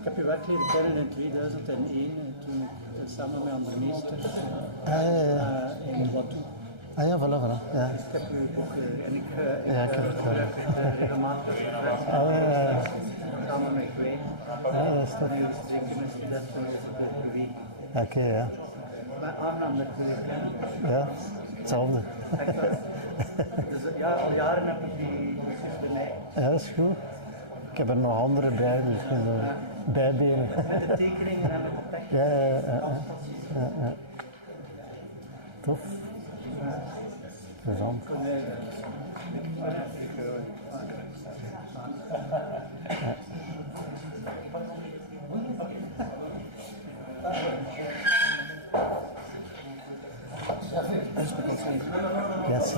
Ik heb je werk leren kennen in 2001, toen ik samen met andere meesters in Watu. Ah ja, voilà, voilà. Ja. Dus ik heb je boek en ik gebruik het regelmatig samen met Gray. Ja, dat is toch. En ik spreek met studenten over de beweging. Oké, ja. Maar aangenaam dat we je kennen. Ja, hetzelfde. Dus ja, al jaren heb ik die boekjes bij mij. Ja, dat is goed. Ik heb er nog andere bij, misschien zo bijbenen. Met de tekeningen en met de tekst. Ja. Tof. Interessant. Yes.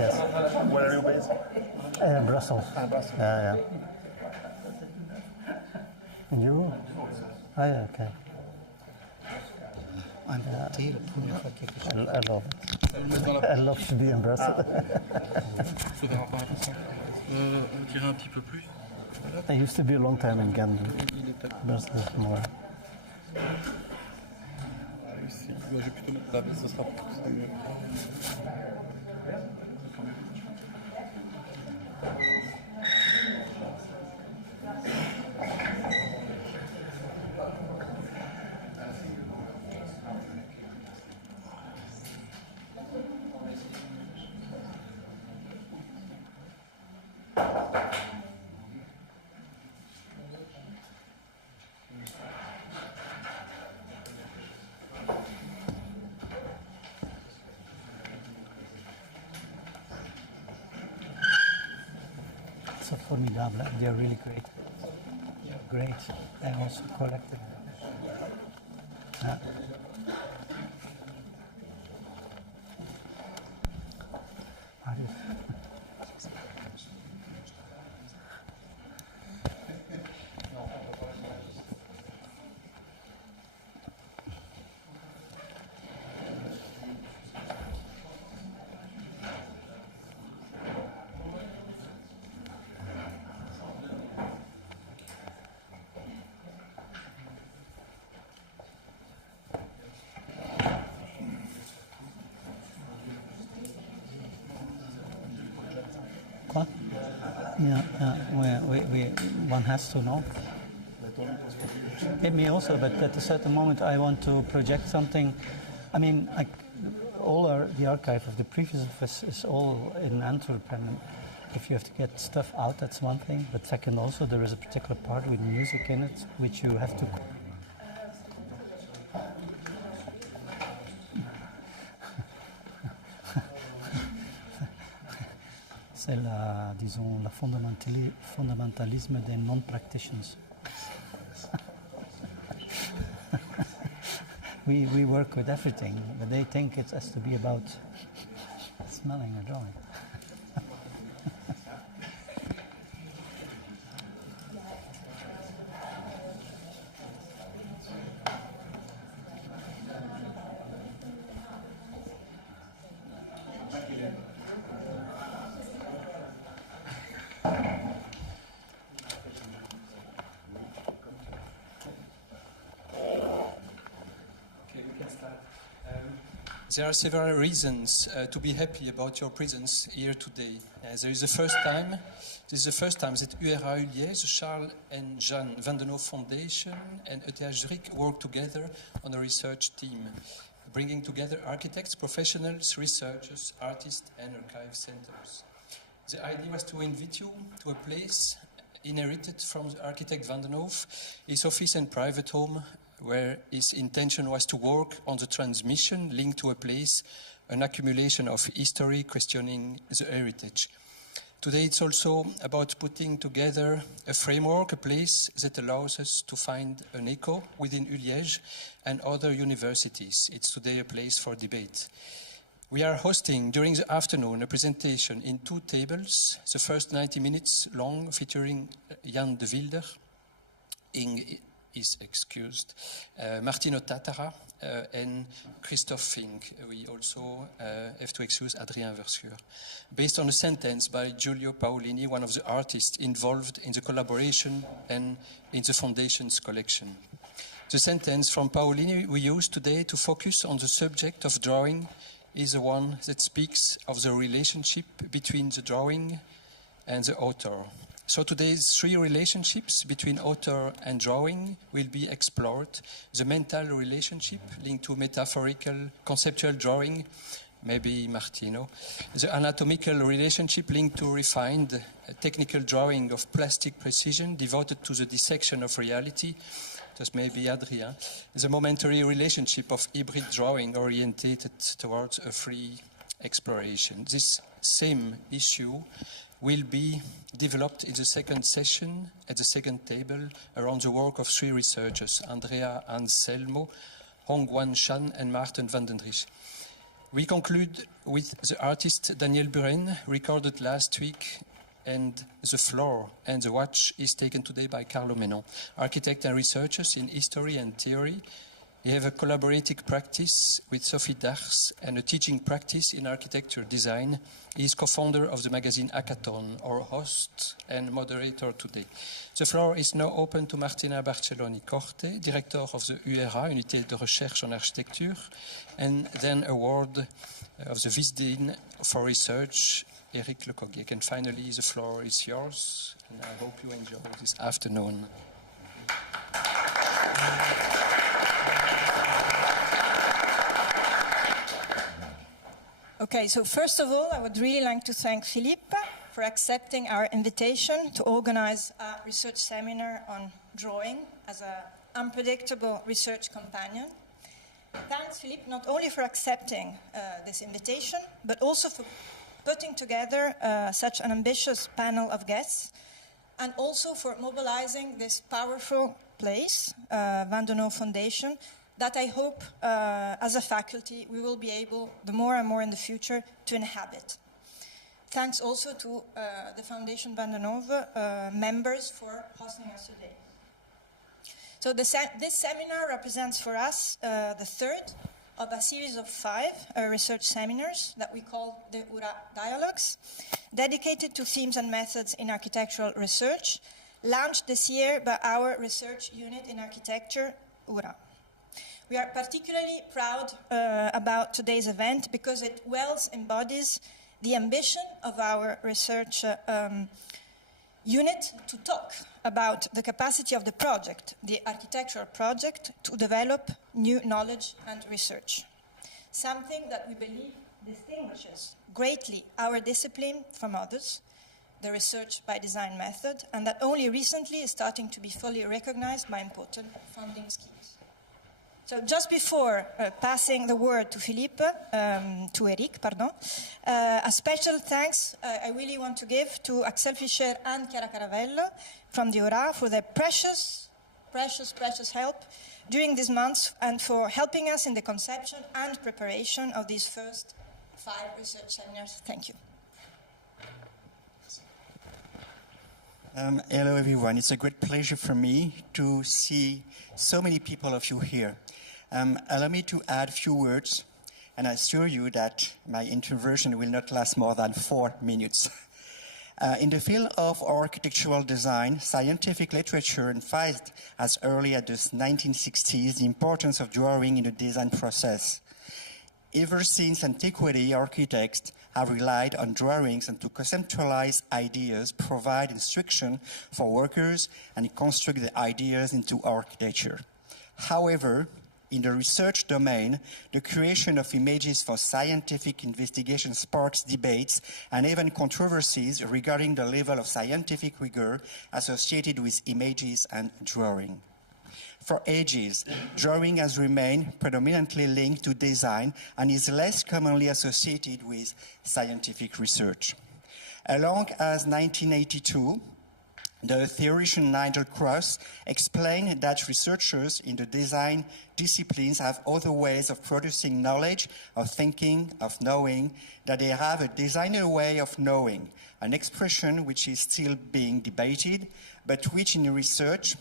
Where are you based? Brussels. Brussels. Yeah. You? Oh yeah, okay. I'm here. I love it. I love to be in Brussels. On dirait un petit peu plus. I used to be a long time in Ghent. Brussels is more. Ici, je vais plutôt mettre là, ce sera mieux. So formidable, they're really great. Great, and also collected. What? One has to know. Me also, but at a certain moment I want to project something. I mean, the archive of the previous office is all in Antwerp, and if you have to get stuff out, that's one thing. But second, also there is a particular part with music in it, which you have to. C'est disons, fondamentalisme des non-practitioners. we work with everything, but they think it has to be about smelling a drawing. There are several reasons to be happy about your presence here today. This is the first time that URA Liège, Charles and Jeanne Vandenhove Fondation and ETH-Zürich work together on a research team, bringing together architects, professionals, researchers, artists and archive centers. The idea was to invite you to a place inherited from the architect Vandenhove, his office and private home, where his intention was to work on the transmission linked to a place, an accumulation of history questioning the heritage. Today it's also about putting together a framework, a place that allows us to find an echo within ULiège and other universities. It's today a place for debate. We are hosting during the afternoon a presentation in 2 tables, the first 90 minutes long, featuring Jeanne de Vylder, is excused. Martino Tattara and Christoph Fink. We also have to excuse Adrien Verschuere. Based on a sentence by Giulio Paolini, one of the artists involved in the collaboration and in the Foundation's collection. The sentence from Paolini we use today to focus on the subject of drawing is the one that speaks of the relationship between the drawing and the author. So today's three relationships between author and drawing will be explored. The mental relationship linked to metaphorical, conceptual drawing, maybe Martino. The anatomical relationship linked to refined technical drawing of plastic precision devoted to the dissection of reality, just maybe Adrien. The momentary relationship of hybrid drawing oriented towards a free exploration. This same issue will be developed in the second session at the second table around the work of three researchers, Andrea Anselmo, Hongwan Shan and Maarten van den Dries. We conclude with the artist Daniel Buren, recorded last week, and the floor and the watch is taken today by Carlon Menon, architect and researchers in history and theory. He has a collaborative practice with Sophie Dars and a teaching practice in architecture design. He is co-founder of the magazine Accatone, our host and moderator today. The floor is now open to Martina Barcelloni-Corte, director of the URA, Unité de Recherche en Architecture, and then award of the Vysden for Research, Eric Lecoguiec. And finally, the floor is yours, and I hope you enjoy this afternoon. Okay, so first of all, I would really like to thank Philippe for accepting our invitation to organize a research seminar on drawing as an unpredictable research companion. Thanks, Philippe, not only for accepting this invitation, but also for putting together such an ambitious panel of guests, and also for mobilizing this powerful place, Vandenhove Foundation, that I hope, as a faculty, we will be able, the more and more in the future, to inhabit. Thanks also to the Foundation Vandenhove members for hosting us today. So this seminar represents for us the third of a series of 5 research seminars that we call the URA Dialogues, dedicated to themes and methods in architectural research, launched this year by our research unit in architecture, URA. We are particularly proud about today's event because it well embodies the ambition of our research unit to talk about the capacity of the project, the architectural project, to develop new knowledge and research. Something that we believe distinguishes greatly our discipline from others, the research by design method, and that only recently is starting to be fully recognized by important funding schemes. So just before passing the word to Philippe, to Eric, pardon, a special thanks I really want to give to Axel Fischer and Chiara Caravello from the URA for their precious help during these months and for helping us in the conception and preparation of these first 5 research seminars. Thank you. Hello everyone, it's a great pleasure for me to see so many people of you here. Allow me to add a few words, and I assure you that my intervention will not last more than 4 minutes. In the field of architectural design, scientific literature emphasized as early as the 1960s the importance of drawing in the design process. Ever since antiquity, architects have relied on drawings and to conceptualize ideas, provide instruction for workers, and construct the ideas into architecture. However, in the research domain, the creation of images for scientific investigation sparks debates and even controversies regarding the level of scientific rigor associated with images and drawing. For ages, drawing has remained predominantly linked to design and is less commonly associated with scientific research. As long as 1982, the theoretician Nigel Cross explained that researchers in the design disciplines have other ways of producing knowledge, of thinking, of knowing, that they have a designer way of knowing, an expression which is still being debated, but which in research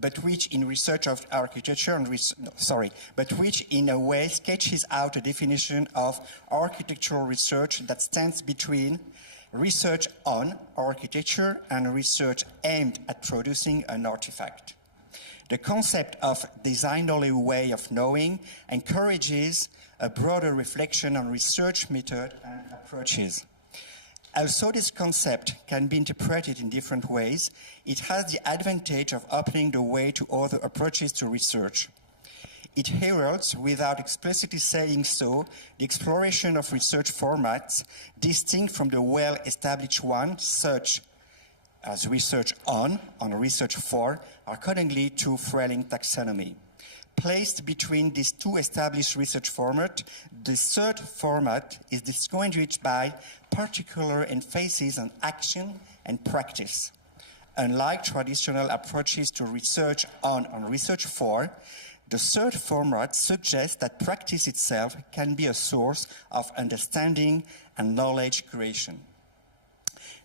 but which in research of architecture and but which in a way sketches out a definition of architectural research that stands between research on architecture and research aimed at producing an artifact. The concept of designerly way of knowing encourages a broader reflection on research method and approaches. Also, this concept can be interpreted in different ways. It has the advantage of opening the way to other approaches to research. It heralds, without explicitly saying so, the exploration of research formats distinct from the well-established ones, such as research on research for, accordingly to Frelling taxonomy. Placed between these two established research formats, the third format is distinguished by particular emphasis on action and practice. Unlike traditional approaches to research on research for, the third format suggests that practice itself can be a source of understanding and knowledge creation.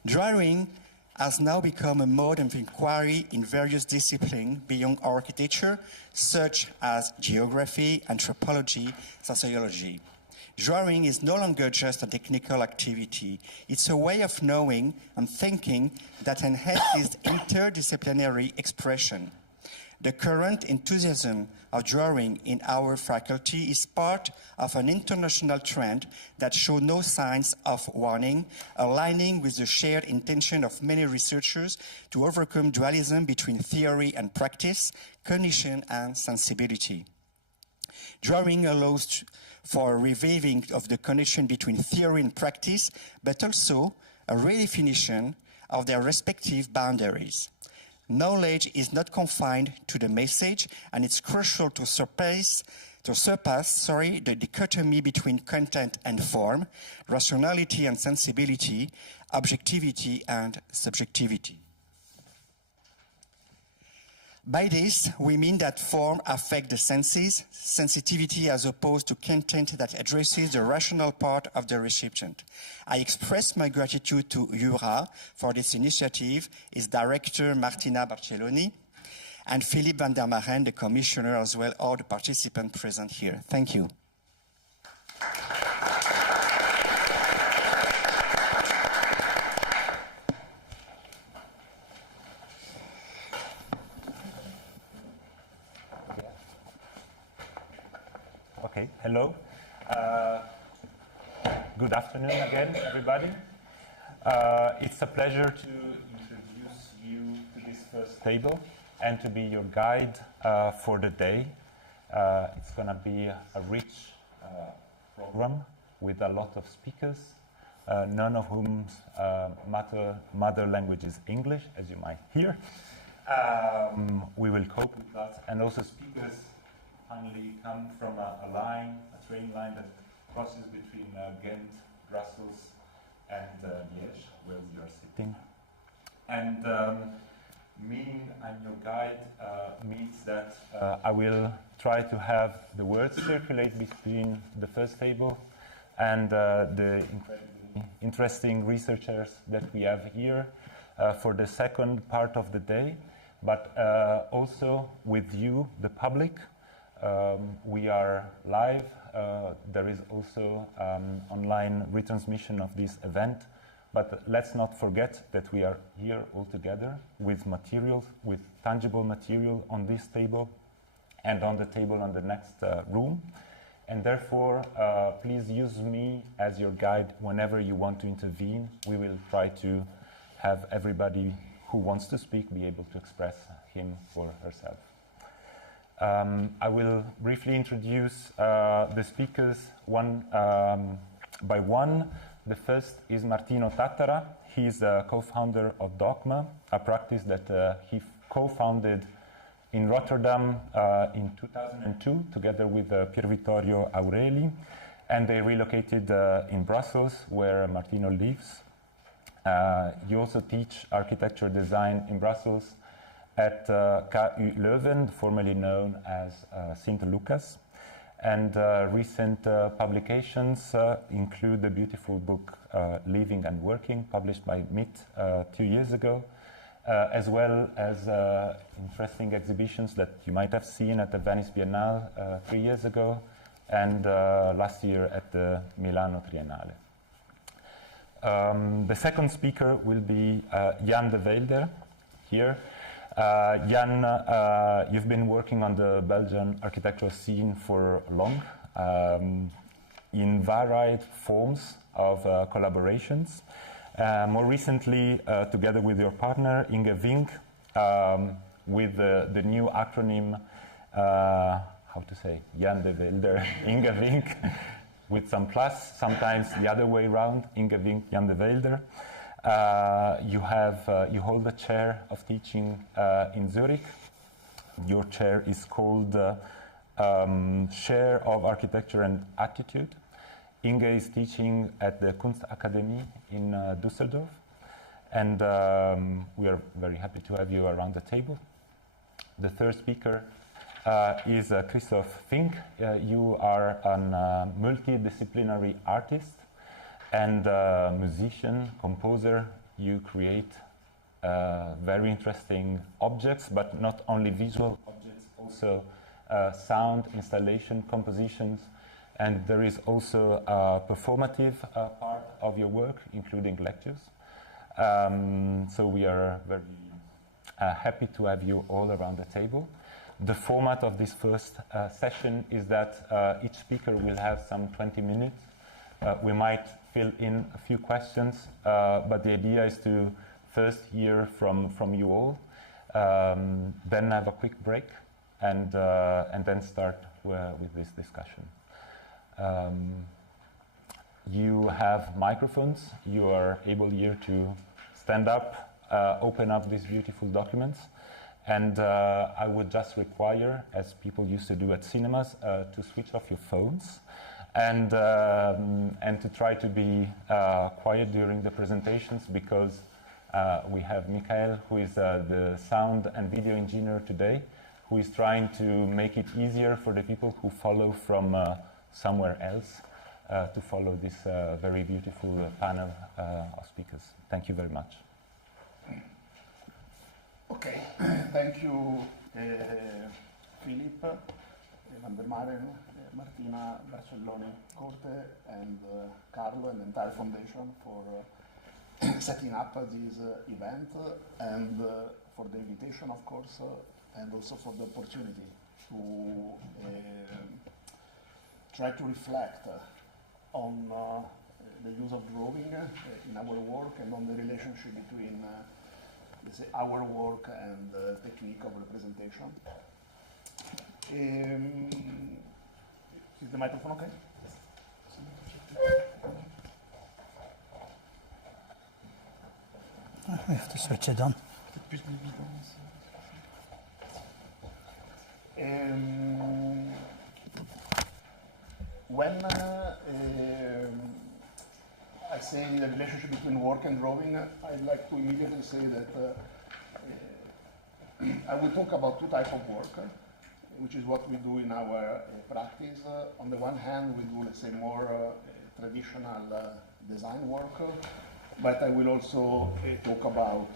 Drawing has now become a mode of inquiry in various disciplines beyond architecture, such as geography, anthropology, sociology. Drawing is no longer just a technical activity. It's a way of knowing and thinking that enhances interdisciplinary expression. The current enthusiasm of drawing in our faculty is part of an international trend that shows no signs of waning, aligning with the shared intention of many researchers to overcome dualism between theory and practice, cognition and sensibility. Drawing allows for a reviving of the connection between theory and practice, but also a redefinition of their respective boundaries. Knowledge is not confined to the message, and it's crucial to surpass the dichotomy between content and form, rationality and sensibility, objectivity and subjectivity. By this, we mean that form affects the senses, sensitivity as opposed to content that addresses the rational part of the recipient. I express my gratitude to URA for this initiative, its director Martina Barcelloni, and Philippe Vander, the commissioner, as well all the participants present here. Thank you. Okay, hello. Good afternoon again, everybody. It's a pleasure to introduce you to this first table and to be your guide for the day. It's going to be a rich program with a lot of speakers, none of whom mother language is English, as you might hear. We will cope with that, and also speakers finally come from a train line that crosses between Ghent, Brussels, and Liège, where we are sitting. And meaning I'm your guide means that I will try to have the words circulate between the first table and the incredibly interesting researchers that we have here for the second part of the day, but also with you, the public. We are live. There is also online retransmission of this event. But let's not forget that we are here all together with materials, with tangible material on this table and on the table on the next room. And therefore, please use me as your guide whenever you want to intervene. We will try to have everybody who wants to speak be able to express him or herself. I will briefly introduce the speakers one by one. The first is Martino Tattara. He's a co-founder of DOGMA, a practice that he co-founded in Rotterdam in 2002, together with Pier Vittorio Aureli, and they relocated in Brussels, where Martino lives. You also teach architecture design in Brussels at KULeuven, formerly known as Sint Lucas. And recent publications include the beautiful book Living and Working, published by MIT 2 years ago, as well as interesting exhibitions that you might have seen at the Venice Biennale 3 years ago, and last year at the Milano Triennale. The second speaker will be Jeanne de Vylder here. Jeanne, you've been working on the Belgian architectural scene for long, in varied forms of collaborations. More recently, together with your partner, Inge Vink, with the new acronym, how to say, Jeanne de Vylder, Inge Vink, with some plus, sometimes the other way around, Inge Vink, Jeanne de Vylder. You hold the chair of teaching in Zurich. Your chair is called Chair of Architecture and Attitude. Inge is teaching at the Kunstakademie in Düsseldorf, and we are very happy to have you around the table. The third speaker is Christoph Fink. You are a multidisciplinary artist and musician, composer. You create very interesting objects, but not only visual objects, also sound, installation, compositions, and there is also a performative part of your work, including lectures. So we are very happy to have you all around the table. The format of this first session is that each speaker will have some 20 minutes. We might fill in a few questions, but the idea is to first hear from you all, then have a quick break, and then start with this discussion. You have microphones. You are able here to stand up, open up these beautiful documents, and I would just require, as people used to do at cinemas, to switch off your phones and to try to be quiet during the presentations, because we have Michael, who is the sound and video engineer today, who is trying to make it easier for the people who follow from somewhere else to follow this very beautiful panel of speakers. Thank you very much. Okay, thank you, Philippe, Maren, Martina, Barcelloni-Corte, and Carlo, and the entire Foundation for setting up this event, and for the invitation, of course, and also for the opportunity to try to reflect on the use of drawing in our work, and on the relationship between let's say our work and the technique of representation. Is the microphone okay? We have to switch it on. When I say the relationship between work and drawing, I'd like to immediately say that I will talk about two types of work, which is what we do in our practice. On the one hand, we do, let's say, more traditional design work, but I will also talk about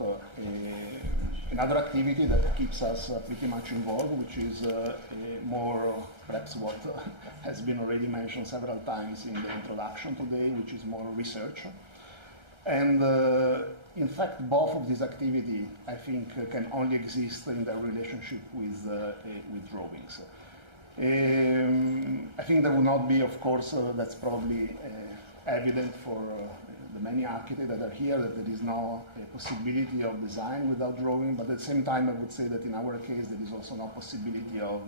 another activity that keeps us pretty much involved, which is more perhaps what has been already mentioned several times in the introduction today, which is more research. And in fact, both of these activities, I think, can only exist in their relationship with drawings. I think there will not be, of course, that's probably evident for the many architects that are here, that there is no possibility of design without drawing, but at the same time I would say that in our case there is also no possibility of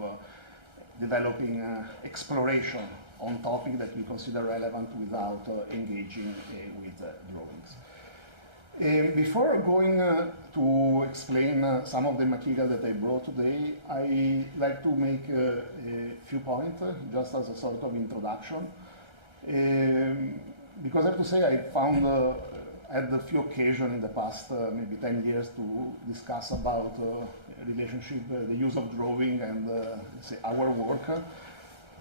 developing exploration on topic that we consider relevant without engaging with drawings. Before going to explain some of the material that I brought today, I like to make a few points just as a sort of introduction. Because I have to say I found, had a few occasions in the past maybe 10 years to discuss about relationship, the use of drawing and say our work.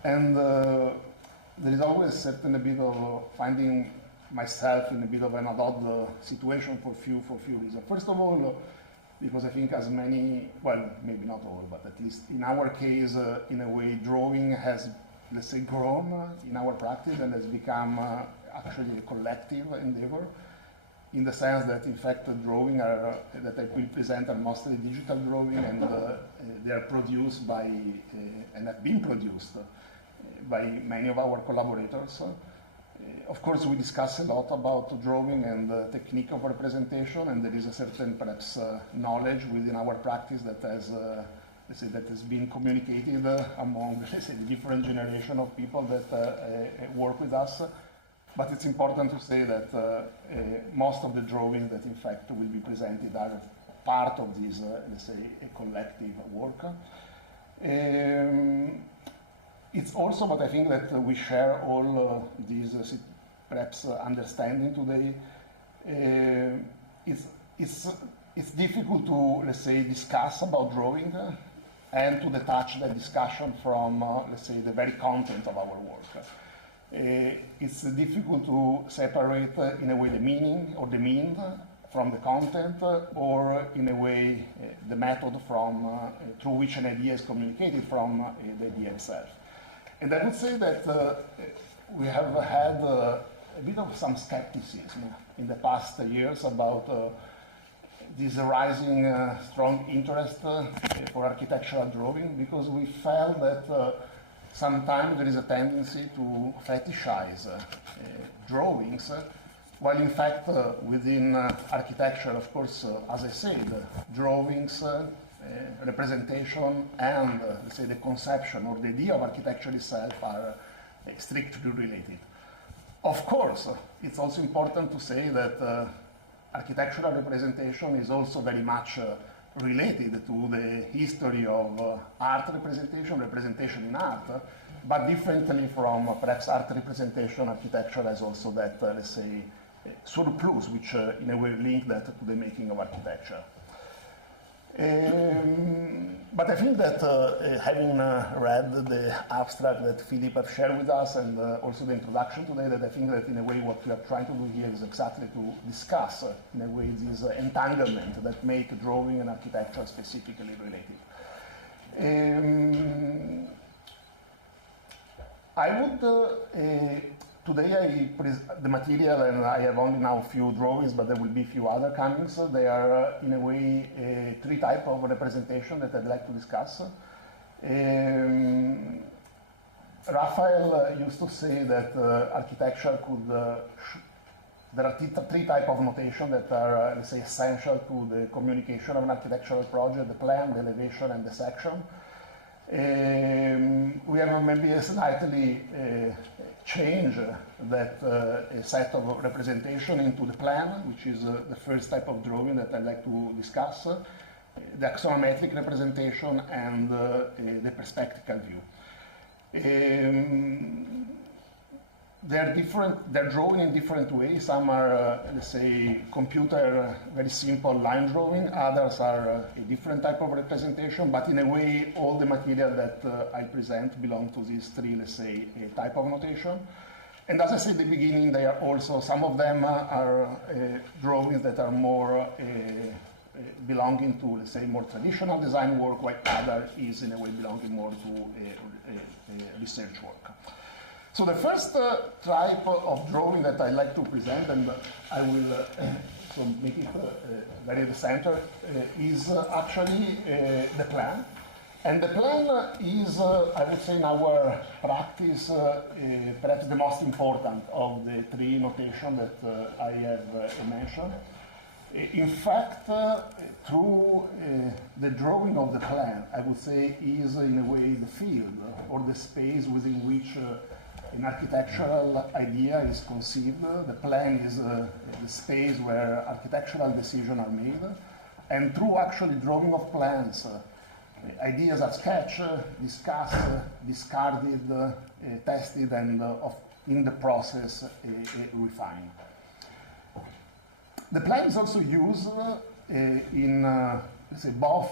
And there is always certain a bit of finding myself in a bit of an odd situation for few reasons. First of all, because I think as many, well, maybe not all, but at least in our case, in a way, drawing has, let's say, grown in our practice and has become actually a collective endeavor, in the sense that, in fact, the drawing that I will present are mostly digital drawing, and they are produced by, and have been produced by many of our collaborators. Of course, we discuss a lot about drawing and the technique of representation, and there is a certain, perhaps, knowledge within our practice that has, let's say, that has been communicated among, let's say, the different generation of people that work with us. But it's important to say that most of the drawings that, in fact, will be presented are part of this, let's say, a collective work. It's also, but I think that we share all these, perhaps, understanding today. It's difficult to, let's say, discuss about drawing and to detach the discussion from, let's say, the very content of our work. It's difficult to separate, in a way, the meaning or the mean from the content, or in a way, the method from through which an idea is communicated from the idea itself. And I would say that we have had a bit of some skepticism in the past years about this rising strong interest for architectural drawing, because we felt that sometimes there is a tendency to fetishize drawings, while in fact within architecture, of course, as I said, drawings, representation, and let's say the conception or the idea of architecture itself are strictly related. Of course, it's also important to say that architectural representation is also very much related to the history of art representation in art, but differently from perhaps art representation, architecture has also that, let's say, surplus, which in a way link that to the making of architecture. But I think that having read the abstract that Philippe have shared with us, and also the introduction today, that I think that in a way what we are trying to do here is exactly to discuss, in a way, this entanglement that make drawing and architecture specifically related. I would today the material, and I have only now a few drawings, but there will be a few other coming. So they are, in a way, three types of representation that I'd like to discuss. Raphael used to say that architecture could, there are three types of notation that are, let's say, essential to the communication of an architectural project: the plan, the elevation, and the section. We have maybe a slightly change that a set of representation into the plan, which is the first type of drawing that I'd like to discuss, the axonometric representation and the perspectival view. They're drawn in different ways. Some are, let's say, computer, very simple line drawing. Others are a different type of representation, but in a way, all the material that I present belong to these three, let's say, type of notation. And as I said at the beginning, they are also, some of them are drawings that are more belonging to, let's say, more traditional design work, while other is, in a way, belonging more to research work. So the first type of drawing that I like to present, and I will so make it very the center, is actually the plan. And the plan is, I would say, in our practice, perhaps the most important of the three notation that I have mentioned. In fact, through the drawing of the plan, I would say, is in a way the field or the space within which an architectural idea is conceived. The plan is the space where architectural decisions are made. And through actually drawing of plans, ideas are sketched, discussed, discarded, tested, and in the process refined. The plan is also used in let's say, both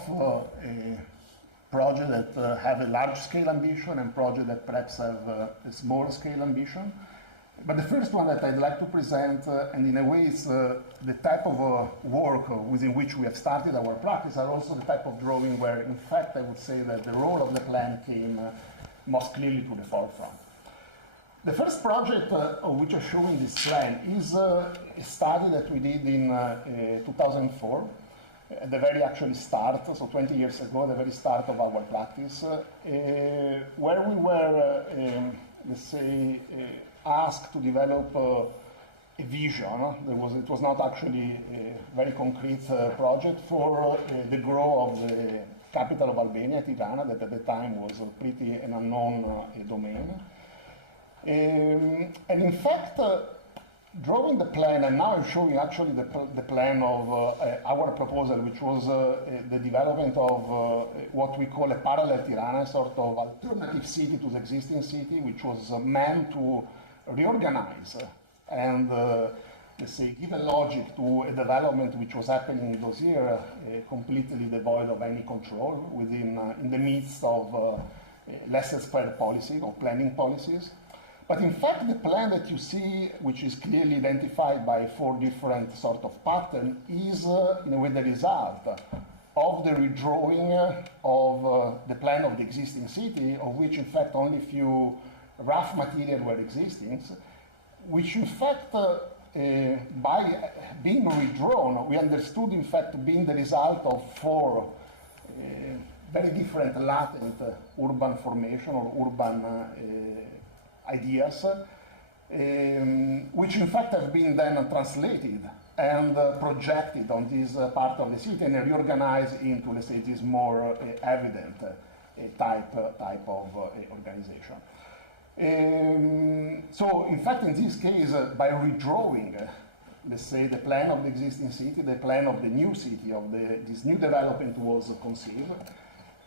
projects that have a large-scale ambition and projects that perhaps have a small-scale ambition. But the first one that I'd like to present, and in a way it's the type of work within which we have started our practice, are also the type of drawing where, in fact, I would say that the role of the plan came most clearly to the forefront. The first project of which I show in this plan is a study that we did in 2004, at the very actually start, so 20 years ago, the very start of our practice, where we were, let's say, asked to develop a vision. It was not actually a very concrete project for the growth of the capital of Albania, Tirana, that at the time was pretty an unknown domain. And in fact, drawing the plan, and now I'm showing actually the plan of our proposal, which was the development of what we call a parallel Tirana, a sort of alternative city to the existing city, which was meant to reorganize and, let's say, give a logic to a development which was happening in those years, completely devoid of any control within, in the midst of less spread policy or planning policies. But in fact, the plan that you see, which is clearly identified by 4 different sort of patterns, is in a way the result of the redrawing of the plan of the existing city, of which in fact only few rough material were existing, which in fact by being redrawn, we understood in fact being the result of 4 very different latent urban formation or urban ideas, which in fact have been then translated and projected on this part of the city and reorganized into, let's say, this more evident type of organization. So, in fact, in this case, by redrawing, let's say, the plan of the existing city, the plan of the new city, of this new development was conceived.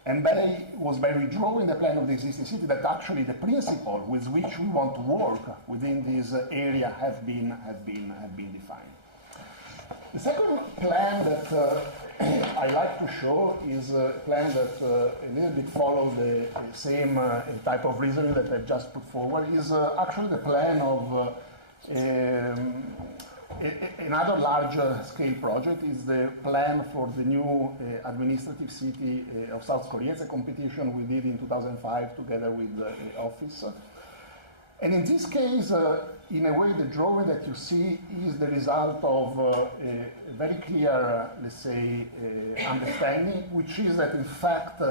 And by redrawing the plan of the existing city that actually the principle with which we want to work within this area have been defined. The second plan that I like to show is a plan that a little bit follows the same type of reasoning that I've just put forward, is actually the plan of another large scale project. Is the plan for the new administrative city of South Korea. It's a competition we did in 2005 together with the office. And in this case, in a way, the drawing that you see is the result of a very clear, let's say, understanding, which is that in fact,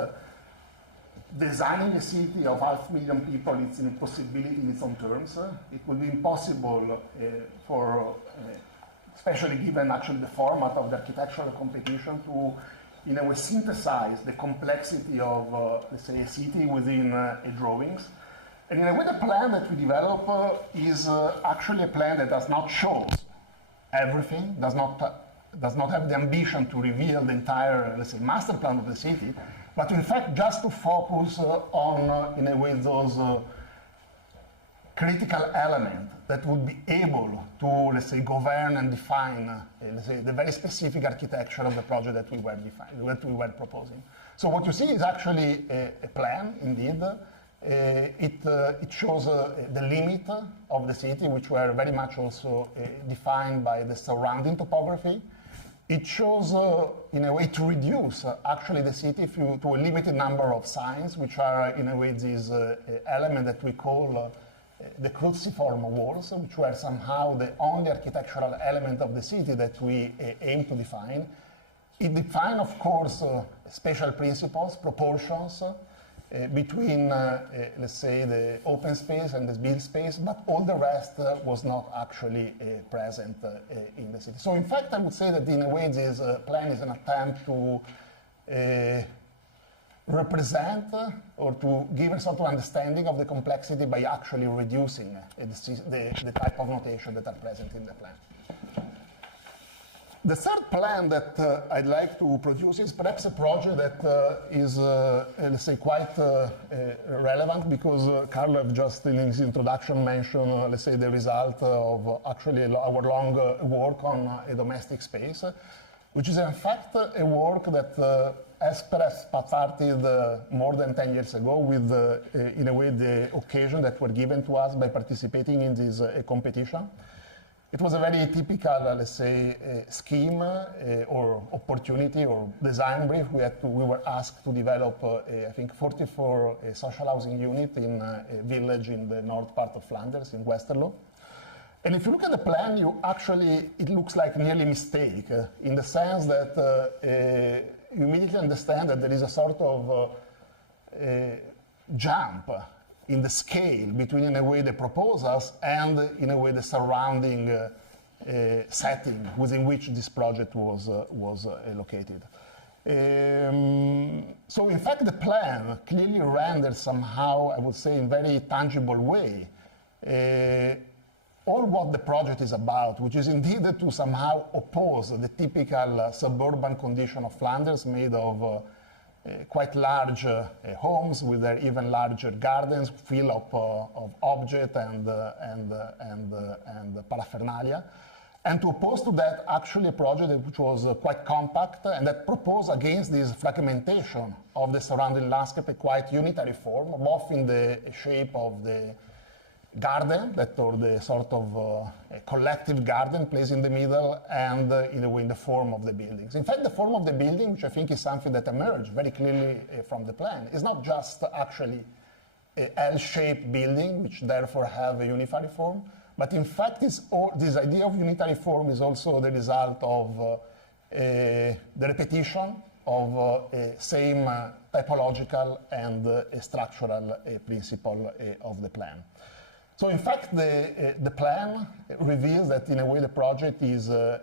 designing a city of 500,000 people is an impossibility in its own terms. It would be impossible for, especially given actually the format of the architectural competition, to, in a way, synthesize the complexity of, let's say, a city within drawings. And in a way, the plan that we develop is actually a plan that does not show everything, does not have the ambition to reveal the entire, let's say, master plan of the city, but in fact just to focus on, in a way, those critical elements that would be able to, let's say, govern and define, let's say, the very specific architecture of the project that we were proposing. So what you see is actually a plan, indeed. It shows the limit of the city, which were very much also defined by the surrounding topography. It shows, in a way, to reduce actually the city to a limited number of signs, which are, in a way, this element that we call the cruciform walls, which were somehow the only architectural element of the city that we aim to define. It defines, of course, spatial principles, proportions, between, let's say, the open space and the build space, but all the rest was not actually present in the city. So in fact, I would say that in a way this plan is an attempt to represent or to give a sort of understanding of the complexity by actually reducing the type of notation that are present in the plan. The third plan that I'd like to produce is perhaps a project that is, let's say, quite relevant, because Carlo just in his introduction mentioned, let's say, the result of actually our long work on a domestic space, which is in fact a work that as perhaps started more than 10 years ago with, in a way, the occasion that were given to us by participating in this competition. It was a very typical, let's say, scheme or opportunity or design brief. We were asked to develop, I think, 44 social housing unit in a village in the north part of Flanders, in Westerlo. And if you look at the plan, it looks like nearly a mistake in the sense that you immediately understand that there is a sort of jump in the scale between, in a way, the proposals and, in a way, the surrounding setting within which this project was located. So, in fact, the plan clearly renders somehow, I would say, in a very tangible way, all what the project is about, which is indeed to somehow oppose the typical suburban condition of Flanders made of quite large homes with their even larger gardens full of objects and paraphernalia, and to oppose to that actually a project which was quite compact and that proposed against this fragmentation of the surrounding landscape a quite unitary form, both in the shape of the garden, or the sort of collective garden placed in the middle, and in a way in the form of the buildings. In fact, the form of the building, which I think is something that emerged very clearly from the plan, is not just actually a L-shaped building, which therefore have a unitary form, but in fact this idea of unitary form is also the result of the repetition of same typological and structural principle of the plan. So in fact, the plan reveals that in a way the project is a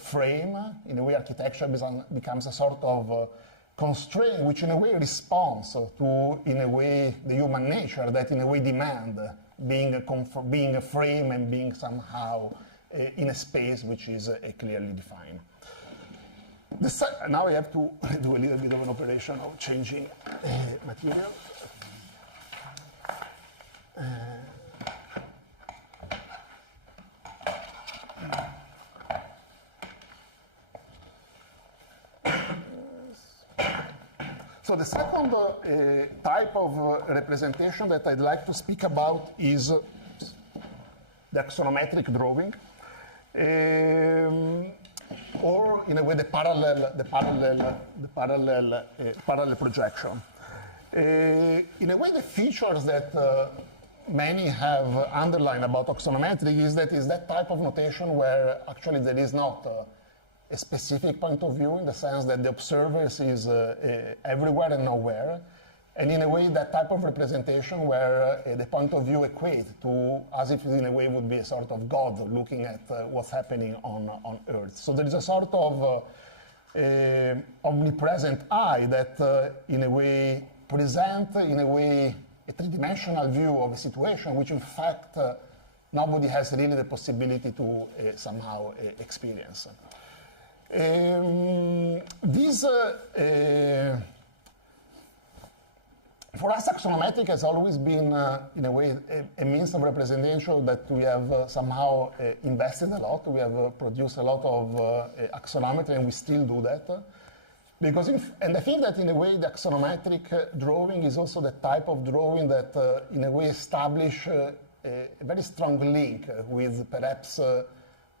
frame. In a way, architecture becomes a sort of constraint, which in a way responds to, in a way, the human nature that in a way demand being a frame and being somehow in a space which is clearly defined. Now I have to do a little bit of an operation of changing material. So the second type of representation that I'd like to speak about is the axonometric drawing, or in a way the parallel projection. In a way, the features that many have underlined about axonometric is that type of notation where actually there is not a specific point of view, in the sense that the observer is everywhere and nowhere, and in a way that type of representation where the point of view equates to as if in a way would be a sort of God looking at what's happening on Earth. So there is a sort of omnipresent eye that in a way present in a way a three-dimensional view of a situation which in fact nobody has really the possibility to somehow experience. For us, axonometric has always been, in a way, a means of representation that we have somehow invested a lot. We have produced a lot of axonometry, and we still do that. And I think that, in a way, the axonometric drawing is also the type of drawing that, in a way, establish a very strong link with perhaps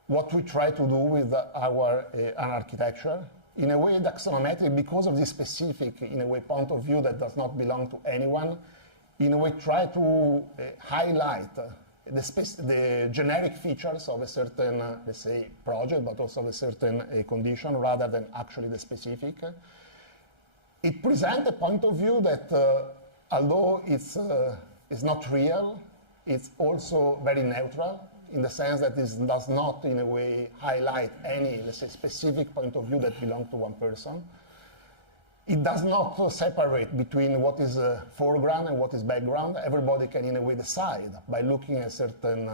what we try to do with our architecture. In a way, the axonometric, because of this specific, in a way, point of view that does not belong to anyone, in a way, try to highlight the generic features of a certain, let's say, project, but also of a certain condition, rather than actually the specific. It presents a point of view that, although it's not real, it's also very neutral, in the sense that this does not, in a way, highlight any, let's say, specific point of view that belongs to one person. It does not separate between what is foreground and what is background. Everybody can, in a way, decide by looking at certain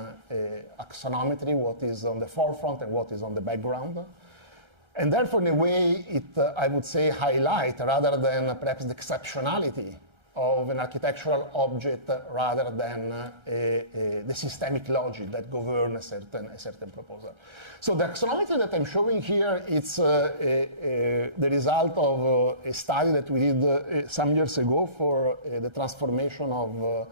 axonometry what is on the forefront and what is on the background. And therefore, in a way, it, I would say, highlight, rather than perhaps the exceptionality of an architectural object rather than the systemic logic that governs a certain proposal. So the axonometry that I'm showing here, it's the result of a study that we did some years ago for the transformation of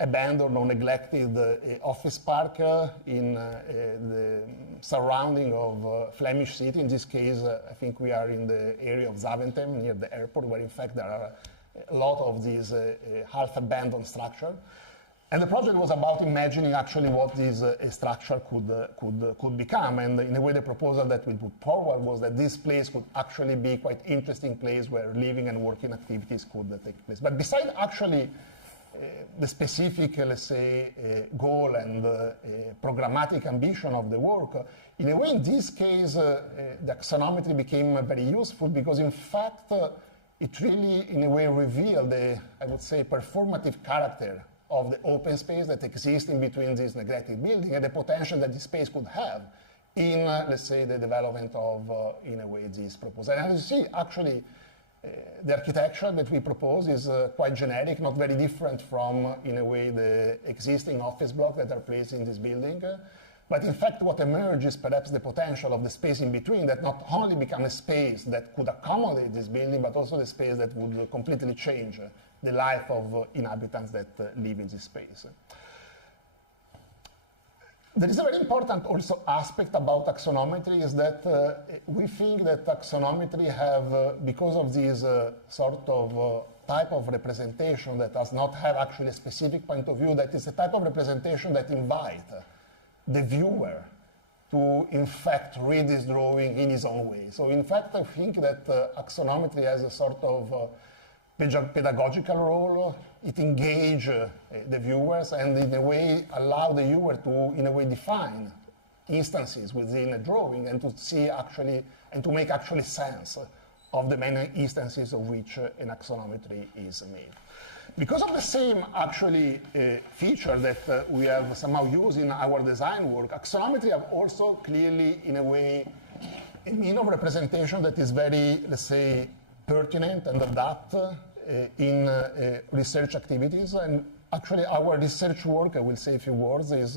abandoned or neglected office park in the surrounding of Flemish city. In this case, I think we are in the area of Zaventem, near the airport, where in fact there are a lot of these half-abandoned structures. And the project was about imagining actually what this structure could become. And in a way, the proposal that we put forward was that this place could actually be quite interesting place where living and working activities could take place. But besides actually the specific, let's say, goal and programmatic ambition of the work, in a way, in this case, the axonometry became very useful because, in fact, it really, in a way, revealed the, I would say, performative character of the open space that exists in between this neglected building and the potential that this space could have in, let's say, the development of, in a way, this proposal. And as you see, actually, the architecture that we propose is quite generic, not very different from, in a way, the existing office blocks that are placed in this building. But in fact, what emerges is perhaps the potential of the space in between that not only become a space that could accommodate this building, but also the space that would completely change the life of inhabitants that live in this space. There is a very important also aspect about axonometry is that we think that axonometry have, because of this sort of type of representation that does not have actually a specific point of view, that is a type of representation that invite the viewer to, in fact, read this drawing in his own way. So, in fact, I think that axonometry has a sort of pedagogical role. It engages the viewers and in a way allow the viewer to, in a way, define instances within a drawing and to see actually, and to make actually sense of the many instances of which an axonometry is made. Because of the same actually feature that we have somehow used in our design work, axonometry have also clearly, in a way, a mean of representation that is very, let's say, pertinent and adapt in research activities. And actually our research work, I will say a few words, is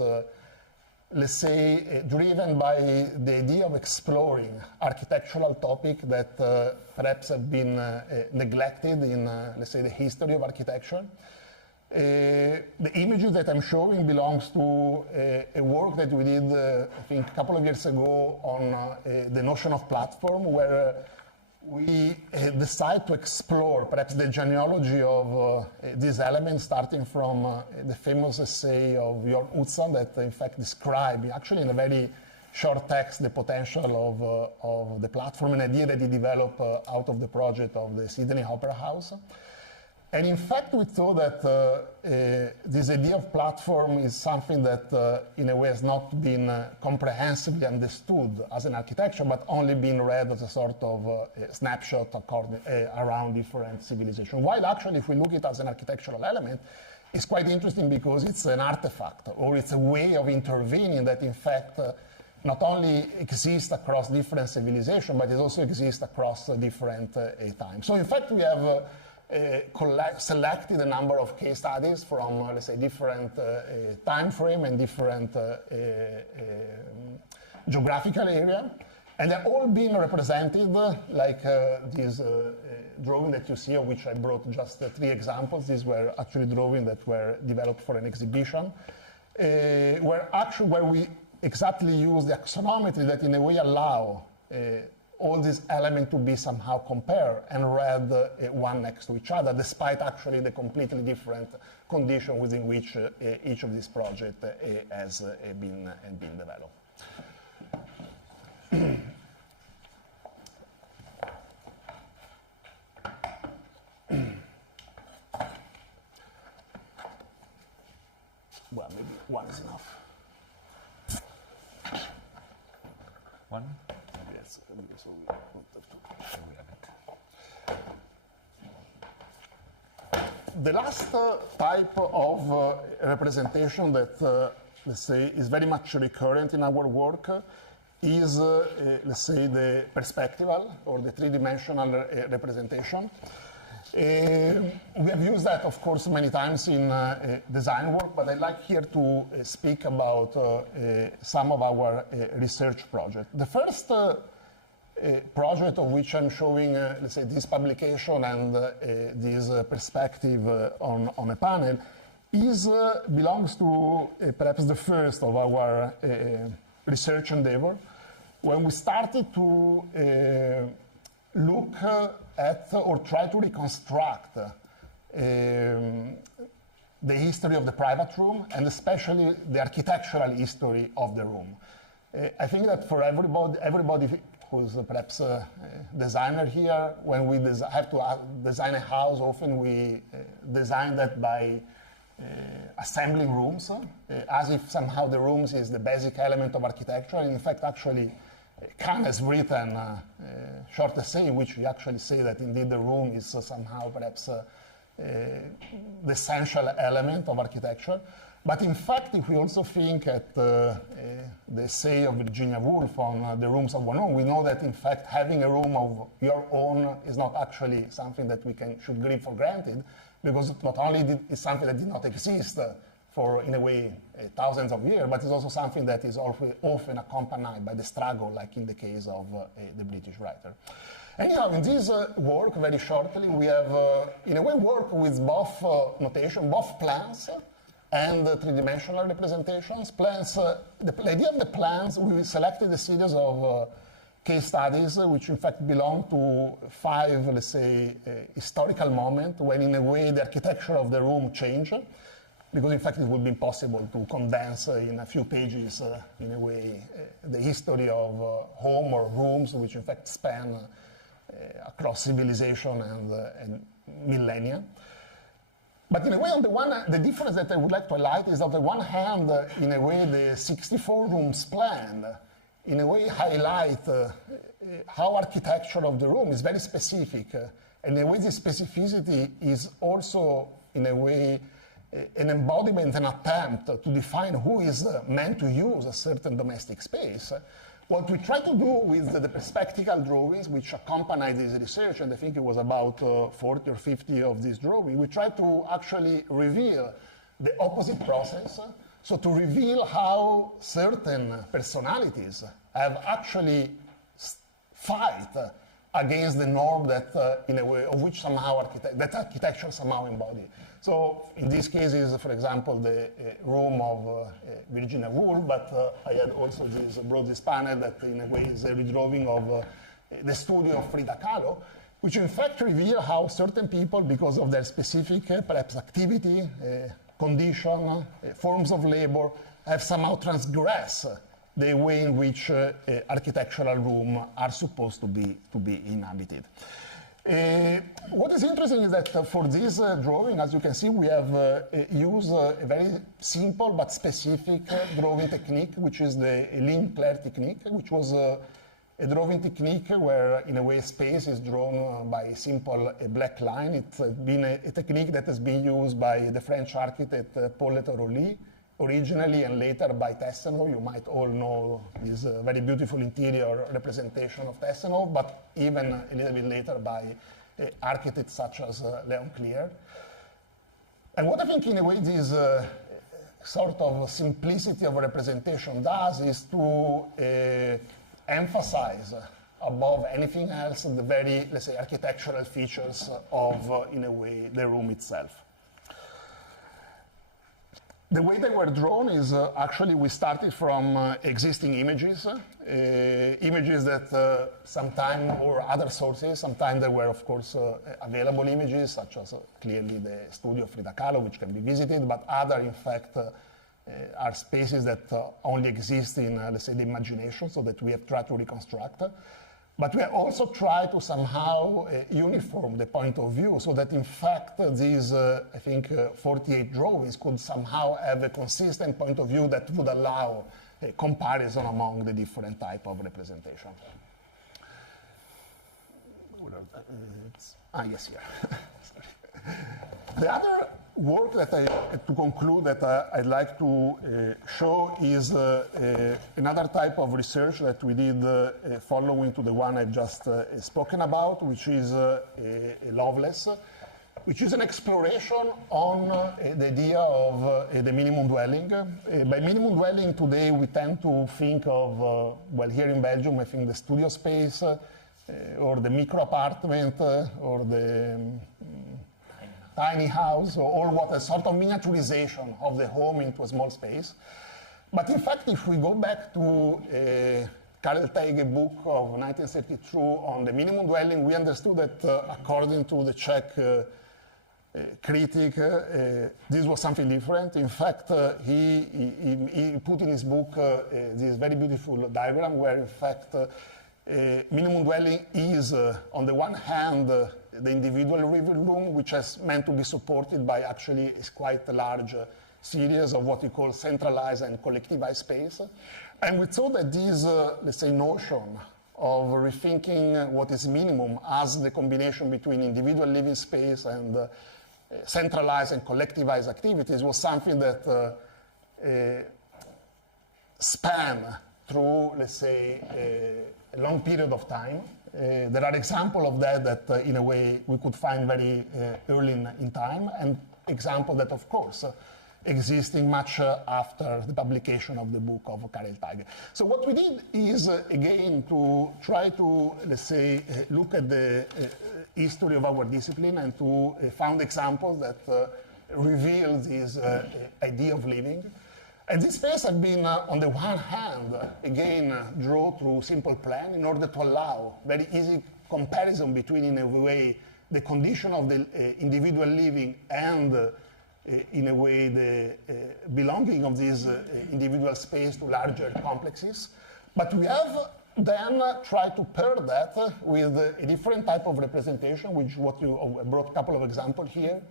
let's say driven by the idea of exploring architectural topics that perhaps have been neglected in, let's say, the history of architecture. The images that I'm showing belongs to a work that we did, I think, a couple of years ago on the notion of platform, where we decide to explore perhaps the genealogy of these elements, starting from the famous essay of Jörn Utzon that in fact described, actually in a very short text, the potential of the platform, an idea that he developed out of the project of the Sydney Opera House. And in fact, we thought that this idea of platform is something that, in a way, has not been comprehensively understood as an architecture, but only been read as a sort of snapshot around different civilizations. While actually, if we look at it as an architectural element, it's quite interesting because it's an artifact, or it's a way of intervening that, in fact, not only exists across different civilizations, but it also exists across different times. So, in fact, we have selected a number of case studies from, let's say, different time frame and different geographical area, and they're all being represented like this drawing that you see, of which I brought just 3 examples. These were actually drawings that were developed for an exhibition, where we exactly use the axonometry that in a way allow all these elements to be somehow compared and read one next to each other, despite actually the completely different condition within which each of these projects has been developed. Well, maybe one is enough. One? Yes, so we have to. The last type of representation that, let's say, is very much recurrent in our work is, let's say, the perspectival or the 3-dimensional representation. We have used that, of course, many times in design work, but I'd like here to speak about some of our research projects. The first project of which I'm showing, let's say, this publication and this perspective on a panel belongs to perhaps the first of our research endeavor, when we started to look at or try to reconstruct the history of the private room, and especially the architectural history of the room. I think that for everybody who's perhaps a designer here, when we have to design a house, often we design that by assembling rooms, as if somehow the rooms is the basic element of architecture. And in fact, actually, Kant has written a short essay in which he actually say that indeed the room is somehow perhaps the essential element of architecture. But in fact, if we also think at the essay of Virginia Woolf on the rooms of one own, we know that in fact having a room of your own is not actually something that we should give for granted, because not only is something that did not exist for, in a way, thousands of years, but it's also something that is often accompanied by the struggle, like in the case of the British writer. Anyhow, in this work, very shortly, we have, in a way, worked with both notation, both plans and three-dimensional representations. Plans, the idea of the plans, we selected a series of case studies, which in fact belong to 5, let's say, historical moments when in a way the architecture of the room changed, because in fact it would be impossible to condense in a few pages, in a way, the history of home or rooms, which in fact span across civilization and millennia. But in a way, on the one hand, the difference that I would like to highlight is on the one hand, in a way, the 64 rooms plan in a way highlight how architecture of the room is very specific. And in a way, this specificity is also, in a way, an embodiment, an attempt to define who is meant to use a certain domestic space. What we try to do with the perspectival drawings, which accompany this research, and I think it was about 40 or 50 of these drawings, we try to actually reveal the opposite process. So to reveal how certain personalities have actually fight against the norm that, in a way, of which somehow that architecture somehow embody. So in these cases, for example, the room of Virginia Woolf, but I had also brought this panel that in a way is a redrawing of the studio of Frida Kahlo, which in fact reveal how certain people, because of their specific perhaps activity, condition, forms of labor, have somehow transgressed the way in which architectural rooms are supposed to be inhabited. What is interesting is that for this drawing, as you can see, we have used a very simple but specific drawing technique, which is the Ling-Claire technique, which was a drawing technique where, in a way, space is drawn by a simple black line. It's been a technique that has been used by the French architect Paul Leterolli, originally, and later by Tassenov. You might all know this very beautiful interior representation of Tassenov, but even a little bit later by architects such as Léon Clear. And what I think, in a way, this sort of simplicity of representation does is to emphasize above anything else the very, let's say, architectural features of, in a way, the room itself. The way they were drawn is actually we started from existing images, images that sometimes, or other sources, sometimes there were, of course, available images, such as clearly the studio of Frida Kahlo, which can be visited, but other, in fact, are spaces that only exist in, let's say, the imagination, so that we have tried to reconstruct. But we have also tried to somehow uniform the point of view, so that in fact these, I think, 48 drawings could somehow have a consistent point of view that would allow a comparison among the different type of representation. Yes, here. The other work that to conclude that I'd like to show is another type of research that we did following to the one I've just spoken about, which is Loveless. which is an exploration on the idea of the minimum dwelling. By minimum dwelling today, we tend to think of, well, here in Belgium, I think the studio space or the micro apartment or the tiny house or what a sort of miniaturization of the home into a small space. But in fact, if we go back to Karel Teige book of 1932 on the minimum dwelling, we understood that according to the Czech critic, this was something different. In fact, he put in his book this very beautiful diagram where, in fact, minimum dwelling is, on the one hand, the individual living room, which is meant to be supported by actually a quite large series of what we call centralized and collectivized space. And we thought that this, let's say, notion of rethinking what is minimum as the combination between individual living space and centralized and collectivized activities was something that span through, let's say, a long period of time. There are examples of that in a way, we could find very early in time, and examples that, of course, existing much after the publication of the book of Karel Teige. So what we did is, again, to try to, let's say, look at the history of our discipline and to found examples that reveal this idea of living. And this space has been, on the one hand, again, drawn through simple plan in order to allow very easy comparison between, in a way, the condition of the individual living and in a way, the belonging of this individual space to larger complexes. But we have then tried to pair that with a different type of representation, which what you brought a couple of examples here,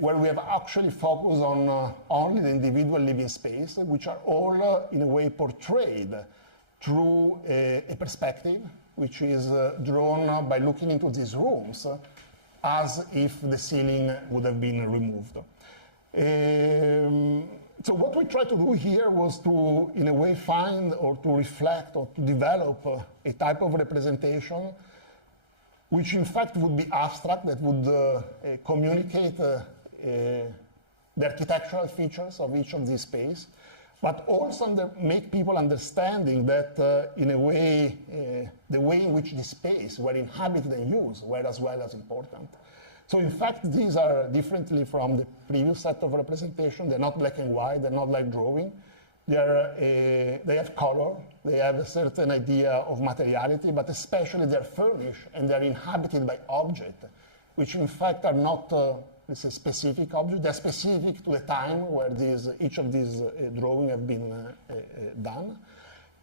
where we have actually focused on only the individual living space, which are all in a way portrayed through a perspective, which is drawn by looking into these rooms as if the ceiling would have been removed. So what we tried to do here was to, in a way, find or to reflect or to develop a type of representation which in fact would be abstract, that would communicate the architectural features of each of these spaces, but also make people understanding that, in a way, the way in which the space were inhabited and used were as well as important. So in fact, these are differently from the previous set of representation. They're not black and white, they're not like drawing. They have color, they have a certain idea of materiality, but especially they're furnished and they're inhabited by objects, which in fact are not let's say specific objects. They're specific to the time where each of these drawings have been done.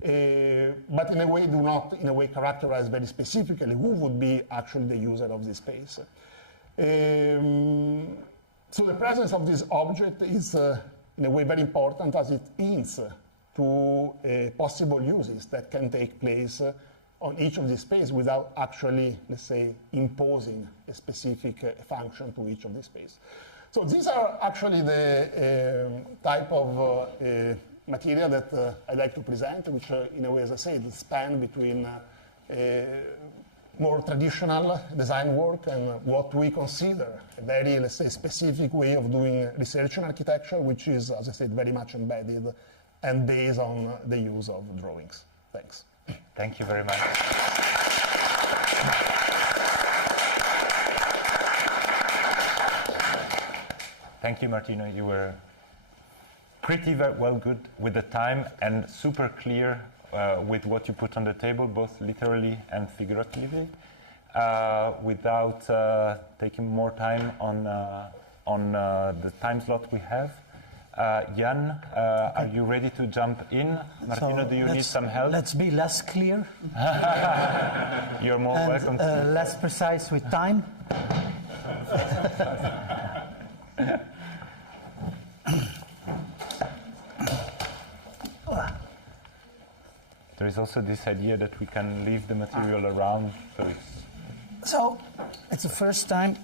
But in a way do not, in a way, characterize very specifically who would be actually the user of this space. So the presence of this object is, in a way, very important as it hints to possible uses that can take place on each of these spaces without actually, let's say, imposing a specific function to each of these spaces. So these are actually the type of material that I'd like to present, which, in a way, as I said, span between more traditional design work and what we consider a very, let's say, specific way of doing research in architecture, which is, as I said, very much embedded and based on the use of drawings. Thanks. Thank you very much. Thank you, Martino. You were pretty well good with the time and super clear with what you put on the table, both literally and figuratively. Without taking more time on the time slot we have, Jeanne, are you ready to jump in? Martino, So do you need some help? Let's be less clear. You're more and, welcome. Less precise with time. There is also this idea that we can leave the material around. So it's the first time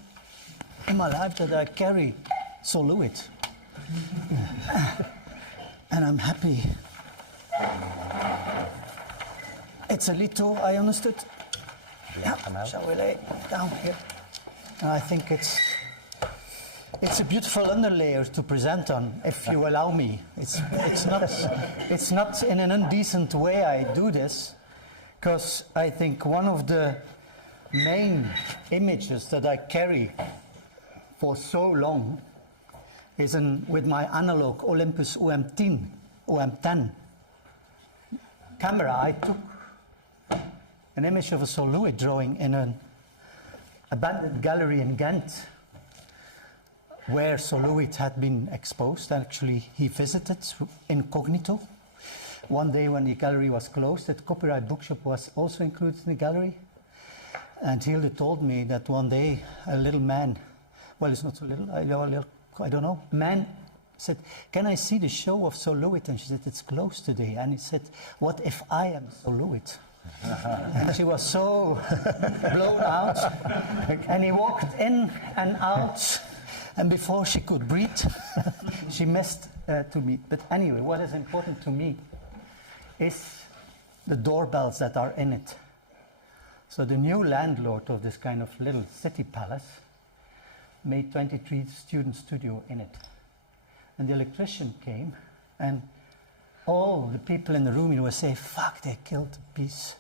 in my life that I carry Solute. And I'm happy. It's a little, I understood. Do you want some help? Shall we lay down here? And I think it's a beautiful underlayer to present on, if you allow me. It's not in an indecent way I do this, because I think one of the main images that I carry for so long is with my analog Olympus OM10 camera. I took an image of a Soluit drawing in an abandoned gallery in Ghent, where Soluit had been exposed. Actually, he visited incognito. One day when the gallery was closed, the Copyright Bookshop was also included in the gallery. And Hilde told me that one day a little man, well, it's not so little, I don't know, man said, "Can I see the show of Soluit?" And she said, "It's closed today." And he said, "What if I am Soluit?" And she was so blown out. And he walked in and out, and before she could breathe, she missed to me. But anyway, what is important to me is the doorbells that are in it. So the new landlord of this kind of little city palace made 23 student studio in it. And the electrician came, and all the people in the room would say, "Fuck, they killed the piece."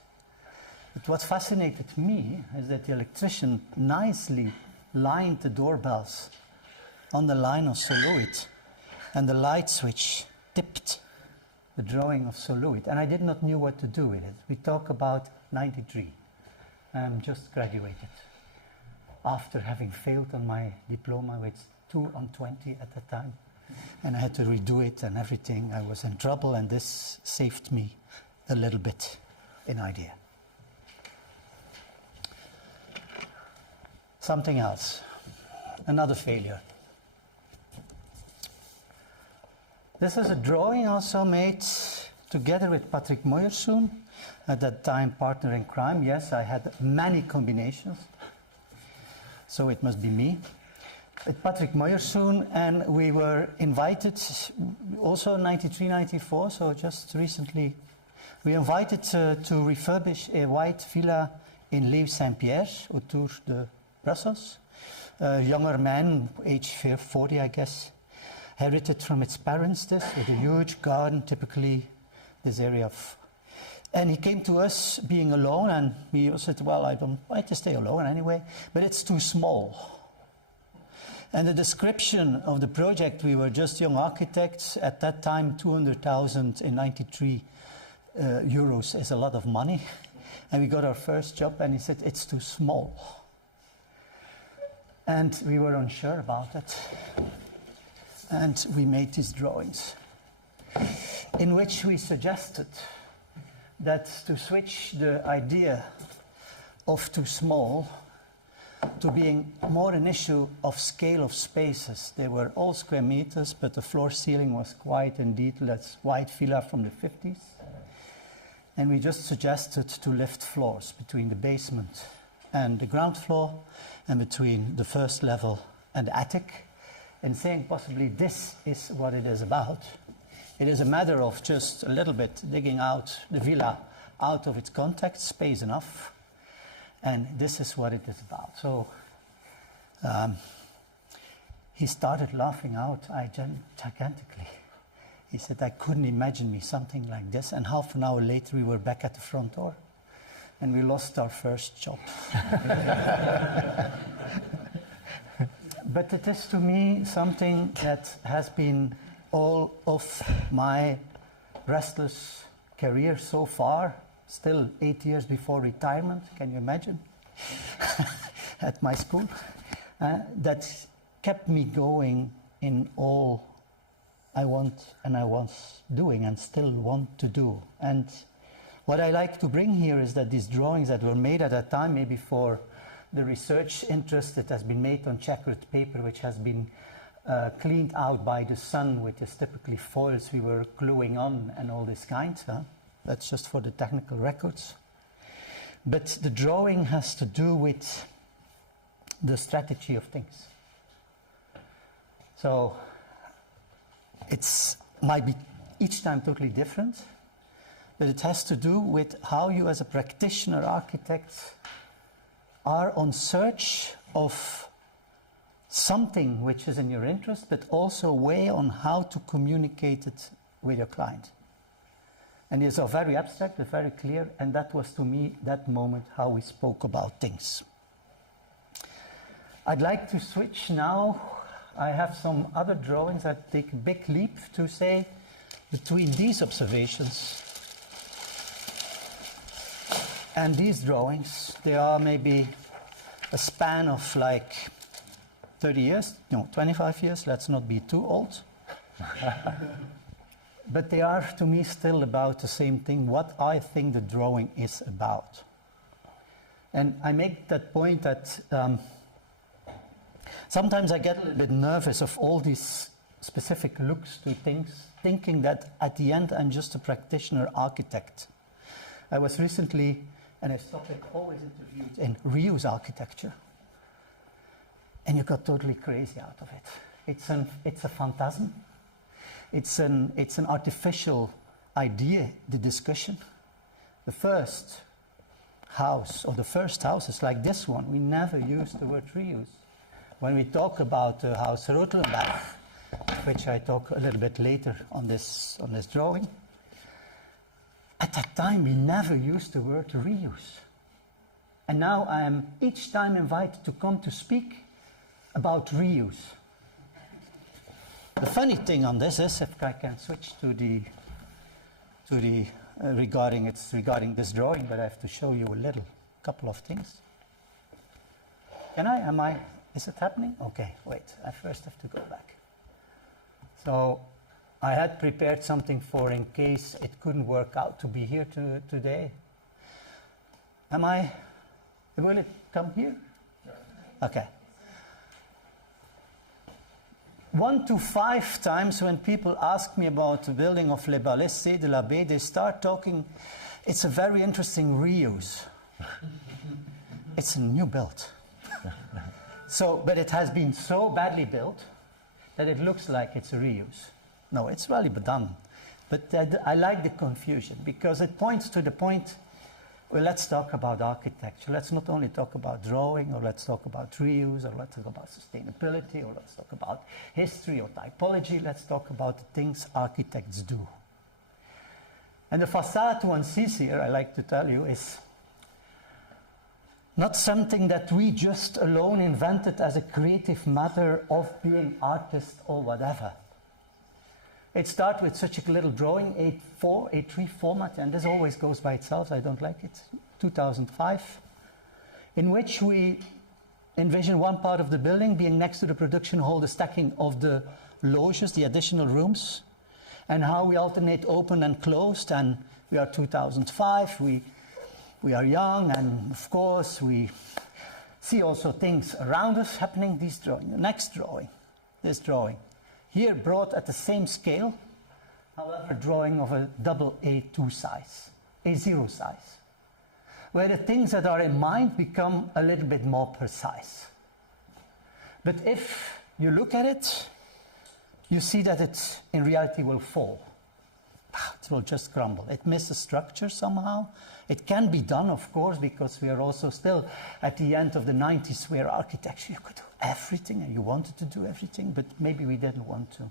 But what fascinated me is that the electrician nicely lined the doorbells on the line of Soluit, and the light switch tipped the drawing of Soluit. And I did not know what to do with it. We talk about 93. I'm just graduated after having failed on my diploma with 2 on 20 at the time. And I had to redo it and everything. I was in trouble, and this saved me a little bit in idea. Something else, another failure. This is a drawing also made together with Patrick Moyersoen, at that time partner in crime. Yes, I had many combinations, so it must be me. With Patrick Moyersoen, and we were invited also in 93, 94, so just recently, we invited to refurbish a white villa in Liège Saint-Pierre, autour de Brussels. A younger man, age 40, I guess, inherited from its parents this, with a huge garden, typically this area of... And he came to us being alone, and we said, "Well, I don't like to stay alone anyway, but it's too small." And the description of the project, we were just young architects. At that time, 200,000 in 93 euros is a lot of money. And we got our first job, and he said, "It's too small." And we were unsure about it. And we made these drawings, in which we suggested that to switch the idea of too small to being more an issue of scale of spaces. They were all square meters, but the floor ceiling was quite in detail. That's white villa from the 50s. And we just suggested to lift floors between the basement and the ground floor, and between the first level and the attic, and saying possibly this is what it is about. It is a matter of just a little bit digging out the villa out of its context, space enough, and this is what it is about. So he started laughing out gigantically. He said, "I couldn't imagine me something like this," and half an hour later we were back at the front door, and we lost our first job. But it is to me something that has been all of my restless career so far, still 8 years before retirement, can you imagine? At my school, that kept me going in all I want and I was doing and still want to do. And what I like to bring here is that these drawings that were made at that time, maybe for the research interest that has been made on checkered paper, which has been cleaned out by the sun with this typically foils we were gluing on and all this kind. That's just for the technical records. But the drawing has to do with the strategy of things. So it might be each time totally different, but it has to do with how you as a practitioner architect are on search of something which is in your interest, but also a way on how to communicate it with your client. And it's all very abstract, but very clear, and that was to me, that moment, how we spoke about things. I'd like to switch now. I have some other drawings. I take a big leap to say, between these observations and these drawings, there are maybe a span of like 30 years, no, 25 years, let's not be too old. But they are, to me, still about the same thing, what I think the drawing is about. And I make that point that sometimes I get a little bit nervous of all these specific looks to things, thinking that at the end I'm just a practitioner architect. I was recently, and I stopped it, always interviewed in reuse architecture. And you got totally crazy out of it. It's a phantasm. It's an artificial idea, the discussion. The first house, or the first houses like this one, we never use the word reuse. When we talk about the house Rotelenbach, which I talk a little bit later on this drawing, at that time we never used the word reuse. And now I am each time invited to come to speak about reuse. The funny thing on this is, if I can switch to the regarding this drawing, but I have to show you a couple of things. Can is it happening? Okay, wait, I first have to go back. So I had prepared something for in case it couldn't work out to be here today. Will it come here? Okay. 1 to 5 times when people ask me about the building of Les Ballets de la Baie, they start talking, it's a very interesting reuse. It's a new build. But it has been so badly built that it looks like it's a reuse. No, it's really done. But I like the confusion because it points to the point, well, let's talk about architecture. Let's not only talk about drawing, or let's talk about reuse, or let's talk about sustainability, or let's talk about history or typology. Let's talk about the things architects do. And the facade one sees here, I like to tell you, is not something that we just alone invented as a creative matter of being artists or whatever. It starts with such a little drawing, A3 format, and this always goes by itself, I don't like it, 2005, in which we envision one part of the building being next to the production hall, the stacking of the loges, the additional rooms, and how we alternate open and closed, and we are 2005, we are young, and of course we see also things around us happening. This drawing, the next drawing, this drawing. Here brought at the same scale, however, drawing of a double A2 size, A0 size, where the things that are in mind become a little bit more precise. But if you look at it, you see that it in reality will fall. It will just crumble. It misses structure somehow. It can be done, of course, because we are also still at the end of the 90s, where architecture, you could do everything, and you wanted to do everything, but maybe we didn't want to.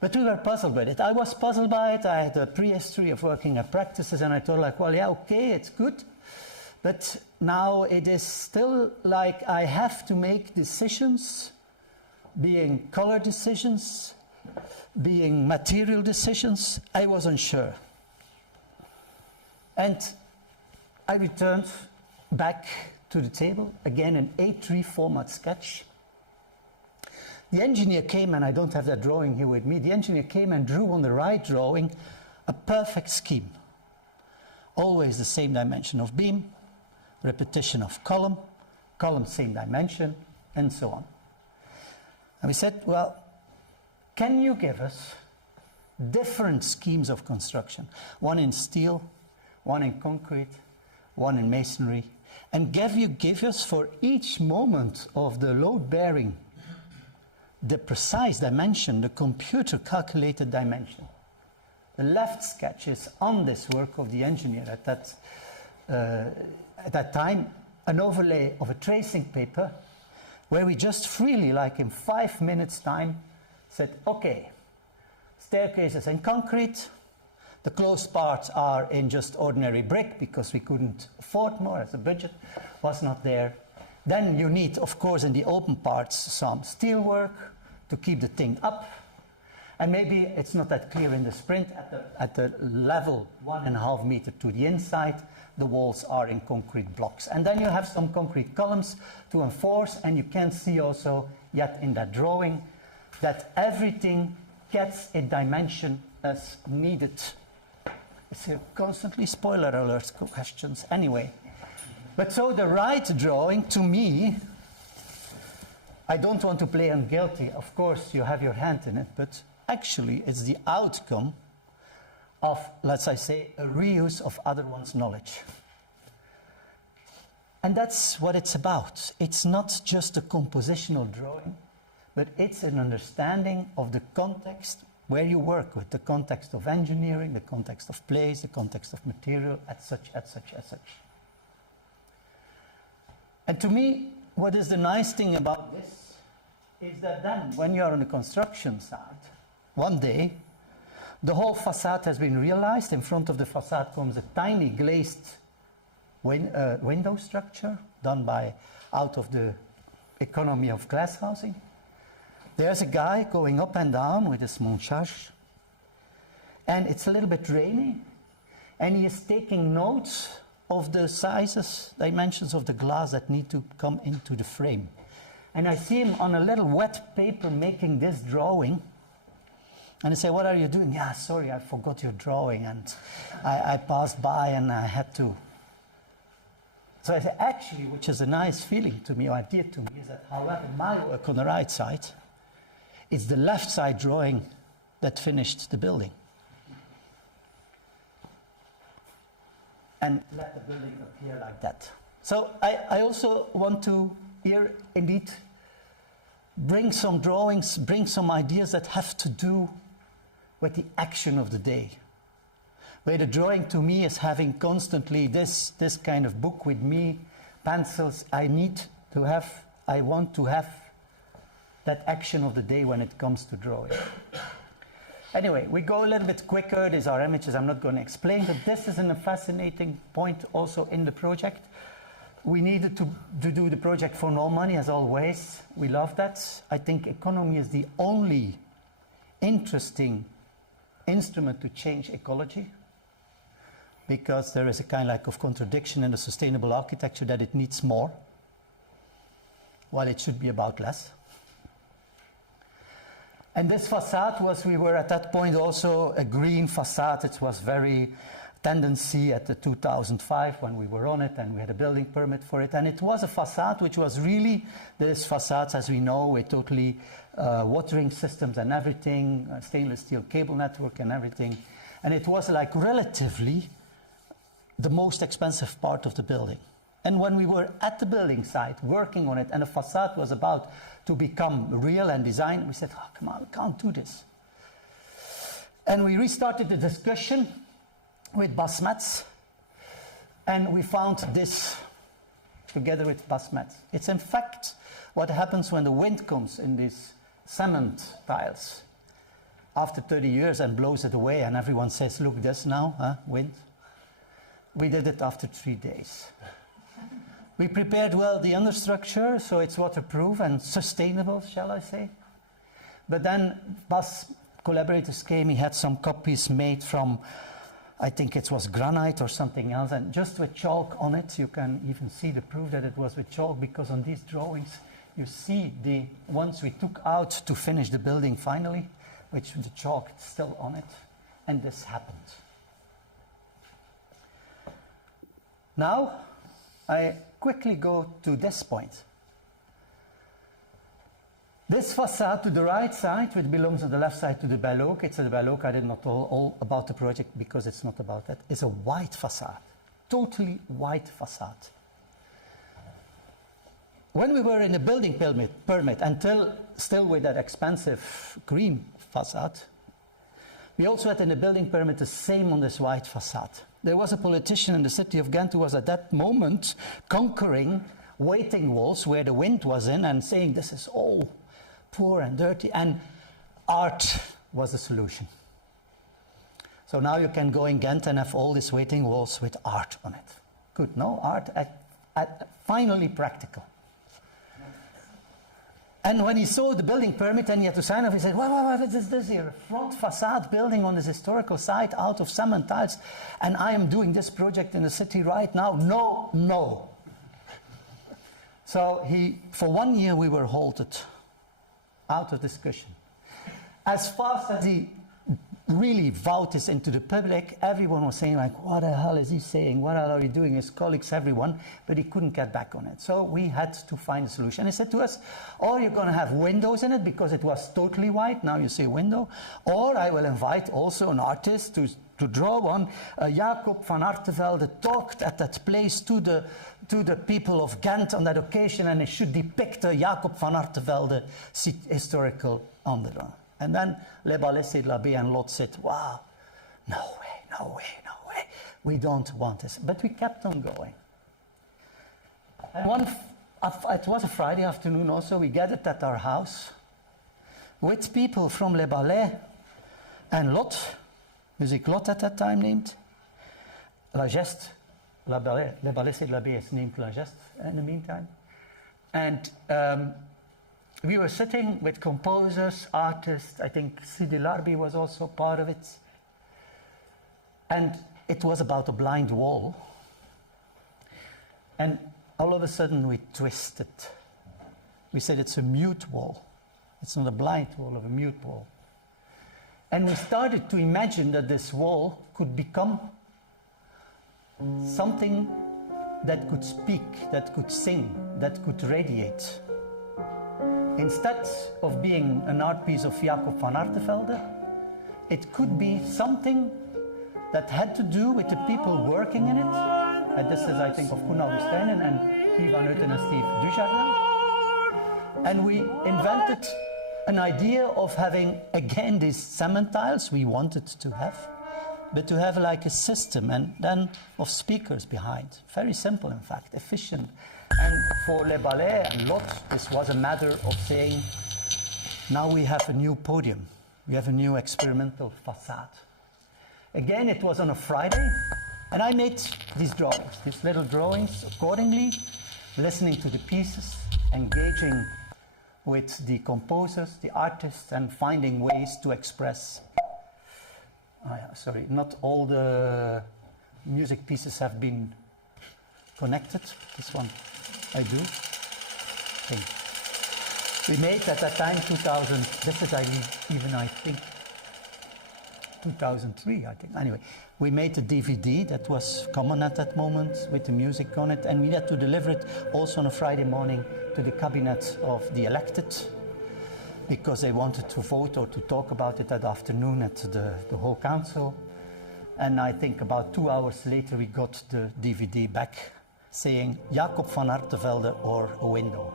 But we were puzzled with it. I was puzzled by it. I had a prehistory of working at practices, and I thought, like, well, yeah, okay, it's good. But now it is still like I have to make decisions, being color decisions, being material decisions. I was unsure. And I returned back to the table, again an A3 format sketch. The engineer came, and I don't have that drawing here with me, the engineer came and drew on the right drawing a perfect scheme. Always the same dimension of beam, repetition of column, column same dimension, and so on. And we said, well, can you give us different schemes of construction? One in steel, one in concrete, one in masonry, and give us for each moment of the load bearing the precise dimension, the computer calculated dimension. The left sketch is on this work of the engineer at that time, an overlay of a tracing paper where we just freely, like in 5 minutes time, said, okay, staircases in concrete, the closed parts are in just ordinary brick because we couldn't afford more as the budget was not there. Then you need, of course, in the open parts, some steel work to keep the thing up. And maybe it's not that clear in the sprint. At the level 1.5 meter to the inside, the walls are in concrete blocks. And then you have some concrete columns to enforce, and you can see also yet in that drawing that everything gets a dimension as needed. It's a constantly spoiler alert questions anyway. But so the right drawing, to me, I don't want to play on guilty. Of course, you have your hand in it, but actually it's the outcome of, let's say, a reuse of other one's knowledge. And that's what it's about. It's not just a compositional drawing, but it's an understanding of the context where you work with, the context of engineering, the context of place, the context of material, et such. And to me, what is the nice thing about this is that then, when you are on the construction site, one day, the whole facade has been realized. In front of the facade comes a tiny glazed window structure done out of the economy of glass housing. There's a guy going up and down with his montage, and it's a little bit rainy, and he is taking notes of the sizes, dimensions of the glass that need to come into the frame. And I see him on a little wet paper making this drawing. And I say, what are you doing? Yeah, sorry, I forgot your drawing. And I passed by and I had to. So I say, actually, which is a nice feeling to me, or idea to me, is that however my work on the right side, it's the left side drawing that finished the building. And let the building appear like that. So I also want to here indeed bring some drawings, bring some ideas that have to do with the action of the day. Where the drawing to me is having constantly this kind of book with me, pencils. I want to have that action of the day when it comes to drawing. Anyway, we go a little bit quicker. These are images I'm not going to explain, but this is a fascinating point also in the project. We needed to do the project for no money, as always. We love that. I think economy is the only interesting instrument to change ecology, because there is a kind of contradiction in the sustainable architecture that it needs more, while it should be about less. And this facade we were at that point also a green facade. It was very tendency at the 2005 when we were on it, and we had a building permit for it. And it was a facade which was really, this facades, as we know, with totally watering systems and everything, stainless steel cable network and everything. And it was like relatively the most expensive part of the building. And when we were at the building site working on it, and the facade was about to become real and design, we said, oh, come on, we can't do this. And we restarted the discussion with Bas Metz, and we found this together with Bas Metz. It's in fact what happens when the wind comes in these cement tiles after 30 years and blows it away, and everyone says, look, this now, wind. We did it after 3 days. We prepared well the understructure, so it's waterproof and sustainable, shall I say. But then Bas collaborators came, he had some copies made from, I think it was granite or something else, and just with chalk on it. You can even see the proof that it was with chalk, because on these drawings you see the ones we took out to finish the building finally, which the chalk is still on it, and this happened. Now I quickly go to this point. This facade to the right side, which belongs on the left side to the Baroque, it's a Baroque. I did not all about the project because it's not about that. It's a white facade, totally white facade. When we were in the building permit until still with that expensive green facade, we also had in the building permit the same on this white facade. There was a politician in the city of Ghent who was at that moment conquering waiting walls where the wind was in and saying this is all poor and dirty, and art was the solution. So now you can go in Ghent and have all these waiting walls with art on it. Good, no? Art finally practical. And when he saw the building permit and he had to sign off, he said, what is this here? A front facade building on this historical site out of cement tiles, and I am doing this project in the city right now? No. So for 1 year we were halted, out of discussion. As fast as he really vowed this into the public, everyone was saying like, what the hell is he saying? What are you doing? His colleagues, everyone, but he couldn't get back on it. So we had to find a solution. He said to us, or you're going to have windows in it because it was totally white. Now you see window. Or I will invite also an artist to draw one. Jacob van Artevelde talked at that place to the people of Ghent on that occasion, and it should depict a Jacob van Artevelde historical underground. And then Le Ballet de la Baie and Lot said, wow, no way. We don't want this. But we kept on going. And it was a Friday afternoon also, we gathered at our house with people from Le Ballet and Lot, Music Lot at that time named, La Geste, Le Ballet de la Baie is named La Geste in the meantime. And we were sitting with composers, artists. I think Sidi Larbi was also part of it. And it was about a blind wall. And all of a sudden we twisted. We said it's a mute wall. It's not a blind wall, of a mute wall. And we started to imagine that this wall could become something that could speak, that could sing, that could radiate. Instead of being an art piece of Jacob van Artevelde, it could be something that had to do with the people working in it. And this is, I think, of Koen Augustijnen and Guy van Heuten and Steve Dujardin. And we invented an idea of having, again, these cement tiles we wanted to have, but to have like a system and then of speakers behind. Very simple, in fact, efficient. And for Le Ballet and Lot, this was a matter of saying, now we have a new podium. We have a new experimental facade. Again, it was on a Friday, and I made these drawings, these little drawings accordingly, listening to the pieces, engaging with the composers, the artists, and finding ways to express. Not all the music pieces have been connected. This one I do. Okay. We made at that time 2000, this is I think 2003, I think. Anyway, we made a DVD that was common at that moment with the music on it, and we had to deliver it also on a Friday morning to the cabinet of the elected, because they wanted to vote or to talk about it that afternoon at the whole council. And I think about 2 hours later we got the DVD back saying Jacob van Artevelde or a window.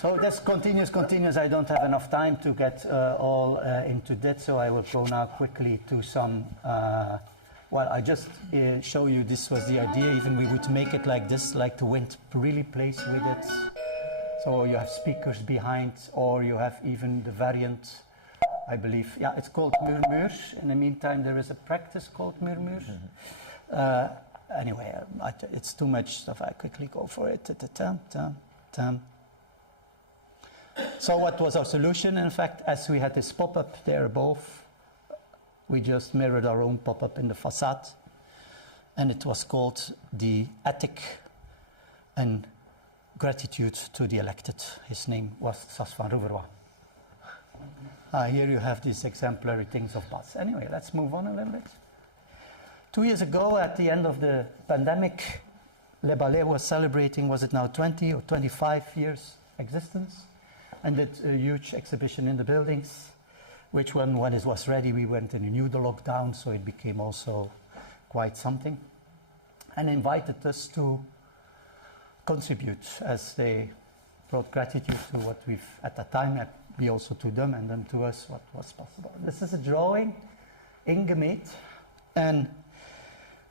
So this continues. I don't have enough time to get all into that, so I will go now quickly to some. I just show you this was the idea. Even we would make it like this, like the wind really plays with it. So you have speakers behind, or you have even the variant, I believe. Yeah, it's called Murmur. In the meantime, there is a practice called Murmur. Anyway, it's too much stuff. I quickly go for it. So what was our solution? In fact, as we had this pop-up there above, we just mirrored our own pop-up in the facade. And it was called the Attic and Gratitude to the Elected. His name was Sas van Roeverwa. Here you have these exemplary things of Bas. Anyway, let's move on a little bit. 2 years ago, at the end of the pandemic, Le Ballet was celebrating, was it now 20 or 25 years existence? And did a huge exhibition in the buildings, which when it was ready, we went in a new lockdown, so it became also quite something. And invited us to contribute, as they brought gratitude to what we've, at that time, we also to them, and then to us, what was possible. This is a drawing, ingemeet, and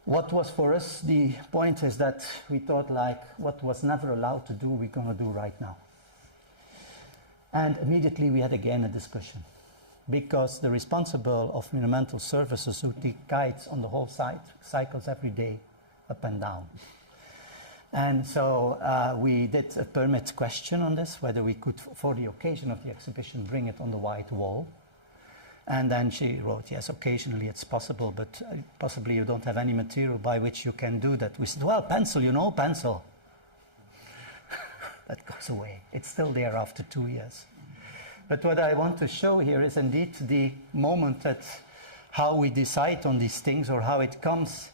what was for us the point is that we thought like what was never allowed to do, we're going to do right now. And immediately we had again a discussion, because the responsible of monumental services who take guides on the whole site cycles every day up and down. And so we did a permit question on this, whether we could, for the occasion of the exhibition, bring it on the white wall. And then she wrote, yes, occasionally it's possible, but possibly you don't have any material by which you can do that. We said, well, pencil, you know, pencil. That goes away. It's still there after 2 years. But what I want to show here is indeed the moment that how we decide on these things or how it comes.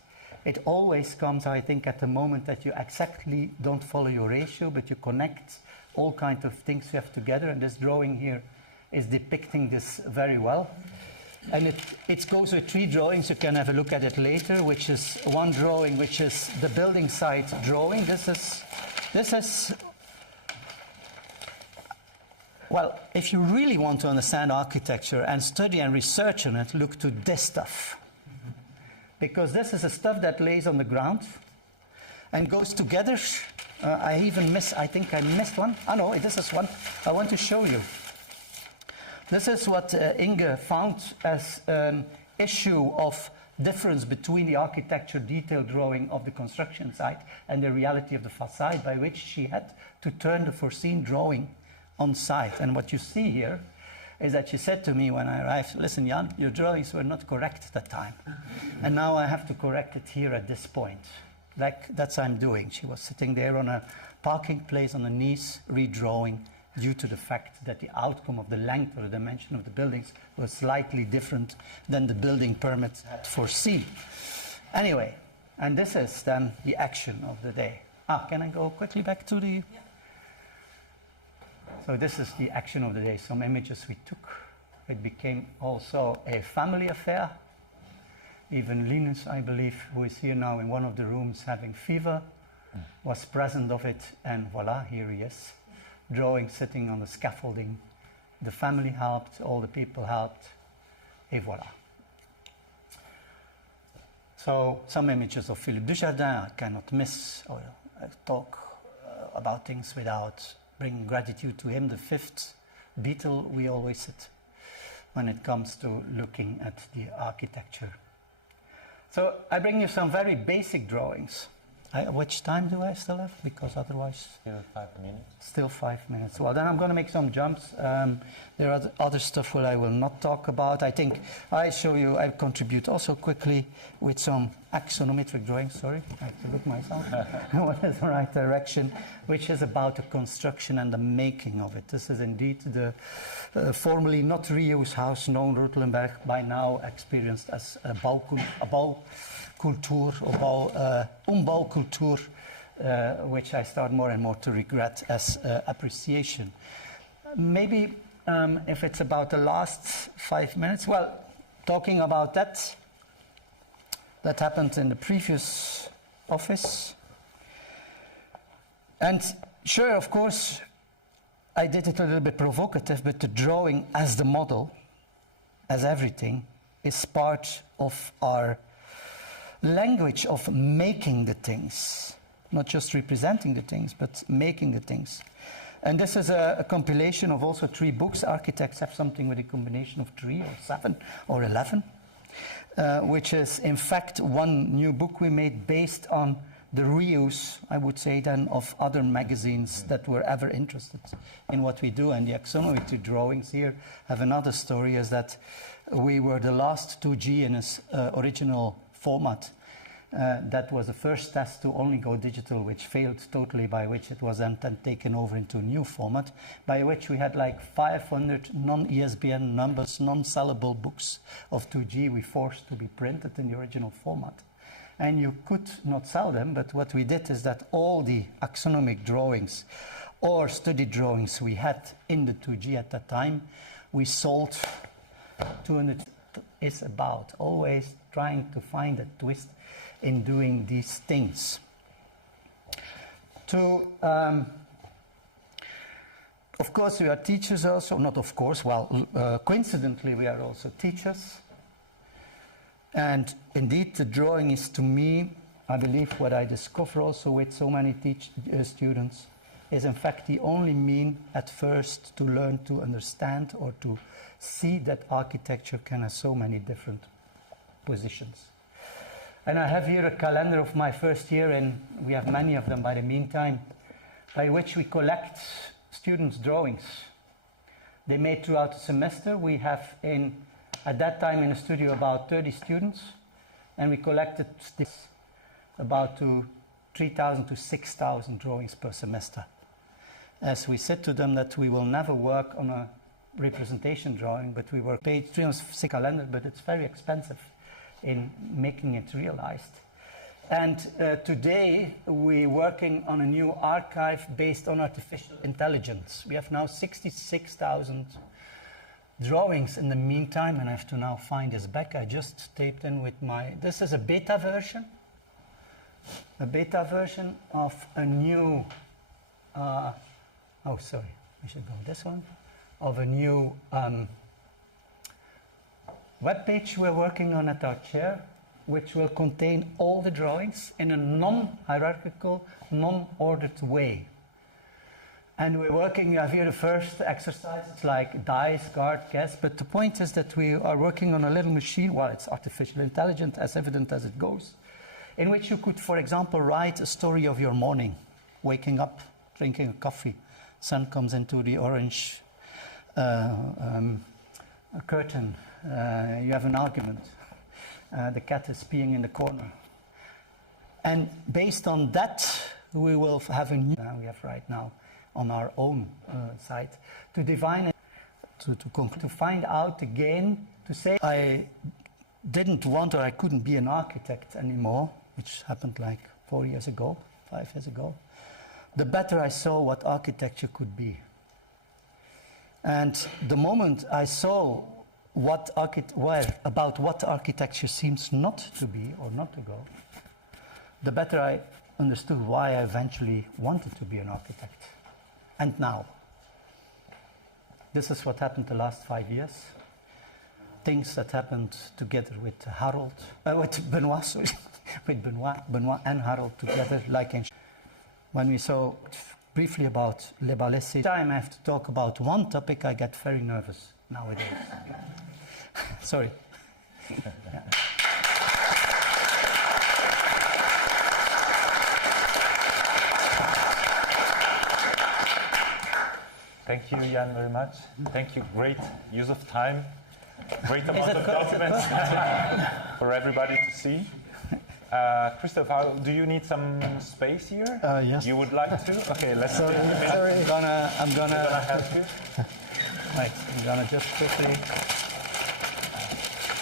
It always comes, I think, at the moment that you exactly don't follow your ratio, but you connect all kinds of things you have together. And this drawing here is depicting this very well. And it goes with 3 drawings. You can have a look at it later, which is one drawing, which is the building site drawing. This is well, if you really want to understand architecture and study and research on it, look to this stuff. Because this is the stuff that lays on the ground and goes together. I think I missed one. Oh no, this is one I want to show you. This is what Inge found as an issue of difference between the architecture detail drawing of the construction site and the reality of the facade, by which she had to turn the foreseen drawing on site. And what you see here is that she said to me when I arrived, listen, Jan, your drawings were not correct at that time. And now I have to correct it here at this point. Like that's what I'm doing. She was sitting there on a parking place on her knees, redrawing, due to the fact that the outcome of the length or the dimension of the buildings was slightly different than the building permit had foreseen. Anyway, and this is then the action of the day. Can I go quickly back to the... Yeah. So this is the action of the day, some images we took. It became also a family affair. Even Linus, I believe, who is here now in one of the rooms having fever, was present of it, and voila, here he is. Drawing, sitting on the scaffolding. The family helped, all the people helped, et voilà. So, some images of Philippe Dujardin. I cannot miss or talk about things without bringing gratitude to him, the 5th Beatle we always sit when it comes to looking at the architecture. So, I bring you some very basic drawings. Which time do I still have? Because otherwise... Still 5 minutes. Still 5 minutes. Well, then I'm going to make some jumps. There are other stuff where I will not talk about. I think I contribute also quickly with some axonometric drawings. Sorry, I have to look myself. What is the right direction? Which is about the construction and the making of it. This is indeed the formerly not reuse house known Ruttelenberg, by now experienced as a Baukultur or Umbaukultur, which I start more and more to regret as appreciation. Maybe if it's about the last 5 minutes, well, talking about that happened in the previous office. And sure, of course, I did it a little bit provocative, but the drawing as the model, as everything, is part of our language of making the things, not just representing the things, but making the things. And this is a compilation of also 3 books. Architects have something with a combination of 3 or 7 or 11, which is in fact one new book we made based on the reuse, I would say then, of other magazines that were ever interested in what we do. And the axonometry drawings here have another story, is that we were the last 2G in its original format. That was the first test to only go digital, which failed totally, by which it was then taken over into a new format, by which we had like 500 non-ESBN numbers, non-sellable books of 2G we forced to be printed in the original format. And you could not sell them, but what we did is that all the axonomic drawings or study drawings we had in the 2G at that time, we sold 200. Is about always trying to find a twist in doing these things. Of course, we are teachers also, not of course, well, coincidentally, we are also teachers. And indeed, the drawing is, to me, I believe what I discover also with so many students, is in fact the only mean at first to learn to understand or to see that architecture can have so many different positions. And I have here a calendar of my first year, and we have many of them by the meantime, by which we collect students' drawings they made throughout the semester. We have at that time in the studio about 30 students, and we collected this about 3,000 to 6,000 drawings per semester. As we said to them that we will never work on a representation drawing, but we work paid 306 calendar, but it's very expensive in making it realized. And today we're working on a new archive based on artificial intelligence. We have now 66,000 drawings in the meantime, and I have to now find this back. I just taped in with this is a beta version of a new, oh sorry, I should go with this one, of a new web page we're working on at our chair, which will contain all the drawings in a non-hierarchical, non-ordered way. And we're working, you have here the first exercise, it's like dice, guard, guess, but the point is that we are working on a little machine, well, it's artificial intelligence, as evident as it goes, in which you could, for example, write a story of your morning, waking up, drinking a coffee, sun comes into the orange curtain, you have an argument, the cat is peeing in the corner. And based on that, we will have a new, we have right now on our own site, to define it, to find out again, to say I didn't want or I couldn't be an architect anymore, which happened like 4 years ago, 5 years ago, the better I saw what architecture could be. And the moment I saw about what architecture seems not to be or not to go, the better I understood why I eventually wanted to be an architect. And now, this is what happened the last 5 years. Things that happened together with with Benoit, sorry, with Benoit and Harold together, like when we saw briefly about Les Ballets. Every time I have to talk about one topic, I get very nervous nowadays. Sorry. Yeah. Thank you, Jeanne, very much. Thank you. Great use of time. Great amount of documents for everybody to see. Christophe, do you need some space here? Yes. You would like to? Okay, let's Sorry. I'm gonna help you. Right, I'm gonna just quickly.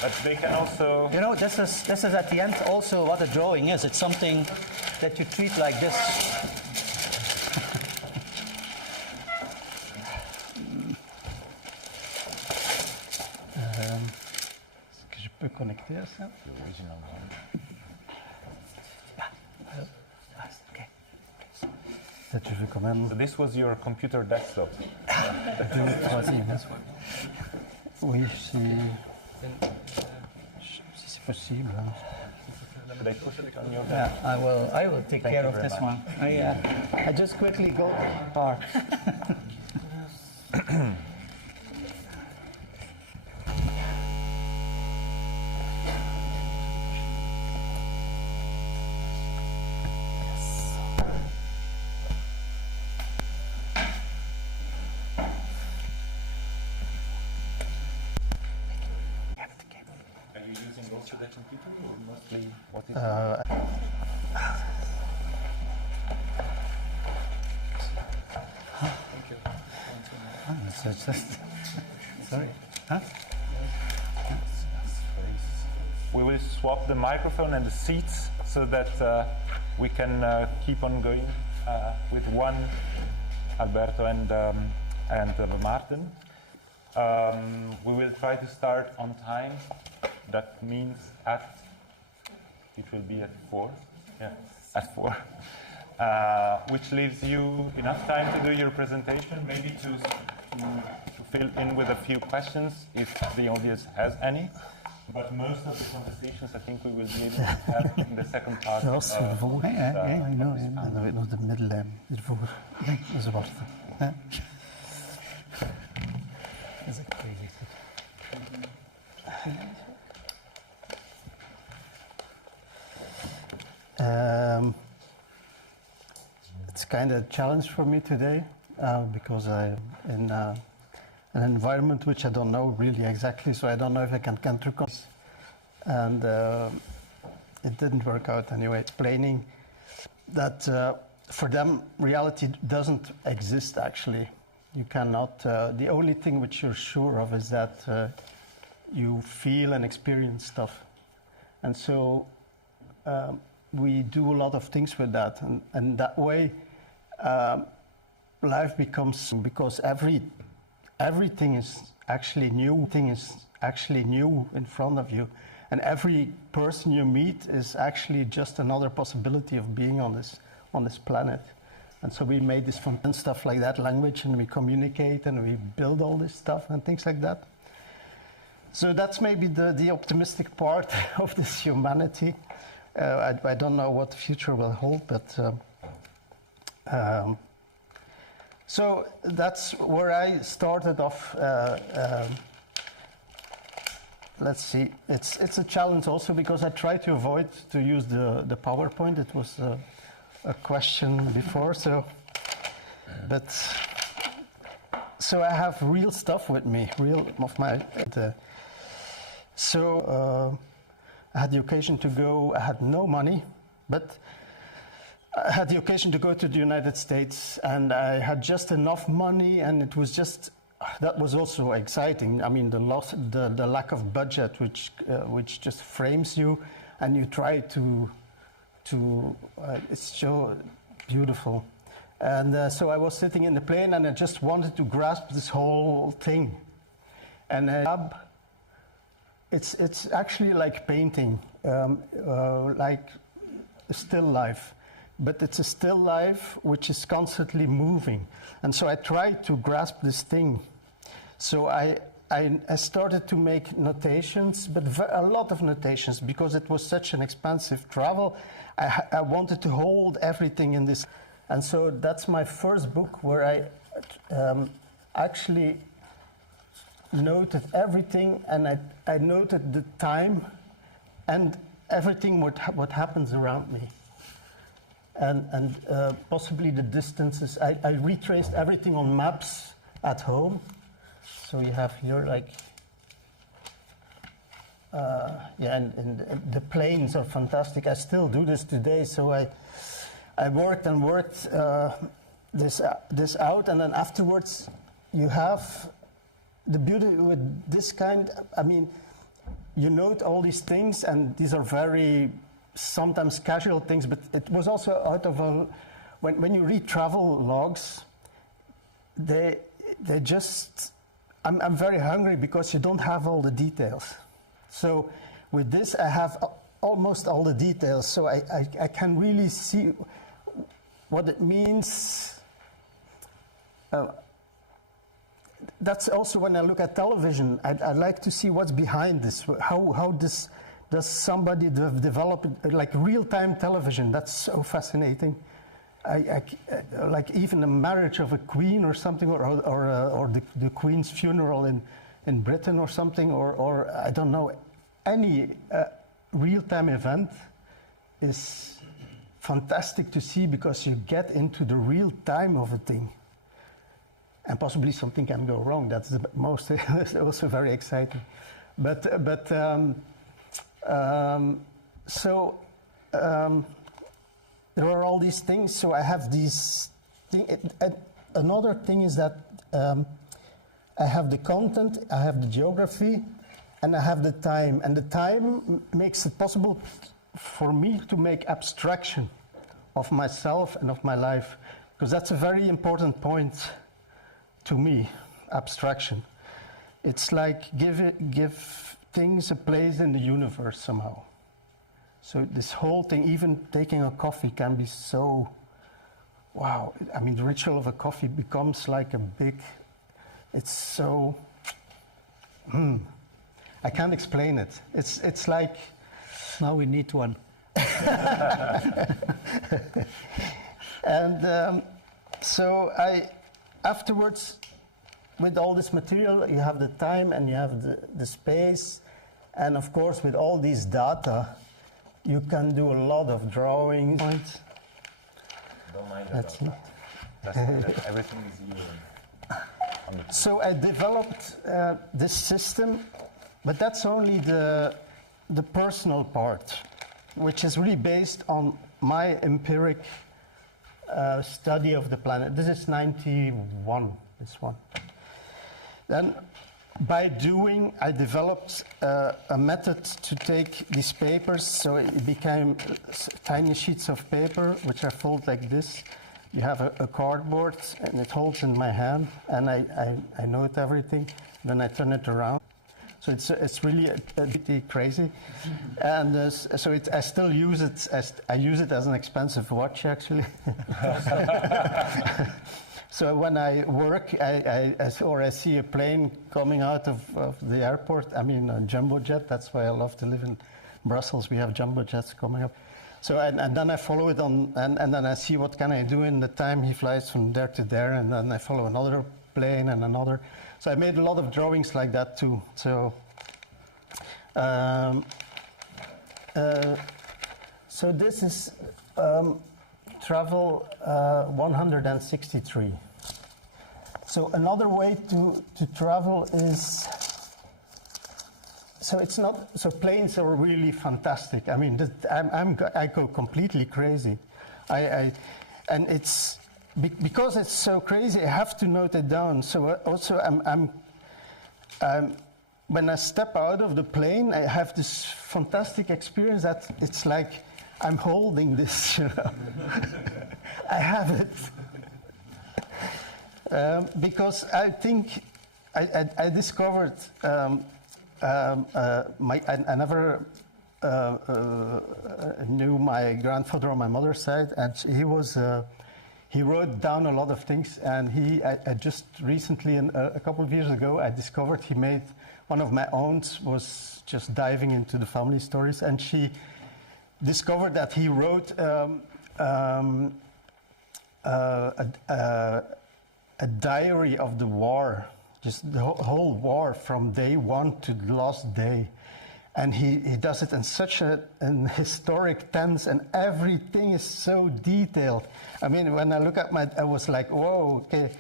But they can also. You know, this is at the end also what a drawing is. It's something that you treat like this. Est-ce que je peux connecter à ça? Okay. Peut-être je vais quand même. So this was your computer desktop. Oui, si c'est possible. Should I push it on your Yeah, desk? I will take Thank care you of very this much. one. I just quickly go to the car. Are you using also that computer or mostly what is Sorry. Huh? We will swap the microphone and the seats so that we can keep on going with one Alberto and Martin. We will try to start on time. That means it will be at 4. Yeah, at 4. Which leaves you enough time to do your presentation, maybe to fill in with a few questions if the audience has any. But most of the conversations I think we will be able to have in the second part. Ja, ervoor. Ja, I know. En dan weet nog de middellijn ervoor. De zwarte. Ja. Dat is echt crazy. It's kind of a challenge for me today because I'm in an environment which I don't know really exactly, so I don't know if I can through. And it didn't work out anyway. Explaining that for them, reality doesn't exist actually. You cannot, the only thing which you're sure of is that you feel and experience stuff. And so we do a lot of things with that. And that way, life becomes, because everything is actually new, in front of you. And every person you meet is actually just another possibility of being on this planet. And so we made this from stuff like that, language, and we communicate and we build all this stuff and things like that. So that's maybe the optimistic part of this humanity. I don't know what the future will hold, but so that's where I started off. Let's see. It's a challenge also because I try to avoid to use the PowerPoint. It was a question before, so I have real stuff with me, real of my. I had the occasion to go. I had no money, but I had the occasion to go to the United States, and I had just enough money, and it was just. That was also exciting. I mean, the lack of budget, which just frames you, and you try to it's so beautiful. And so I was sitting in the plane, and I just wanted to grasp this whole thing. And it's actually like painting, like a still life, but it's a still life which is constantly moving. And so I tried to grasp this thing. So I started to make notations, but a lot of notations, because it was such an expansive travel. I wanted to hold everything in this. And so that's my first book where I actually noted everything, and I noted the time and everything what happens around me. And possibly the distances. I retraced everything on maps at home. So you have here like, and the planes are fantastic. I still do this today. So I worked and worked this out, and then afterwards you have the beauty with this kind. I mean, you note all these things, and these are very sometimes casual things, but it was also out of when you read travel logs, they just. I'm very hungry because you don't have all the details. So with this, I have almost all the details. So I can really see what it means. That's also when I look at television, I like to see what's behind this. How does somebody develop like real-time television? That's so fascinating. Like even the marriage of a queen or something, or the queen's funeral in Britain or something, or I don't know, any real-time event is fantastic to see because you get into the real time of a thing, and possibly something can go wrong. That's the most also very exciting, there are all these things, so I have these things. Another thing is that I have the content, I have the geography, and I have the time. And the time makes it possible for me to make abstraction of myself and of my life, because that's a very important point to me, abstraction. It's like give things a place in the universe somehow. So this whole thing, even taking a coffee can be so, wow. I mean, the ritual of a coffee becomes like a big, it's so, I can't explain it. It's like... Now we need one. And so afterwards, with all this material, you have the time and you have the space. And of course, with all these data, you can do a lot of drawings. Don't mind about that. Everything is here. So I developed this system, but that's only the personal part, which is really based on my empiric study of the planet. This is 91, this one. Then by doing, I developed a method to take these papers, so it became tiny sheets of paper, which are folded like this. You have a cardboard, and it holds in my hand, and I note everything. Then I turn it around. So it's really a bit crazy. And so I still use it, I use it as an expensive watch, actually. So when I work, or I see a plane coming out of the airport, I mean a jumbo jet, that's why I love to live in Brussels, we have jumbo jets coming up. So, and then I follow it on, and then I see what can I do in the time he flies from there to there, and then I follow another plane and another. So I made a lot of drawings like that too. So, so this is travel 163. So another way to travel is, so it's not, so planes are really fantastic. I mean, I go completely crazy. And it's, because it's so crazy, I have to note it down. So also when I step out of the plane, I have this fantastic experience that it's like I'm holding this, you know. I have it. Because I think I discovered I never knew my grandfather on my mother's side, and he wrote down a lot of things, and I just recently, a couple of years ago, I discovered he made one of my aunts was just diving into the family stories, and she discovered that he wrote a diary of the war, just the whole war from day one to the last day. And he does it in such an historic tense, and everything is so detailed. I mean, when I look at I was like, whoa, okay.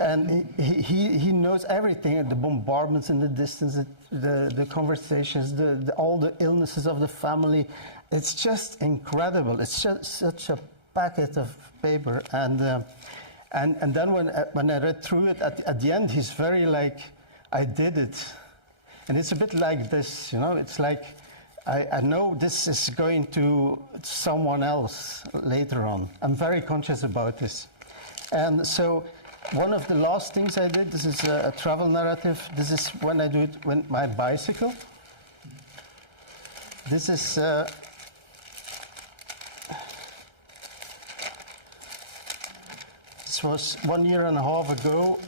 And he knows everything, the bombardments in the distance, the conversations, all the illnesses of the family. It's just incredible. It's just such a packet of paper. And then when I read through it, at the end, he's very like, I did it. And it's a bit like this, you know, it's like, I know this is going to someone else later on. I'm very conscious about this. And so one of the last things I did, this is a travel narrative. This is when I do it with my bicycle. This is, this was 1.5 years ago.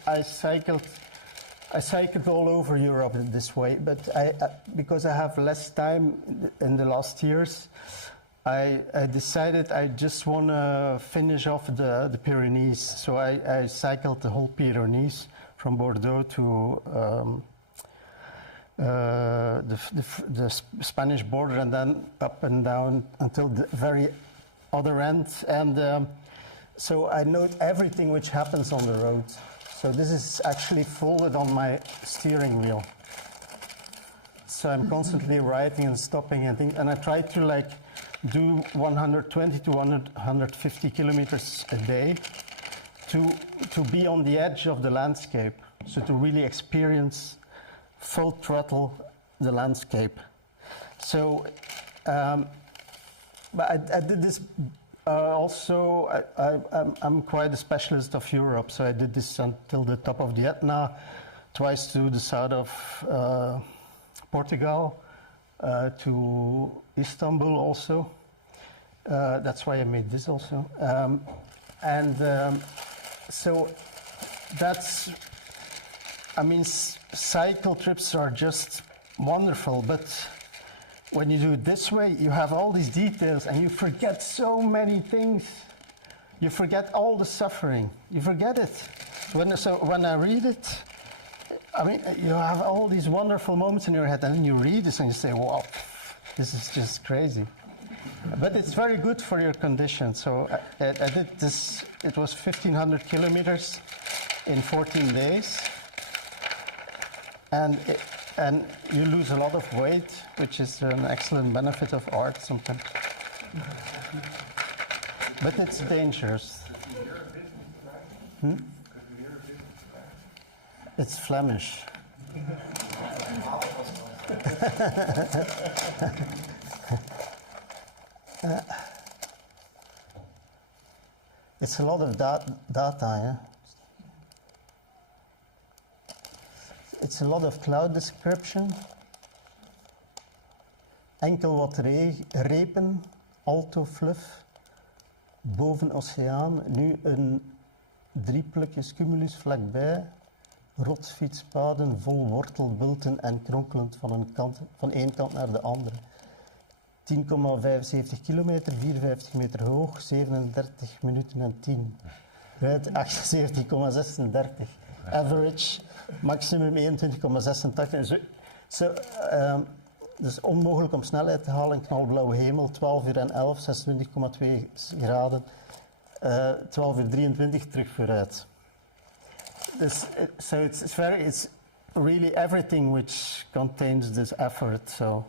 I cycled all over Europe in this way, but because I have less time in the last years, I decided I just want to finish off the Pyrenees. So I cycled the whole Pyrenees from Bordeaux to the Spanish border, and then up and down until the very other end. And so I note everything which happens on the road. So this is actually folded on my steering wheel. So I'm constantly writing and stopping and I try to like do 120 to 150 kilometers a day to be on the edge of the landscape. So to really experience full throttle the landscape. So, but I did this. Also, I'm quite a specialist of Europe, so I did this until the top of the Etna, twice to the south of Portugal, to Istanbul also. That's why I made this also. So that's, I mean, cycle trips are just wonderful, but when you do it this way, you have all these details and you forget so many things. You forget all the suffering. You forget it. So when I read it, I mean, you have all these wonderful moments in your head, and then you read this and you say, wow, this is just crazy. But it's very good for your condition. So I did this, it was 1,500 kilometers in 14 days. And you lose a lot of weight, which is an excellent benefit of art sometimes. But it's dangerous. It's Flemish. It's a lot of data, yeah? It's a lot of cloud description. Enkel wat repen, alto fluff, boven oceaan, nu een drieplukjes cumulus vlakbij, rotsfietspaden vol wortelbulten en kronkelend van één kant naar de andere. 10,75 kilometer, 54 meter hoog, 37 minuten en 10. Rijdt 78,36. Average, maximum 21,86. Dus onmogelijk om snelheid te halen. Knalblauwe hemel, 12 uur en 11, 26,2 graden. 12 uur 23 terug vooruit. Dus, so it's really everything which contains this effort. So.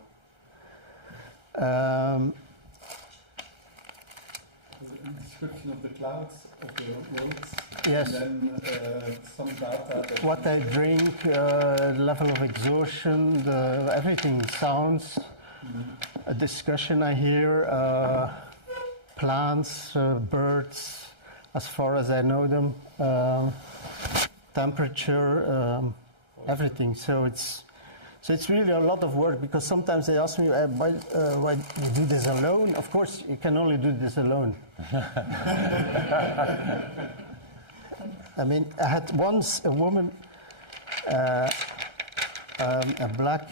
Description of the clouds, of the roads, yes. And then some data. What I drink, level of exhaustion, everything, sounds, a discussion I hear, plants, birds, as far as I know them, temperature, everything. So it's really a lot of work, because sometimes they ask me, why you do this alone? Of course, you can only do this alone. I mean, I had once a woman, a black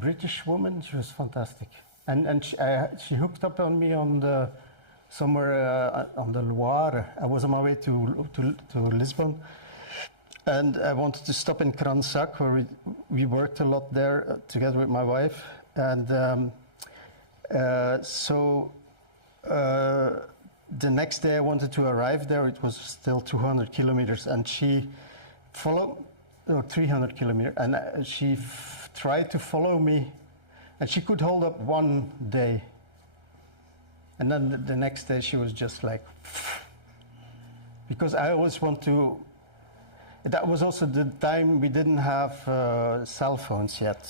British woman. She was fantastic, and she hooked up on me on somewhere on the Loire. I was on my way to Lisbon. And I wanted to stop in Cransac, where we worked a lot there together with my wife. And so the next day I wanted to arrive there. It was still 200 kilometers, and she followed, 300 kilometers, and she tried to follow me, and she could hold up one day. And then the next day she was just like, because I always want to. That was also the time we didn't have cell phones yet.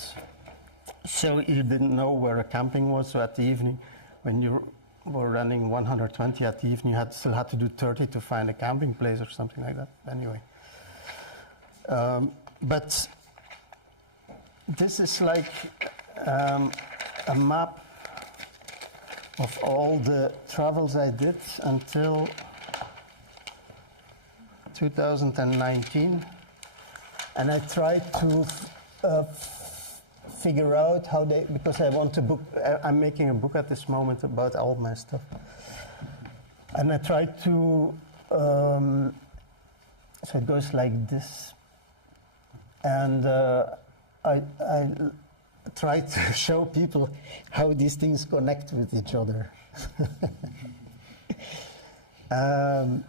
So you didn't know where a camping was. So at the evening, when you were running 120 at the evening, you still had to do 30 to find a camping place or something like that. Anyway. But this is like a map of all the travels I did until 2019, and I tried to figure out how because I want to book, I'm making a book at this moment about all my stuff, and I tried to, so it goes like this, and I tried to show people how these things connect with each other.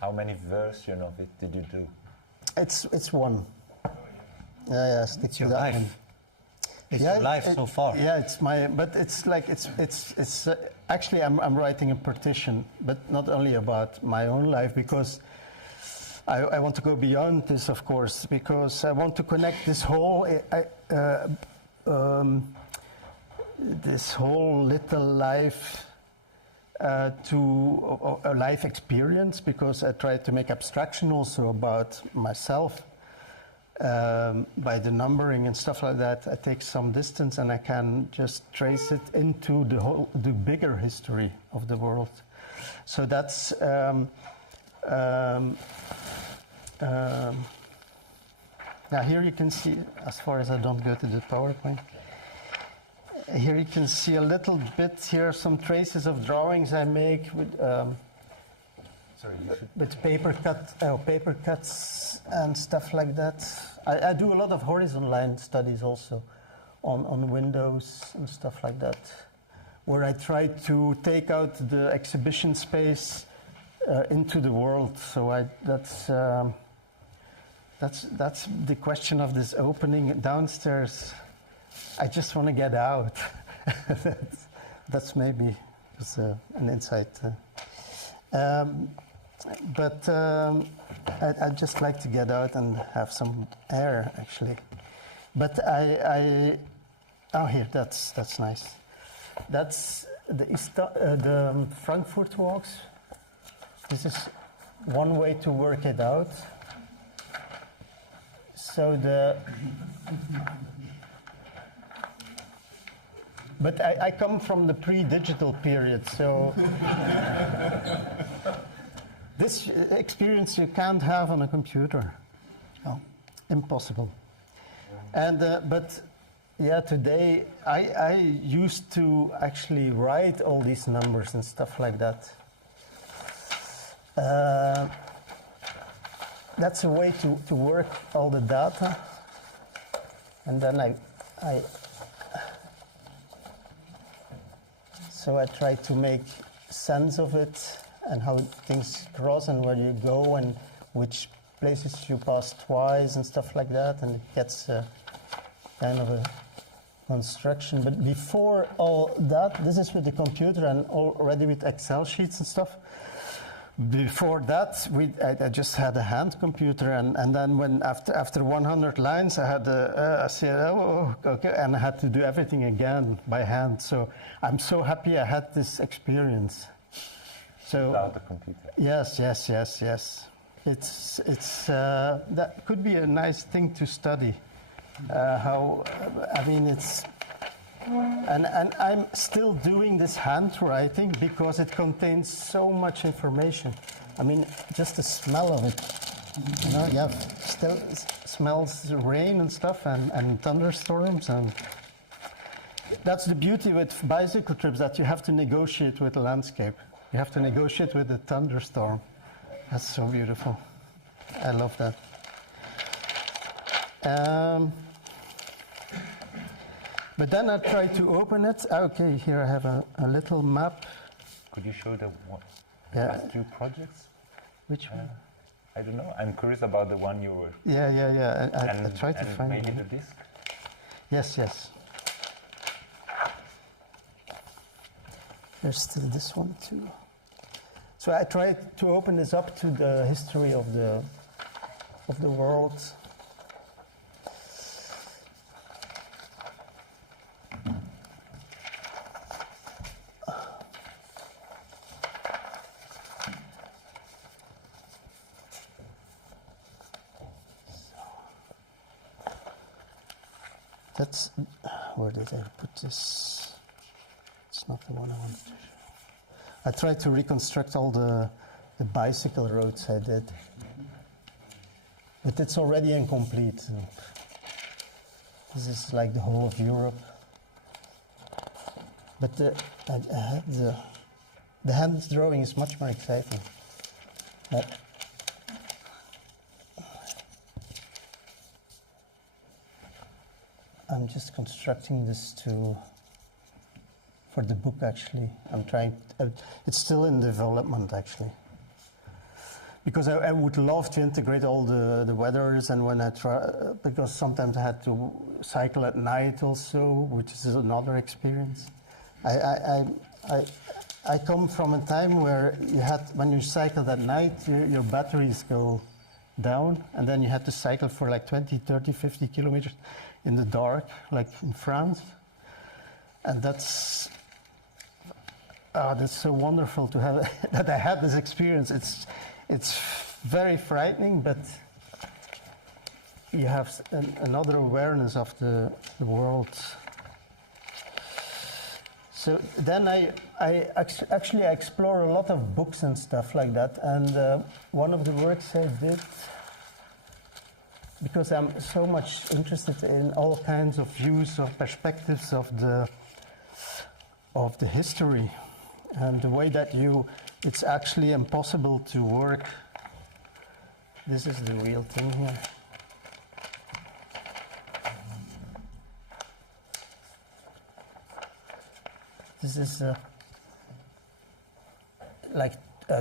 How many versions of it did you do? It's one. Yeah, stick It's to your that life. one. It's your life so far. Yeah, it's my. But it's like it's actually I'm writing a petition, but not only about my own life, because I want to go beyond this, of course, because I want to connect this whole little life. To a life experience, because I try to make abstraction also about myself by the numbering and stuff like that. I take some distance and I can just trace it into the bigger history of the world. So that's Now here you can see, as far as I don't go to the PowerPoint, here you can see a little bit here, some traces of drawings I make with paper cuts and stuff like that. I do a lot of horizon line studies also on windows and stuff like that, where I try to take out the exhibition space into the world. So that's the question of this opening downstairs. I just want to get out. That's maybe just an insight. But I'd just like to get out and have some air, actually. But oh, here, that's nice. That's the Frankfurt walks. This is one way to work it out. So but I come from the pre-digital period, so this experience you can't have on a computer. No, impossible. And but yeah, today I used to actually write all these numbers and stuff like that. That's a way to work all the data, and then so I try to make sense of it and how things cross and where you go and which places you pass twice and stuff like that, and it gets kind of a construction. But before all that, this is with the computer and already with Excel sheets and stuff. Before that, I just had a hand computer, and then when after 100 lines, I had I said, oh, okay, and I had to do everything again by hand. So I'm so happy I had this experience. So without the computer. Yes. It's that could be a nice thing to study. How I mean it's. And I'm still doing this handwriting because it contains so much information. I mean, just the smell of it. You know, you have still smells rain and stuff and thunderstorms, and that's the beauty with bicycle trips, that you have to negotiate with the landscape. You have to negotiate with the thunderstorm. That's so beautiful. I love that. But then I try to open it. Okay, here I have a little map. Could you show the last two projects? Which one? I don't know. I'm curious about the one you were. Yeah. I try to find maybe it. the disc. Yes. There's still this one too. So I tried to open this up to the history of the world. That's, where did I put this? It's not the one I wanted to show. I tried to reconstruct all the bicycle roads I did. But it's already incomplete. This is like the whole of Europe. But the hand drawing is much more exciting. I'm just constructing this for the book, actually. I'm trying, it's still in development, actually. Because I would love to integrate all the weathers, and when I try, because sometimes I had to cycle at night also, which is another experience. I come from a time where when you cycled at night, your batteries go down, and then you had to cycle for like 20, 30, 50 kilometers in the dark, like in France. And that's so wonderful to have that I had this experience. It's very frightening, but you have another awareness of the world. So then I actually explore a lot of books and stuff like that. And one of the works I did, because I'm so much interested in all kinds of views or perspectives of the history and the way that it's actually impossible to work. This is the real thing here. This is like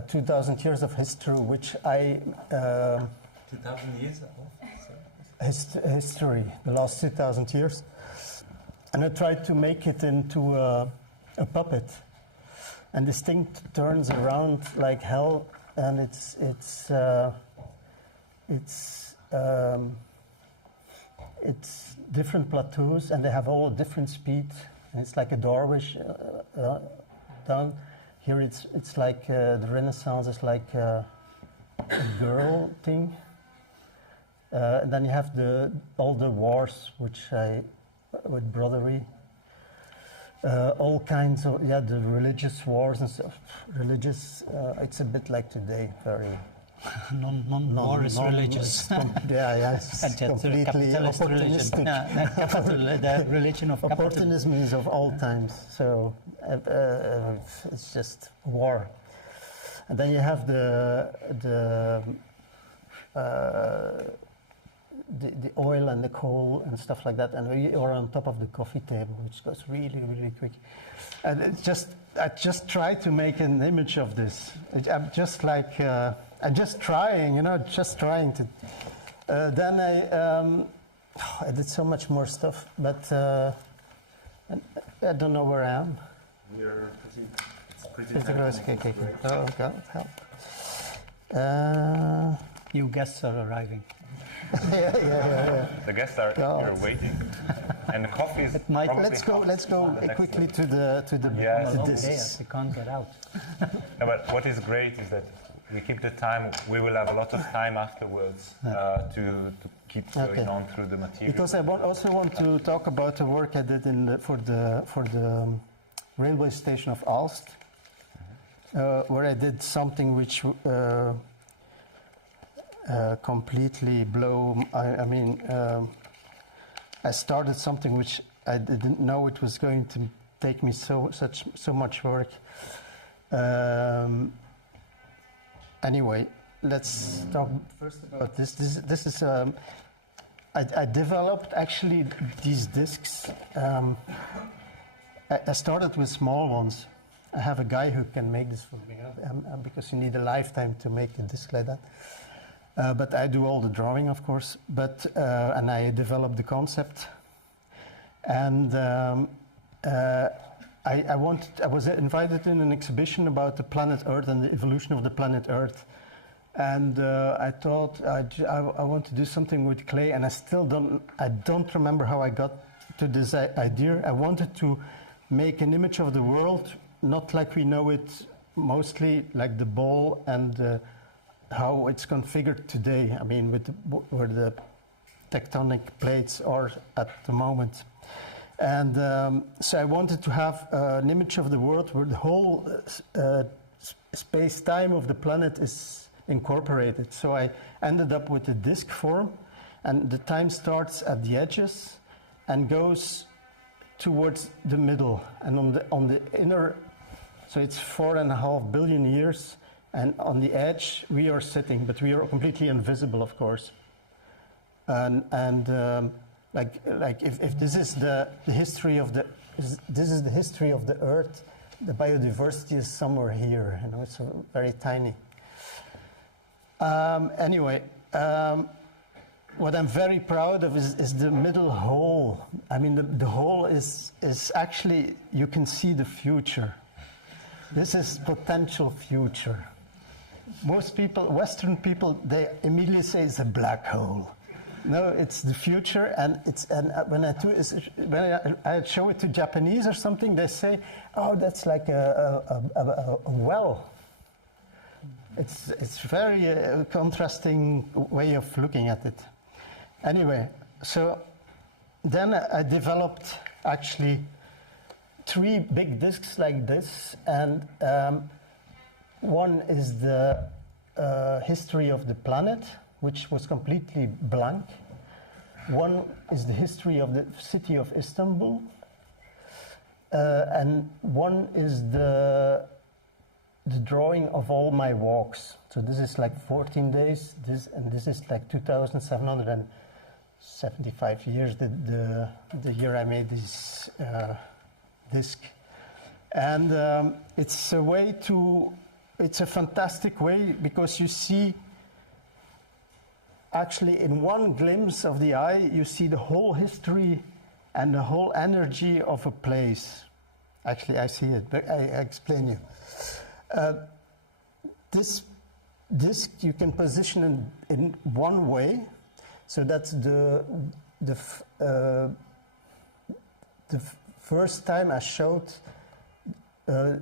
2,000 years of history, which 2,000 years ago? history, the last 2,000 years. And I tried to make it into a puppet. And this thing turns around like hell, and it's different plateaus, and they have all a different speed. And it's like a Darwish down. Here it's like the Renaissance is like a girl thing. And then you have all the wars, with brotherly. All kinds of, the religious wars and stuff. It's a bit like today, very... non-war is religious. It's completely opportunistic. The religion of opportunism is of all times, so it's just war. And then you have the oil and the coal and stuff like that, and we are on top of the coffee table, which goes really, really quick. And I just try to make an image of this. I'm just like, I'm just trying, to. Then I did so much more stuff, but I don't know where I am. It's pretty close. Okay. Oh, God, help. New guests are arriving. Yeah. The guests are here waiting, and the coffee is. Let's go quickly to the discs. They can't get out. No, but what is great is that we keep the time. We will have a lot of time afterwards to keep going on through the material. Because I also want to talk about the work I did for the railway station of Aalst, where I did something which. Completely blow. I started something which I didn't know it was going to take me so much work. Anyway, let's talk first about this. This is I developed actually these discs. I started with small ones. I have a guy who can make this for me because you need a lifetime to make a disc like that. But I do all the drawing, of course. And I developed the concept. And I was invited in an exhibition about the planet Earth and the evolution of the planet Earth. And I thought I want to do something with clay, and I don't remember how I got to this idea. I wanted to make an image of the world, not like we know it, mostly like the ball and how it's configured today. I mean, where the tectonic plates are at the moment. And so I wanted to have an image of the world where the whole space-time of the planet is incorporated. So I ended up with a disk form, and the time starts at the edges and goes towards the middle. And on the inner, so it's 4.5 billion years, and on the edge we are sitting, but we are completely invisible, of course. And like if this is the history of this is the history of the Earth, the biodiversity is somewhere here. You know, it's very tiny. Anyway, what I'm very proud of is the middle hole. I mean, the hole is actually, you can see the future. This is potential future. Most people, Western people, they immediately say it's a black hole. No, it's the future, and when I show it to Japanese or something, they say, "Oh, that's like a well." It's very contrasting way of looking at it. Anyway, so then I developed actually 3 big discs like this, and one is the history of the planet, which was completely blank. One is the history of the city of Istanbul, and one is the drawing of all my walks. So this is like 14 days, this is like 2,775 years, the year I made this disc. And it's a fantastic way, because you see, actually in one glimpse of the eye, you see the whole history and the whole energy of a place. Actually, I see it, but I explain you. This disc you can position in one way, so that's the first time I showed.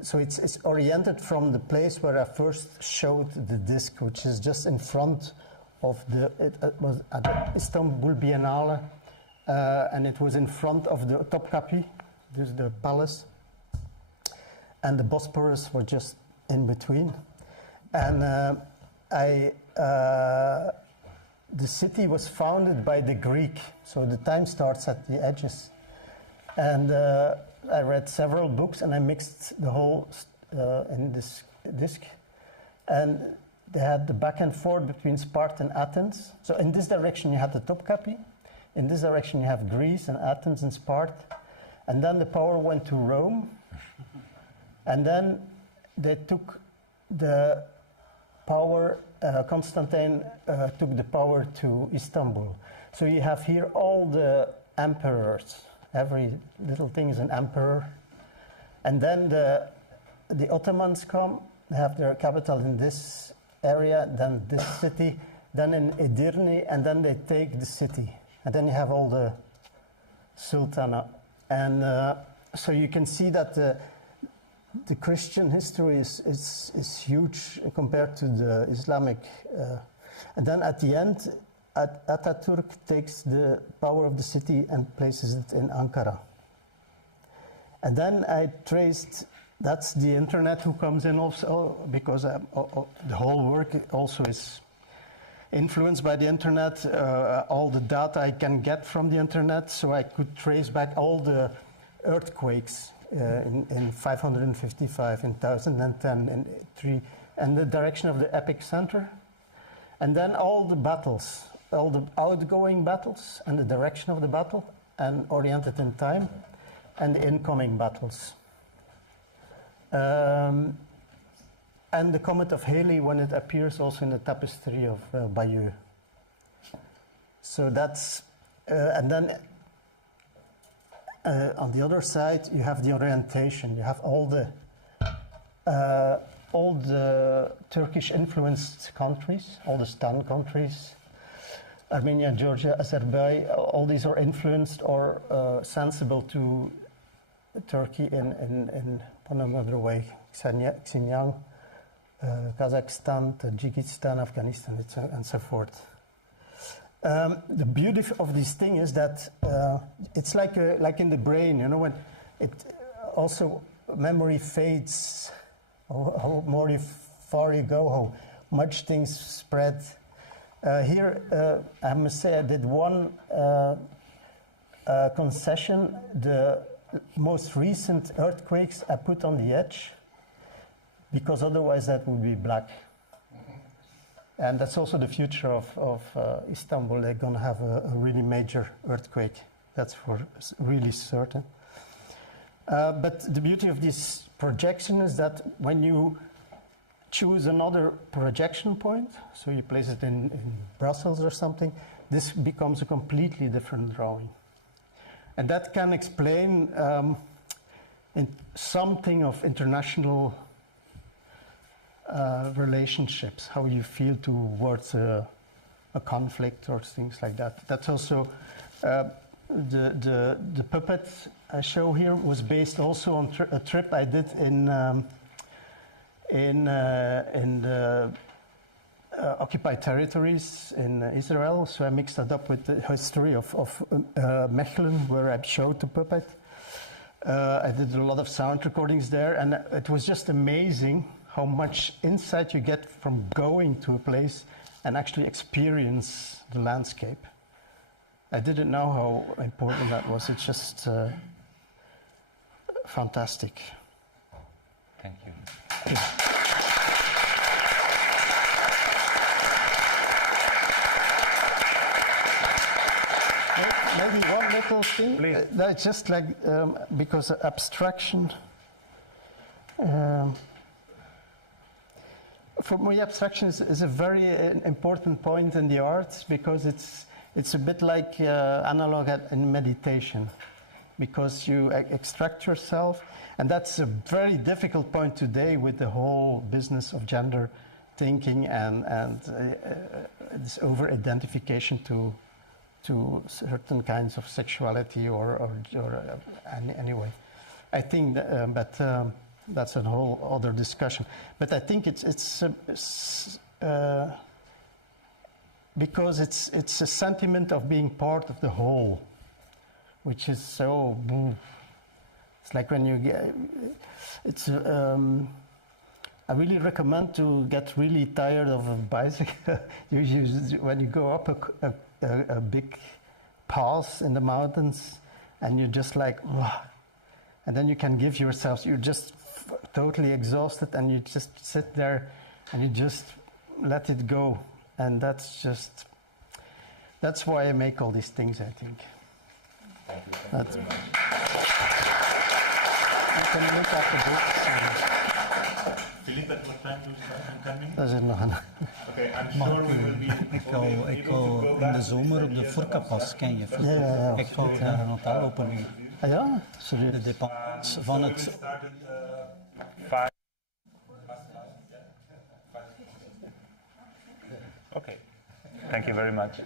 So it's oriented from the place where I first showed the disc, which is just in front of it was at the Istanbul Biennale, and it was in front of the Topkapi, this is the palace, and the Bosporus were just in between. And the city was founded by the Greek, so the time starts at the edges. And I read several books, and I mixed the whole in this disc. And they had the back and forth between Sparta and Athens. So in this direction you had the Topkapi. In this direction you have Greece and Athens and Sparta. And then the power went to Rome. And then they took the power, Constantine took the power to Istanbul. So you have here all the emperors. Every little thing is an emperor. And then the Ottomans come, they have their capital in this area, then this city, then in Edirne, and then they take the city. And then you have all the sultanate. And so you can see that the Christian history is huge compared to the Islamic. And then at the end, Ataturk takes the power of the city and places it in Ankara. And then I traced, that's the internet who comes in also, because the whole work also is influenced by the internet, all the data I can get from the internet, so I could trace back all the earthquakes in 555, in 1010, in 3, and the direction of the epicenter. And then all the battles, all the outgoing battles and the direction of the battle, and oriented in time, and the incoming battles. And the comet of Halley when it appears also in the tapestry of Bayeux. So that's, and then on the other side you have the orientation. You have all the Turkish influenced countries, all the Stan countries, Armenia, Georgia, Azerbaijan, all these are influenced or sensible to Turkey in another way. Xinjiang, Kazakhstan, Tajikistan, Afghanistan, and so forth. The beauty of this thing is that it's like in the brain, you know, when it also memory fades, how more far you go, how much things spread. Here, I must say, I did one concession. The most recent earthquakes I put on the edge, because otherwise that would be black. And that's also the future of Istanbul. They're going to have a really major earthquake. That's for really certain. But the beauty of this projection is that when you choose another projection point, so you place it in Brussels or something, this becomes a completely different drawing. And that can explain something of international relationships, how you feel towards a conflict or things like that. That's also the puppet I show here was based also on a trip I did in the occupied territories in Israel. So I mixed that up with the history of Mechelen, where I showed the puppet. I did a lot of sound recordings there, and it was just amazing how much insight you get from going to a place and actually experience the landscape. I didn't know how important that was. It's just fantastic. Thank you. Maybe one little thing. Please. That's just like because abstraction. For me, abstraction is a very important point in the arts because it's a bit like analog in meditation, because you extract yourself, and that's a very difficult point today with the whole business of gender thinking and this over-identification to certain kinds of sexuality or anyway. I think that, that's a whole other discussion. But I think it's because it's a sentiment of being part of the whole, which is so. It's like when you get. It's. I really recommend to get really tired of a bicycle. When you go up a big pass in the mountains, and you're just like, and then you can give yourself. You're just totally exhausted, and you just sit there, and you just let it go, and that's why I make all these things. I think. That's, you can look at the books. Philippe, at what time do you start coming? Dat is nog een. Okay, I'm sure we will be Ik wou in de zomer op de Furka-pas, ken je? Ja. Ik wou daar een hotel openen. Ah ja? Serieus? De dependance van het... Okay. Thank you very much.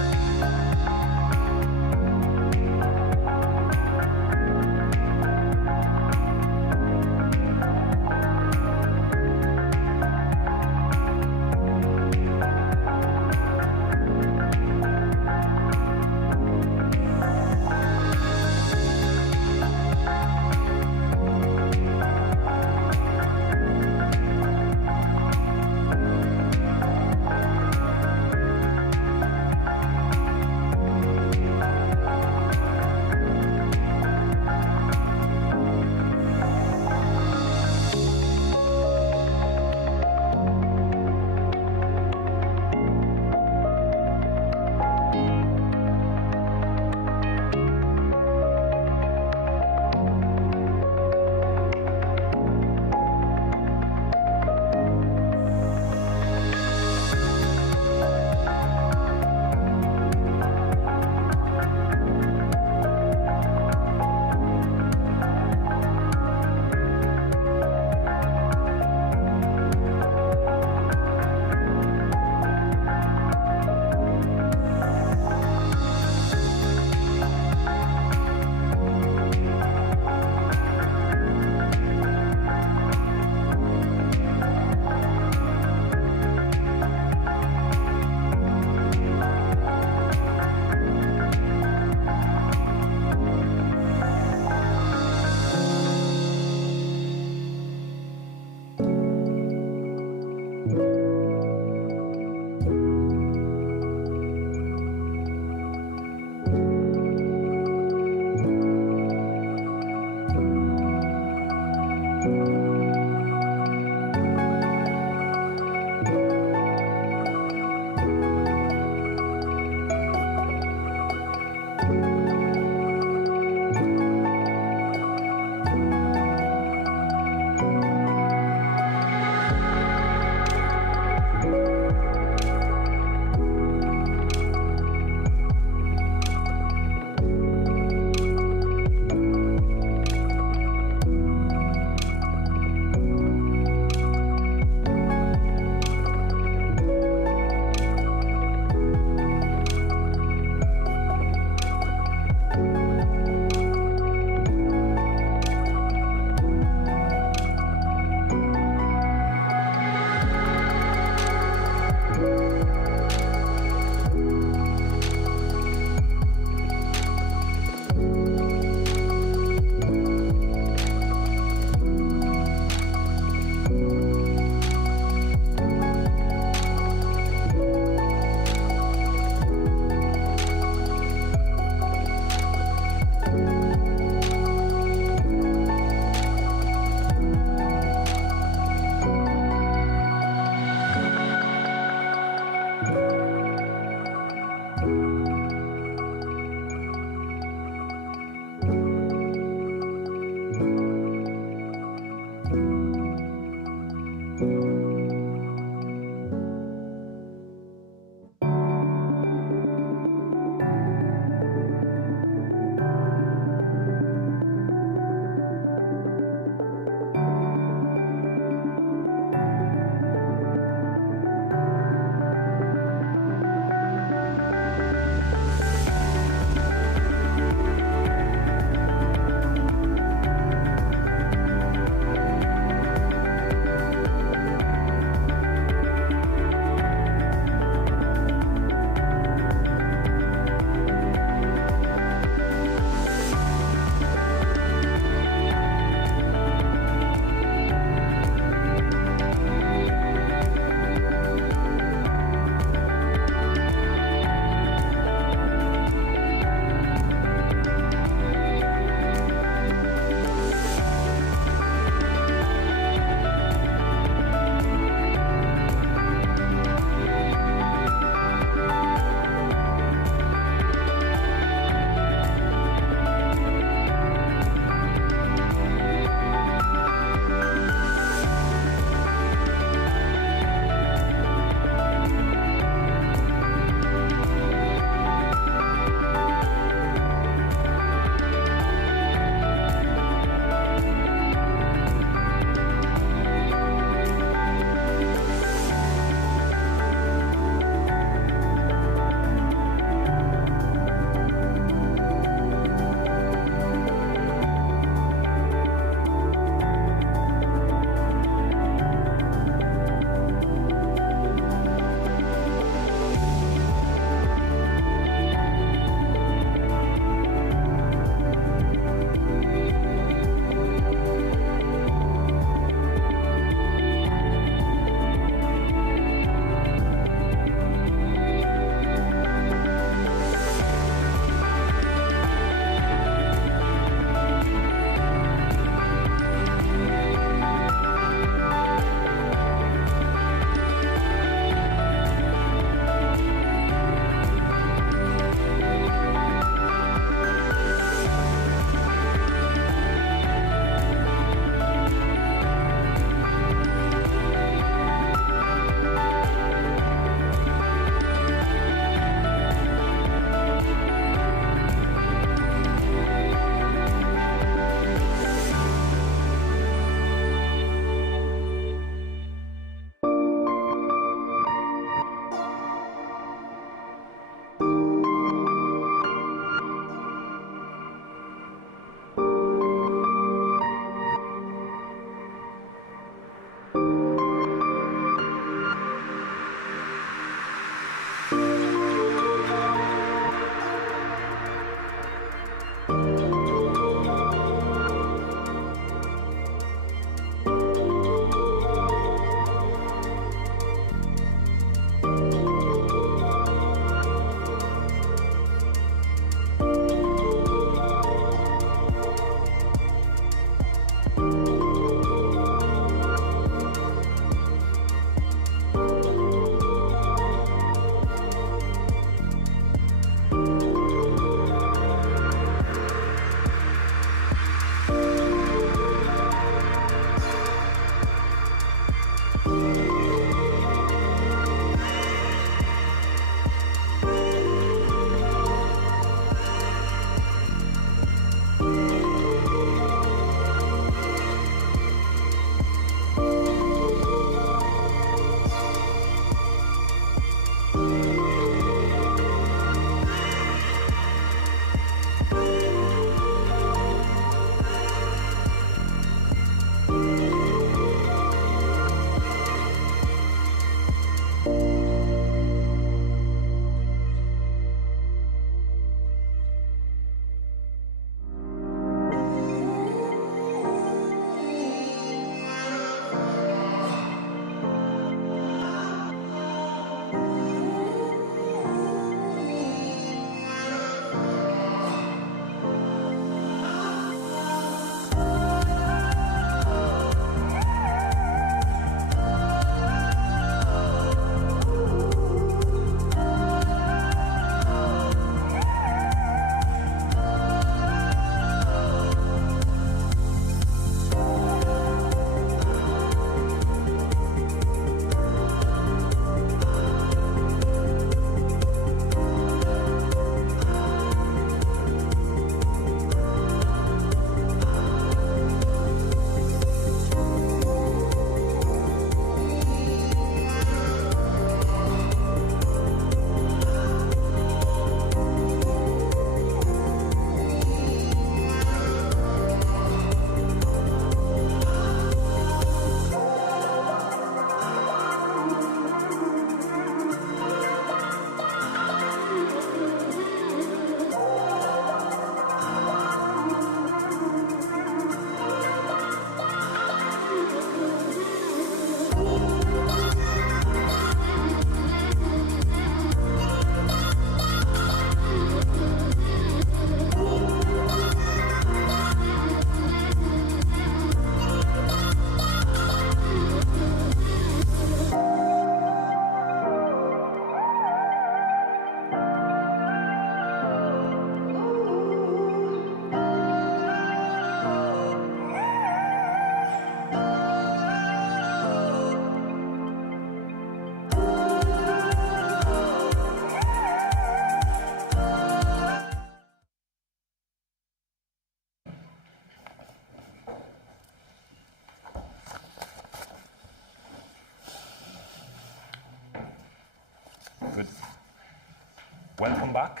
welcome back.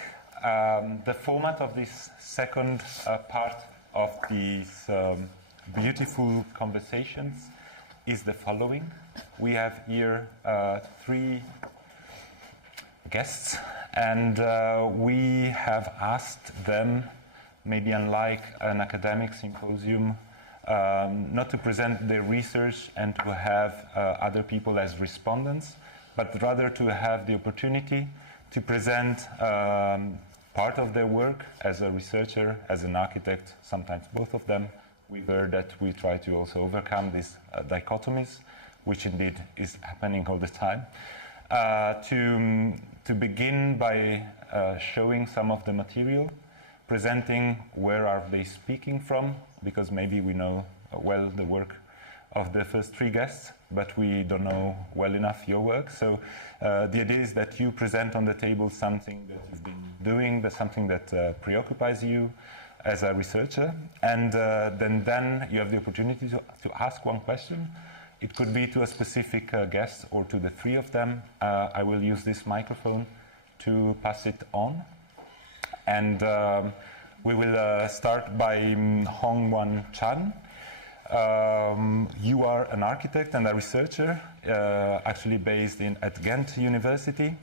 The format of this second part of these beautiful conversations is the following. We have here 3 guests, and we have asked them, maybe unlike an academic symposium, not to present their research and to have other people as respondents, but rather to have the opportunity to present part of their work as a researcher, as an architect, sometimes both of them. We've heard that we try to also overcome these dichotomies, which indeed is happening all the time. To begin by showing some of the material, presenting where are they speaking from, because maybe we know well the work of the first 3 guests, but we don't know well enough your work. So the idea is that you present on the table something that you've been doing, but something that preoccupies you as a researcher, and then you have the opportunity to ask one question. It could be to a specific guest or to the 3 of them. I will use this microphone to pass it on. And we will start by Hong-Wan Chan. You are an architect and a researcher, actually based at Ghent University.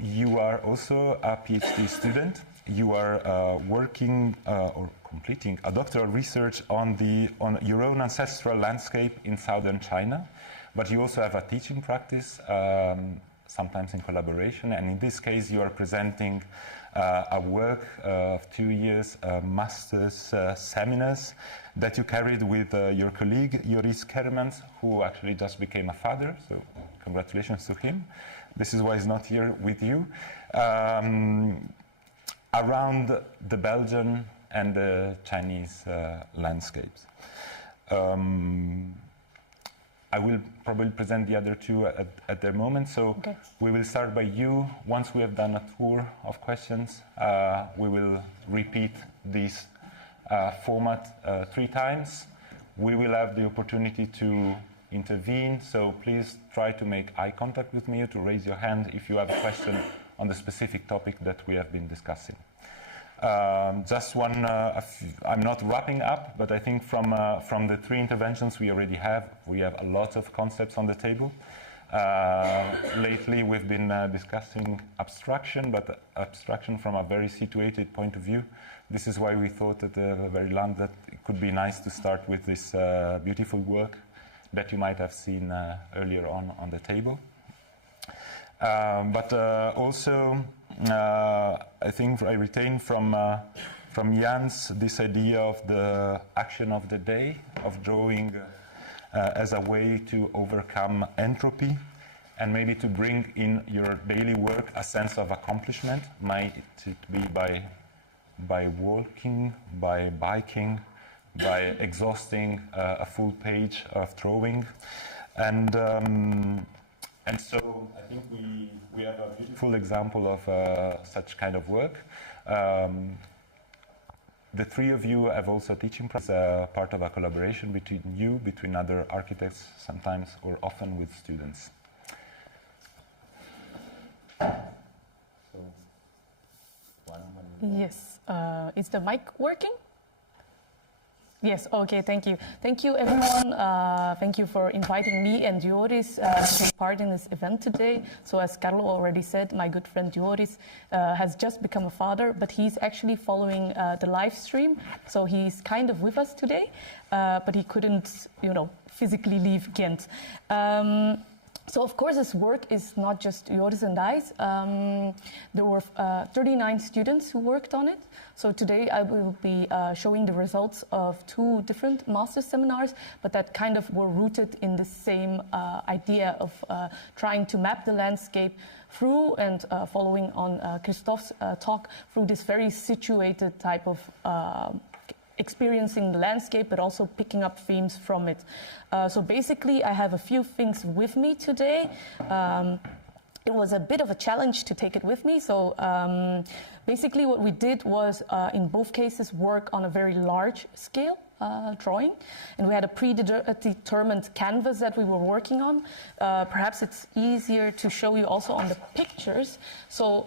You are also a PhD student. You are working or completing a doctoral research on your own ancestral landscape in southern China, but you also have a teaching practice, sometimes in collaboration, and in this case you are presenting a work of 2 years, master's seminars that you carried with your colleague Joris Kermans, who actually just became a father, so congratulations to him. This is why he's not here with you. Around the Belgian and the Chinese landscapes. I will probably present the other 2 at their moment, so okay. We will start by you. Once we have done a tour of questions, we will repeat this format 3 times. We will have the opportunity to intervene, so please try to make eye contact with me or to raise your hand if you have a question on the specific topic that we have been discussing. Just one, I'm not wrapping up, but I think from the 3 interventions we already have, we have a lot of concepts on the table. Lately we've been discussing abstraction, but abstraction from a very situated point of view. This is why we thought at the very land that it could be nice to start with this beautiful work that you might have seen earlier on the table. But also, I think I retain from Jan's this idea of the action of the day, of drawing as a way to overcome entropy, and maybe to bring in your daily work a sense of accomplishment. Might it be by walking, by biking, by exhausting a full page of drawing, and so I think we have a beautiful example of such kind of work. The 3 of you have also teaching practice, part of a collaboration between other architects, sometimes or often with students. So, yes, is the mic working? Yes, okay, thank you. Thank you, everyone. Thank you for inviting me and Joris to take part in this event today. So as Carlo already said, my good friend Joris has just become a father, but he's actually following the live stream. So he's kind of with us today, but he couldn't, physically leave Ghent. So of course this work is not just Joris and I's. There were 39 students who worked on it. So today I will be showing the results of 2 different master seminars, but that kind of were rooted in the same idea of trying to map the landscape through and following on Christophe's talk through this very situated type of experiencing the landscape, but also picking up themes from it. So basically, I have a few things with me today. It was a bit of a challenge to take it with me. So basically what we did was, in both cases, work on a very large scale. drawing, and we had a predetermined canvas that we were working on. Perhaps it's easier to show you also on the pictures. So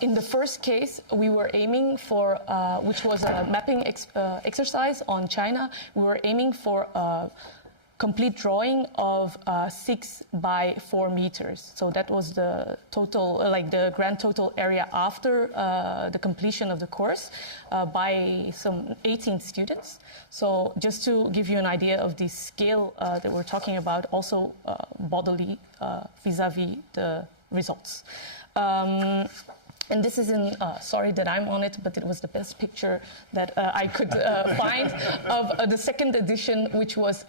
in the first case, we were aiming for, which was a mapping exercise on China, we were aiming for a complete drawing of 6 by 4 meters. So that was the total, like the grand total area after the completion of the course by some 18 students. So just to give you an idea of the scale that we're talking about, also bodily vis-a-vis the results. And this is in, sorry that I'm on it, but it was the best picture that I could find of the second edition, which was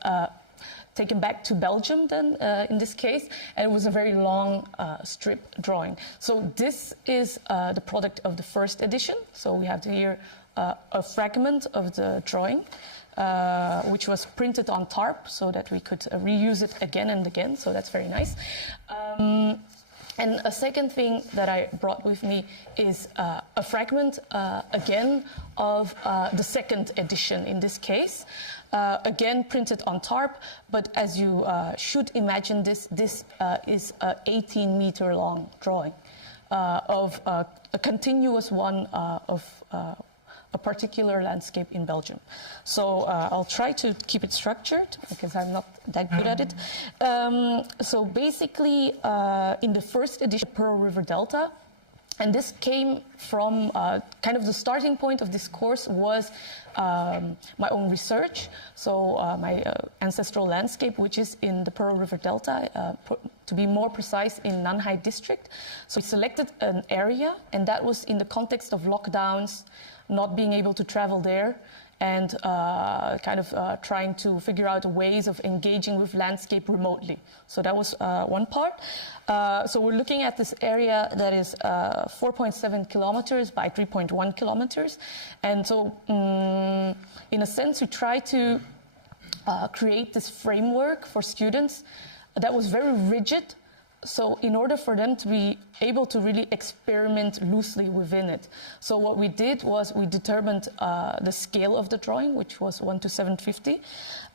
taken back to Belgium then, in this case, and it was a very long strip drawing. So this is the product of the first edition. So we have here a fragment of the drawing, which was printed on tarp so that we could reuse it again and again, so that's very nice. And a second thing that I brought with me is a fragment, again, of the second edition in this case. Again, printed on tarp, but as you should imagine this is an 18-meter long drawing of a continuous one of a particular landscape in Belgium. So I'll try to keep it structured because I'm not that good at it. So basically, in the first edition, Pearl River Delta, and this came from kind of the starting point of this course was my own research. So my ancestral landscape, which is in the Pearl River Delta, to be more precise, in Nanhai district. So we selected an area, and that was in the context of lockdowns, not being able to travel there, and kind of trying to figure out ways of engaging with landscape remotely. So that was one part. So we're looking at this area that is 4.7 kilometers by 3.1 kilometers. And so in a sense, we try to create this framework for students that was very rigid. So in order for them to be able to really experiment loosely within it. So what we did was we determined the scale of the drawing, which was 1 to 750.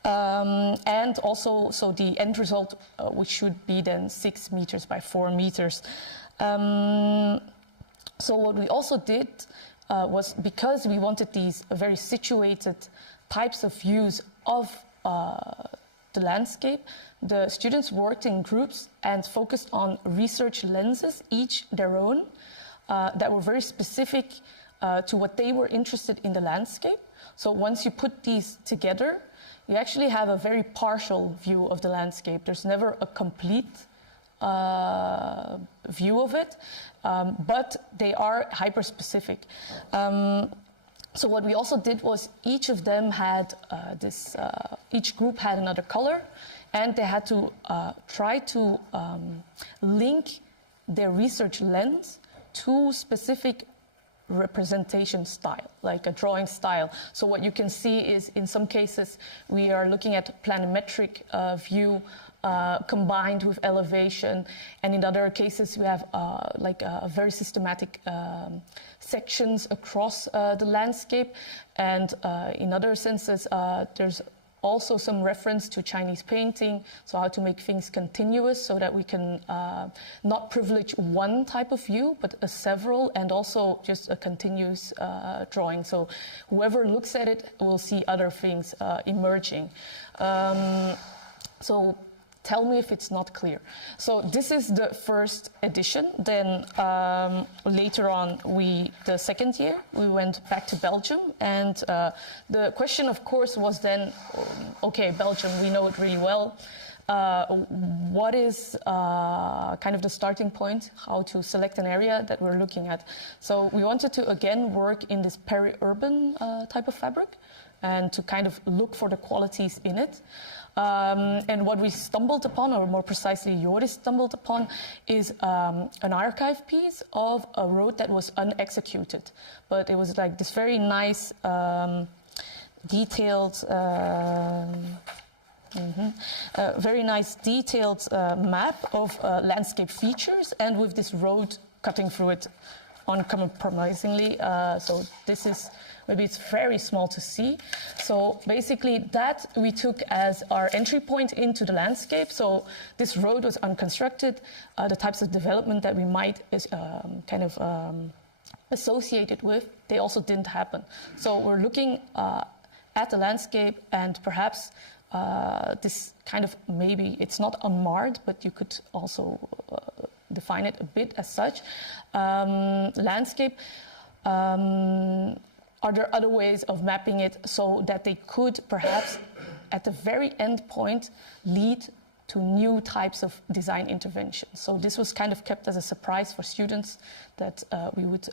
And also, so the end result, which should be then 6 meters by 4 meters. So what we also did was, because we wanted these very situated types of views of the landscape, the students worked in groups and focused on research lenses, each their own, that were very specific to what they were interested in the landscape. So once you put these together, you actually have a very partial view of the landscape. There's never a complete view of it, but they are hyper-specific. So what we also did was each of them had each group had another color, and they had to try to link their research lens to specific representation style, like a drawing style. So what you can see is, in some cases, we are looking at planimetric view combined with elevation, and in other cases we have like a very systematic sections across the landscape, and in other senses there's also some reference to Chinese painting, so how to make things continuous so that we can not privilege one type of view, but several, and also just a continuous drawing. So whoever looks at it will see other things emerging. So tell me if it's not clear. So this is the first edition. Then later on, the second year, we went back to Belgium. And the question, of course, was then, okay, Belgium, we know it really well. What is kind of the starting point, how to select an area that we're looking at? So we wanted to, again, work in this peri-urban type of fabric and to kind of look for the qualities in it. And what we stumbled upon, or more precisely Joris stumbled upon, is an archive piece of a road that was unexecuted. But it was like this very nice, detailed, map of landscape features, and with this road cutting through it uncompromisingly. So this is, maybe it's very small to see. So basically that we took as our entry point into the landscape. So this road was unconstructed. The types of development that we might associate it with, they also didn't happen. So we're looking at the landscape, and perhaps this kind of, maybe it's not unmarred, but you could also define it a bit as such. Landscape, are there other ways of mapping it so that they could perhaps at the very end point lead to new types of design interventions? So this was kind of kept as a surprise for students that we would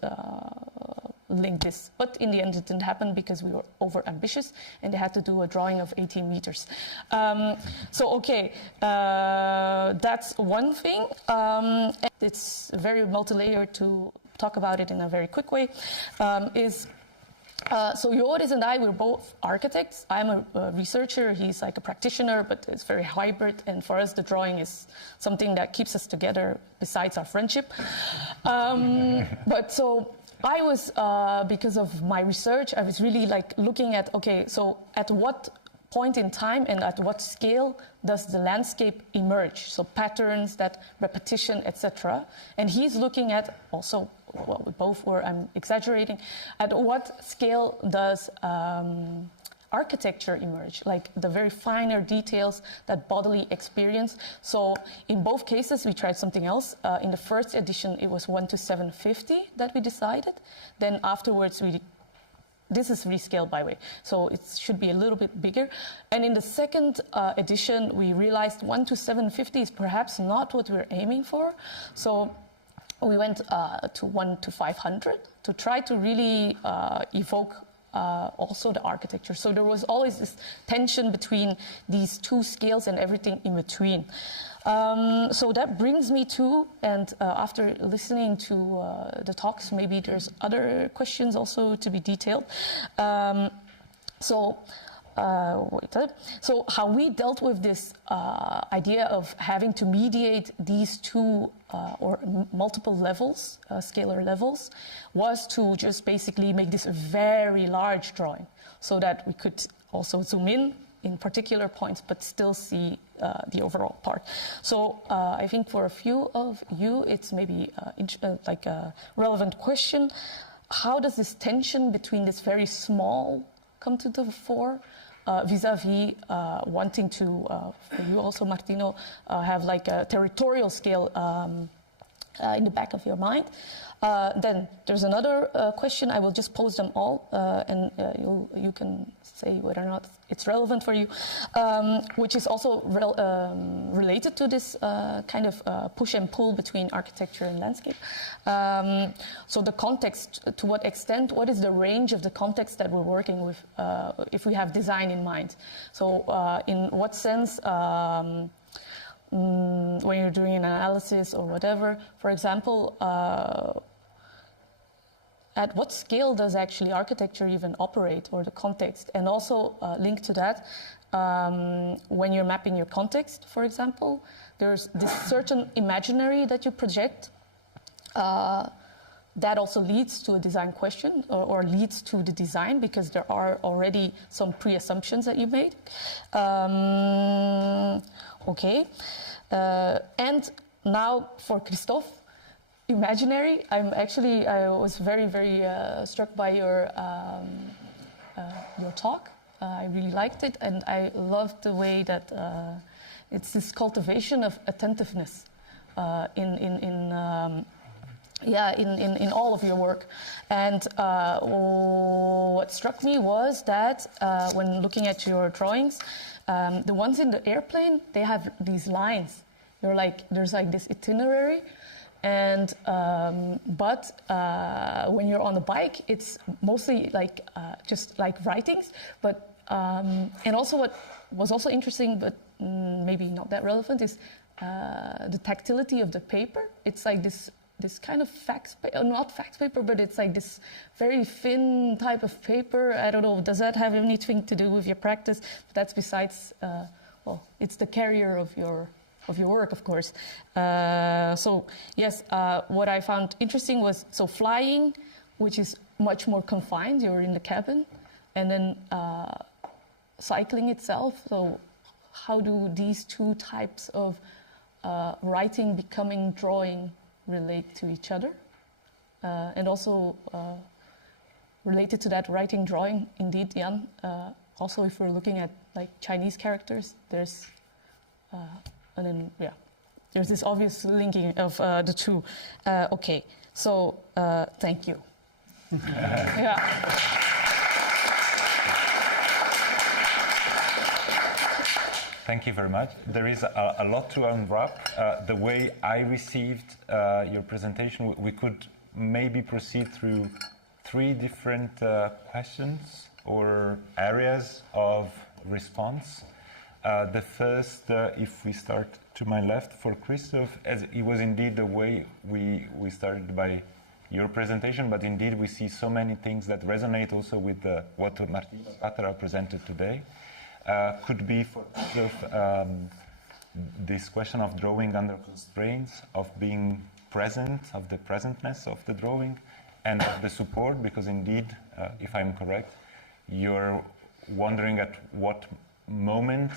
link this. But in the end it didn't happen because we were over ambitious and they had to do a drawing of 18 meters. That's one thing. It's very multi-layered. To talk about it in a very quick way so Joris and I, we're both architects. I'm a researcher, he's like a practitioner, but it's very hybrid. And for us, the drawing is something that keeps us together besides our friendship. But so I was, because of my research, I was really like looking at, okay, so at what point in time and at what scale does the landscape emerge? So patterns, that repetition, etc. And he's looking at also, well, we both were, I'm exaggerating, at what scale does architecture emerge, like the very finer details, that bodily experience. So in both cases, we tried something else. In the first edition, it was 1:750 that we decided. Then afterwards, this is rescaled, by the way, so it should be a little bit bigger. And in the second edition, we realized 1:750 is perhaps not what we're aiming for. So we went to 1:500 to try to really evoke also the architecture. So there was always this tension between these two scales and everything in between. So that brings me to, and after listening to the talks, maybe there's other questions also to be detailed. So how we dealt with this idea of having to mediate these two or multiple levels, scalar levels, was to just basically make this a very large drawing so that we could also zoom in particular points, but still see the overall part. So I think for a few of you, it's maybe like a relevant question. How does this tension between this very small come to the fore vis-a-vis wanting to, for you also, Martino, have like a territorial scale in the back of your mind? Then there's another question. I will just pose them all, and you can say whether or not it's relevant for you, which is also related to this kind of push and pull between architecture and landscape. So the context, to what extent, what is the range of the context that we're working with if we have design in mind? So in what sense, when you're doing an analysis or whatever, for example, at what scale does actually architecture even operate, or the context? And also linked to that, when you're mapping your context, for example, there's this certain imaginary that you project that also leads to a design question or leads to the design, because there are already some pre-assumptions that you made. Okay. And now for Christophe, imaginary. I was very, very struck by your talk. I really liked it, and I loved the way that it's this cultivation of attentiveness in all of your work. And what struck me was that when looking at your drawings, the ones in the airplane, they have these lines. There's like this itinerary. And but when you're on the bike, it's mostly like just like writings. But and also what was also interesting, but maybe not that relevant, is the tactility of the paper. It's like this kind of not fax paper, but it's like this very thin type of paper. I don't know. Does that have anything to do with your practice? But that's besides. Well, it's the carrier of your of your work, of course. So yes, what I found interesting was flying, which is much more confined. You're in the cabin, and then cycling itself. So how do these two types of writing, becoming, drawing relate to each other? And also related to that writing, drawing, indeed, Jan, also if we're looking at like Chinese characters, there's there's this obvious linking of the two. Okay, so thank you. Yeah. Thank you very much. There is a lot to unwrap. The way I received your presentation, we could maybe proceed through 3 different questions or areas of response. The first, if we start to my left, for Christoph, as it was indeed the way we started by your presentation, but indeed we see so many things that resonate also with what Martino Tattara presented today. Could be for Christoph, this question of drawing under constraints, of being present, of the presentness of the drawing, and of the support, because indeed, if I'm correct, you're wondering at what moment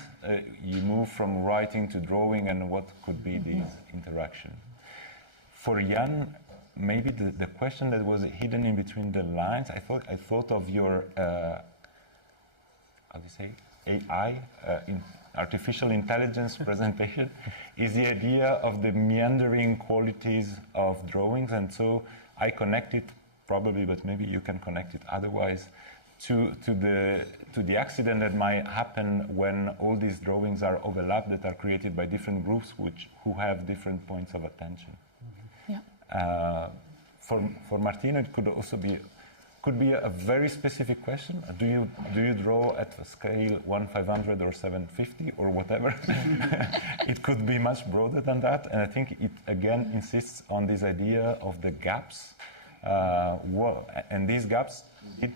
you move from writing to drawing and what could be this interaction. For Jeanne, maybe the question that was hidden in between the lines, I thought of your, how do you say, AI, artificial intelligence presentation, is the idea of the meandering qualities of drawings, and so I connect it probably, but maybe you can connect it otherwise, to the accident that might happen when all these drawings are overlapped, that are created by different groups who have different points of attention. Yeah. For Martino, it could also be a very specific question. Do you draw at a scale 1/500 or 750 or whatever? It could be much broader than that, and I think it again insists on this idea of the gaps. And these gaps did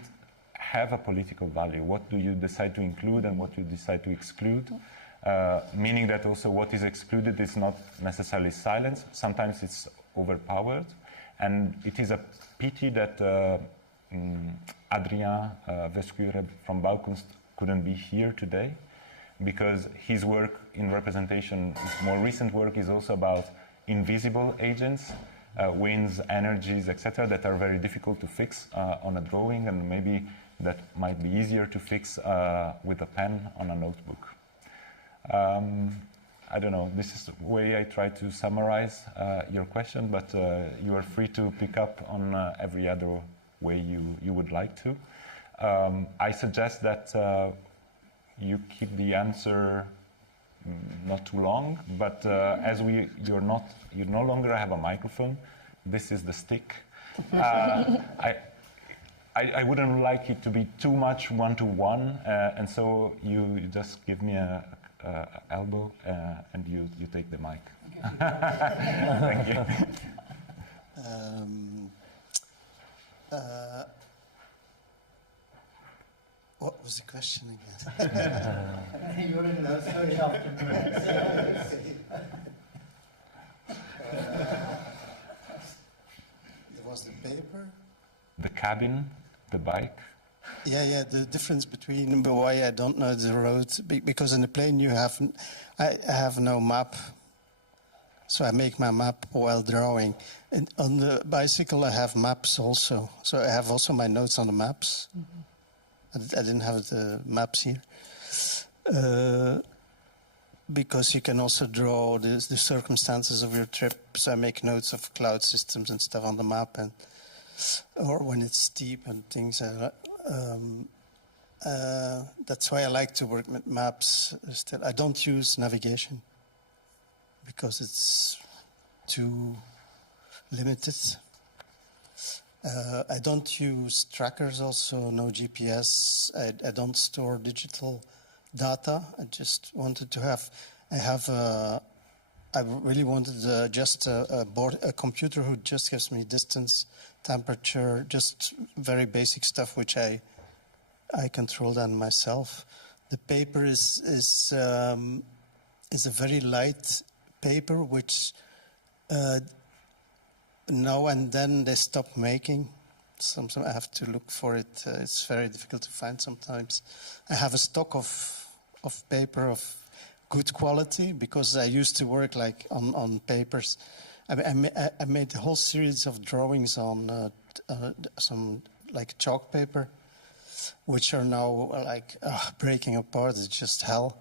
have a political value. What do you decide to include and what you decide to exclude? Meaning that also what is excluded is not necessarily silence. Sometimes it's overpowered, and it is a pity that Adrien Verschuere from Baukunst couldn't be here today, because his work in representation, his more recent work, is also about invisible agents, winds, energies, etc., that are very difficult to fix on a drawing, and maybe that might be easier to fix with a pen on a notebook. I don't know, this is the way I try to summarize your question, but you are free to pick up on every other way you would like to. I suggest that you keep the answer not too long, but as you no longer have a microphone, this is the stick. I wouldn't like it to be too much one-to-one, and so you just give me a elbow and you take the mic. Thank you. What was the question again? You're in the story There was the paper. The cabin, the bike. Yeah, the difference between why I don't know the road, because in the plane I have no map, so I make my map while drawing. And on the bicycle I have maps also, so I have also my notes on the maps. Mm-hmm. I didn't have the maps here. Because you can also draw the circumstances of your trip, so I make notes of cloud systems and stuff on the map, or when it's steep and things. That's why I like to work with maps. I don't use navigation because it's too limited. I don't use trackers also, no GPS. I don't store digital data. I just wanted to have, I really wanted just a computer who just gives me distance, temperature, just very basic stuff which I control then myself. The paper is a very light paper which now and then they stop making. Sometimes I have to look for it. It's very difficult to find sometimes. I have a stock of paper of good quality because I used to work like on papers. I made a whole series of drawings on some like chalk paper, which are now like breaking apart. It's just hell.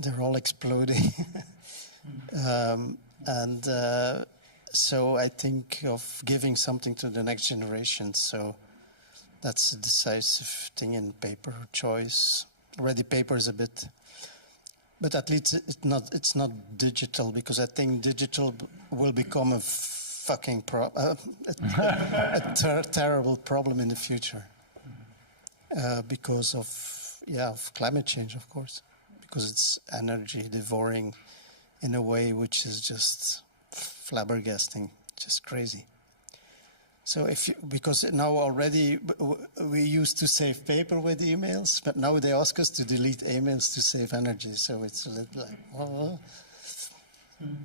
They're all exploding. So I think of giving something to the next generation. So that's a decisive thing in paper choice. Already paper is a bit, but at least it's not digital, because I think digital will become a fucking terrible problem in the future because of climate change, of course, because it's energy devouring in a way which is just flabbergasting, just crazy. So because now already we used to save paper with emails, but now they ask us to delete emails to save energy. So it's a little like,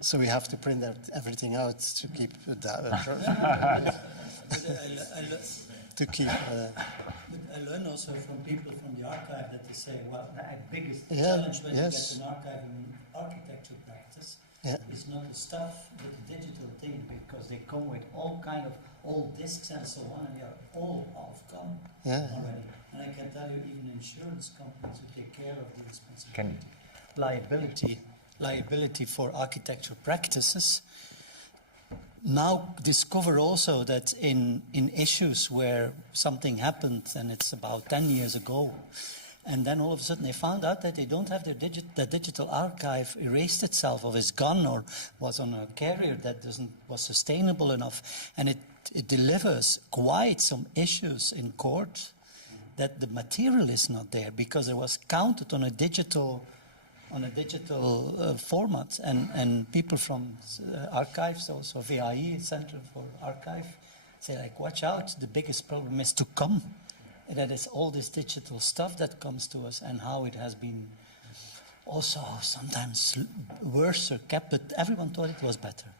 so we have to print everything out to keep to keep. I learn also from people from the archive that they say, well, the biggest challenge when you get an archive in architecture practice is not the stuff, but the digital thing, because they come with all kind of old discs and so on, and they are all half-gone already. And I can tell you, even insurance companies who take care of the responsibility, liability for architecture practices, now discover also that in issues where something happened, and it's about 10 years ago, and then all of a sudden they found out that they don't have their digital archive erased itself, or is gone, or was on a carrier that was sustainable enough, and it delivers quite some issues in court that the material is not there because it was counted on a digital format, and people from archives, also VAI, Center for Archive, say like, watch out, the biggest problem is to come. That is all this digital stuff that comes to us, and how it has been also sometimes worse or kept, but everyone thought it was better.